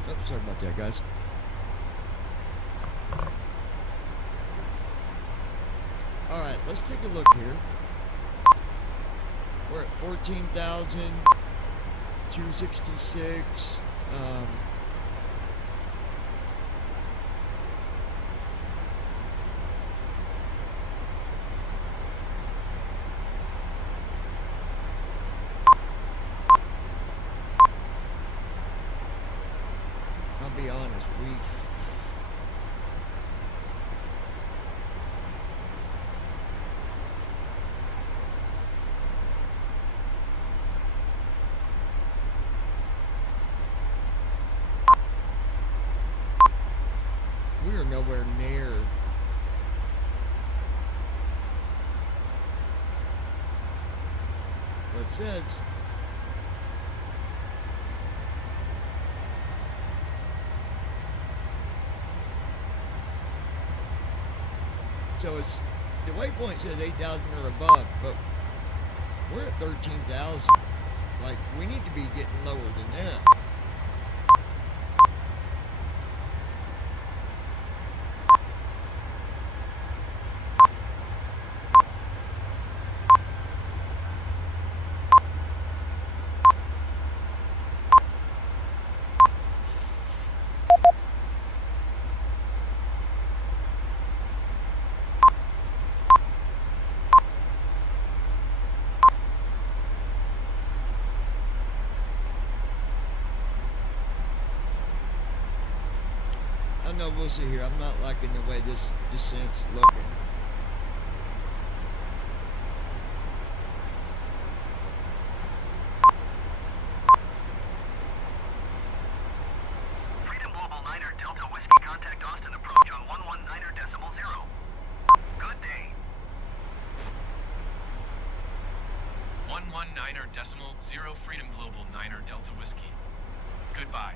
Oh, sorry about that, guys. Alright, let's take a look here. We're at 14,266. I'll be honest, we are nowhere near what it says. So it's, the waypoint says 8,000 or above, but we're at 13,000. Like, we need to be getting lower than that. I know, we'll see here. I'm not liking the way this descent's looking. Freedom Global 9er Delta Whiskey, contact Austin approach on 119.0. Good day. 119.0 Freedom Global 9er Delta Whiskey. Goodbye.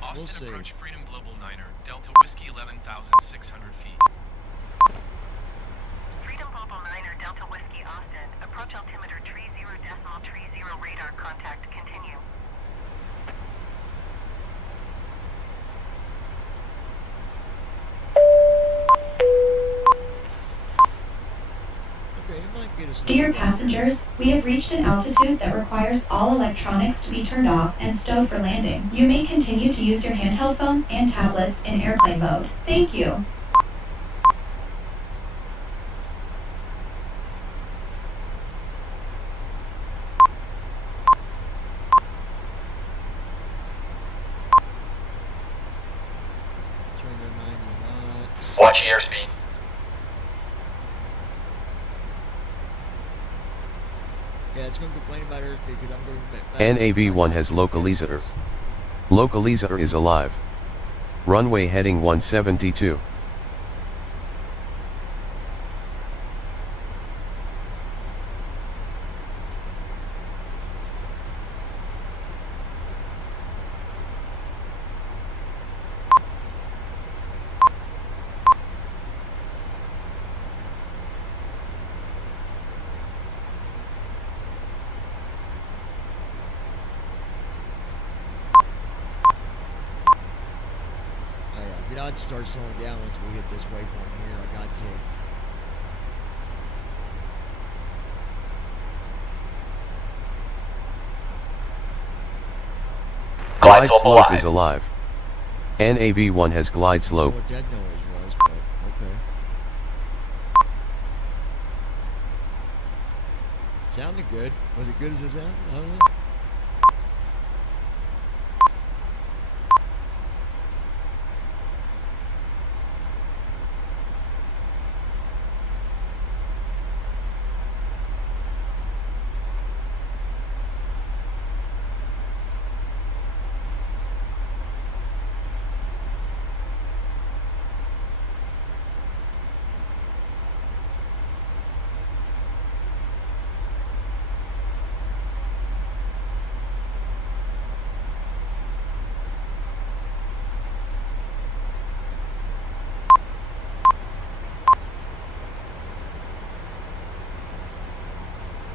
Austin We'll see. approach Freedom Global 9er Delta Whiskey 11,600 feet. Freedom Global 9er Delta Whiskey Austin. Approach altimeter 30.30 radar contact. Continue. Okay, it might get us. Dear passengers, we have reached an altitude that requires all electronics to be turned off and stowed for landing. You may continue to use your handheld phones and tablets in airplane mode. Thank you. China Watch the airspeed. Yeah, it's going to complain about airspeed because I'm going a bit faster. NAV1 has localizer. Localizer is alive. Runway heading 172. I'd start slowing down once we hit this waypoint here. I got to. Glide slope is alive. NAV1 has glide slope. I don't know what that noise was, but okay. Sounded good. Was it good as it sounded? I don't know.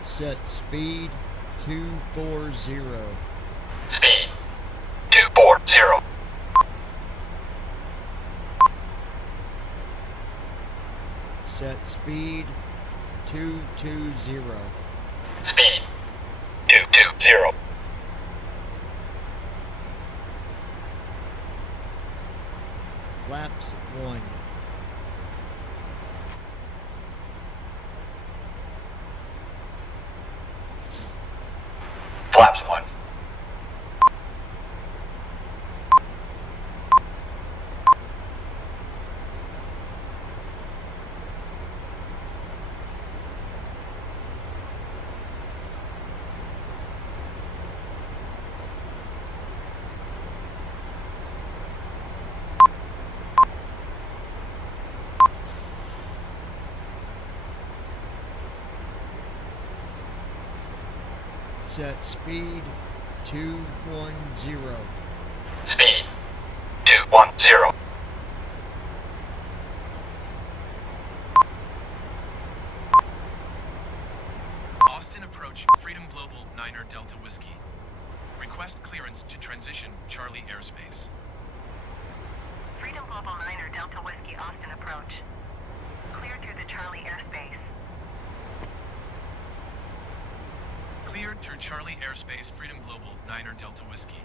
Set speed 240. Speed 240. Set speed 220. Speed 220. Flaps 1. Flaps 1. Set speed 210. Speed 210. Austin approach, Freedom Global 9er Delta Whiskey. Request clearance to transition Charlie airspace. Freedom Global 9er Delta Whiskey, Austin approach. Clear through the Charlie airspace. Cleared through Charlie airspace, Freedom Global 9er Delta Whiskey.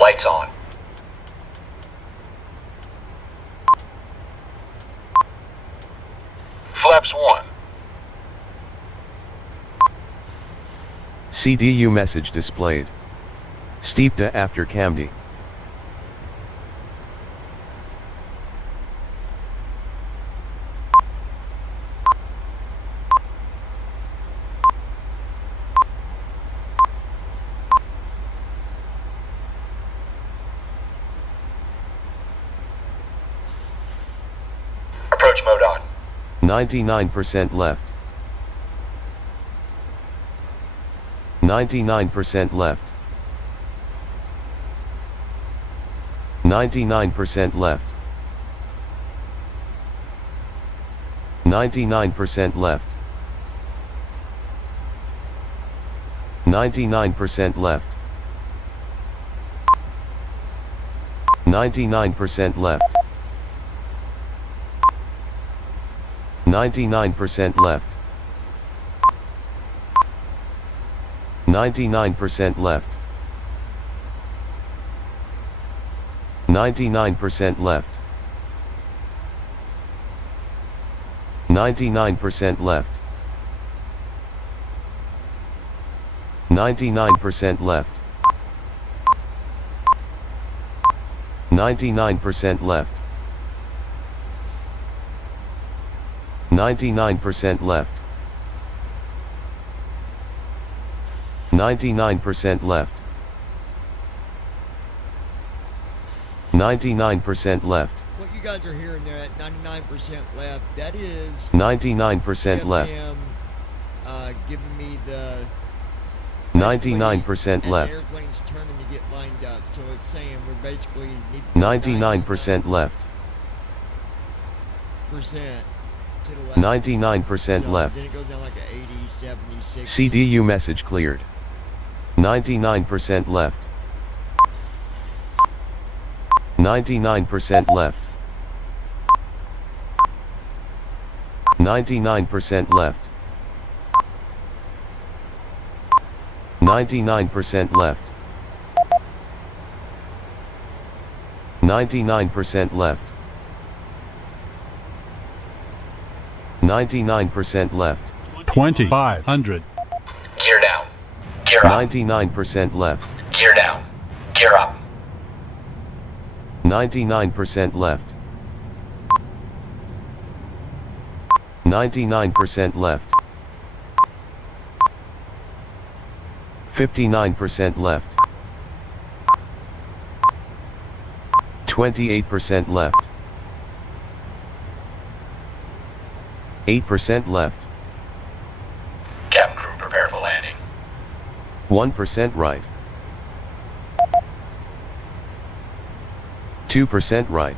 Lights on. Flaps 1. CDU message displayed. Steepta after Camdy. Approach mode on. 99% left. 99% left. 99% left. 99% left. 99% left. 99% left. 99% left. 99% left. 99% left. 99% left. 99% left. 99% left. 99% left. 99% left. 99% left. What you guys are hearing there at 99% left, that is 99% left. Giving me the 99% and left. the airplane's turning to get lined up, so it's saying we're basically need to 99% left. percent to the left. 99% So left. then it goes down like a 80, 70, 60. CDU message cleared. 99% left. 99% left. 99% left. 99% left. 99% left. 99% left. 2,500. Gear down. Gear up. 99% left. Gear down. Gear up. 99% left. 99% left. 59% left. 28% left. 8% left. Cabin crew, prepare for landing. 1% right. 2% right.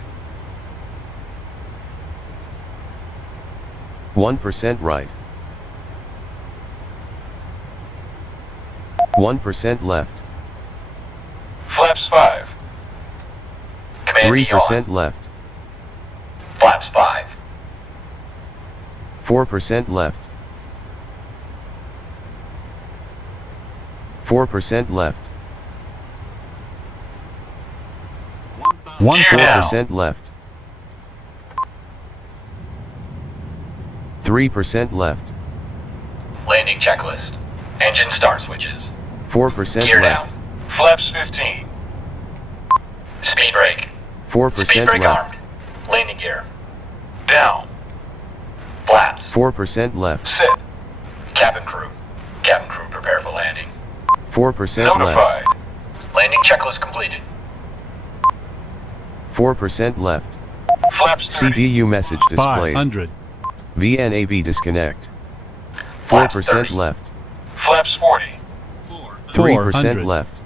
1% right. 1% left. Flaps 5. Command me 3% on. left. Flaps 5. 4% left. 4% left. 4% left. 3% left. Landing checklist. Engine start switches. 4% Gear left. down. Flaps 15. Speed brake. 4% Speed brake left. armed. Landing gear. Down. Flaps. 4% left. Sit. Cabin crew. Cabin crew, prepare for landing. 4% left. Notified. Landing checklist completed. 4% left. Flaps 30. CDU message displayed. 500. VNAV disconnect. Flaps 4% 30. left. Flaps 40. 3% 400. left.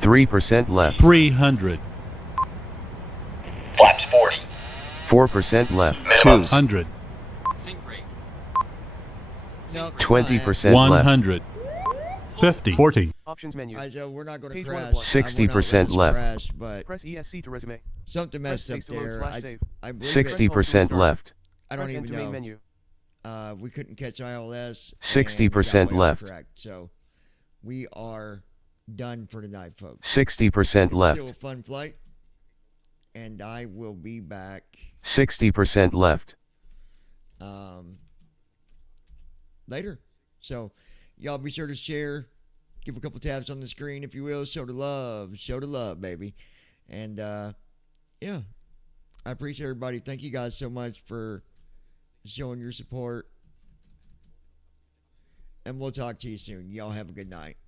3% left. 300. Flaps 40. 4% left. Minimum. 200. Nope, 20% left. 100. 50. 40. Options menu. We're not going to Page crash. 1 of 60% left. Crash, but Press ESC to resume. something messed up Press space to load there. slash save. I believe 60% left. I don't Press even into main know. menu. We couldn't catch ILS. 60% left. So we are done for tonight, folks. 60% left. Still a fun flight, and I will be back 60% left. later. So y'all be sure to share, give a couple tabs on the screen if you will. Show the love, baby. And yeah, I appreciate everybody. Thank you guys so much for showing your support, and we'll talk to you soon. Y'all have a good night.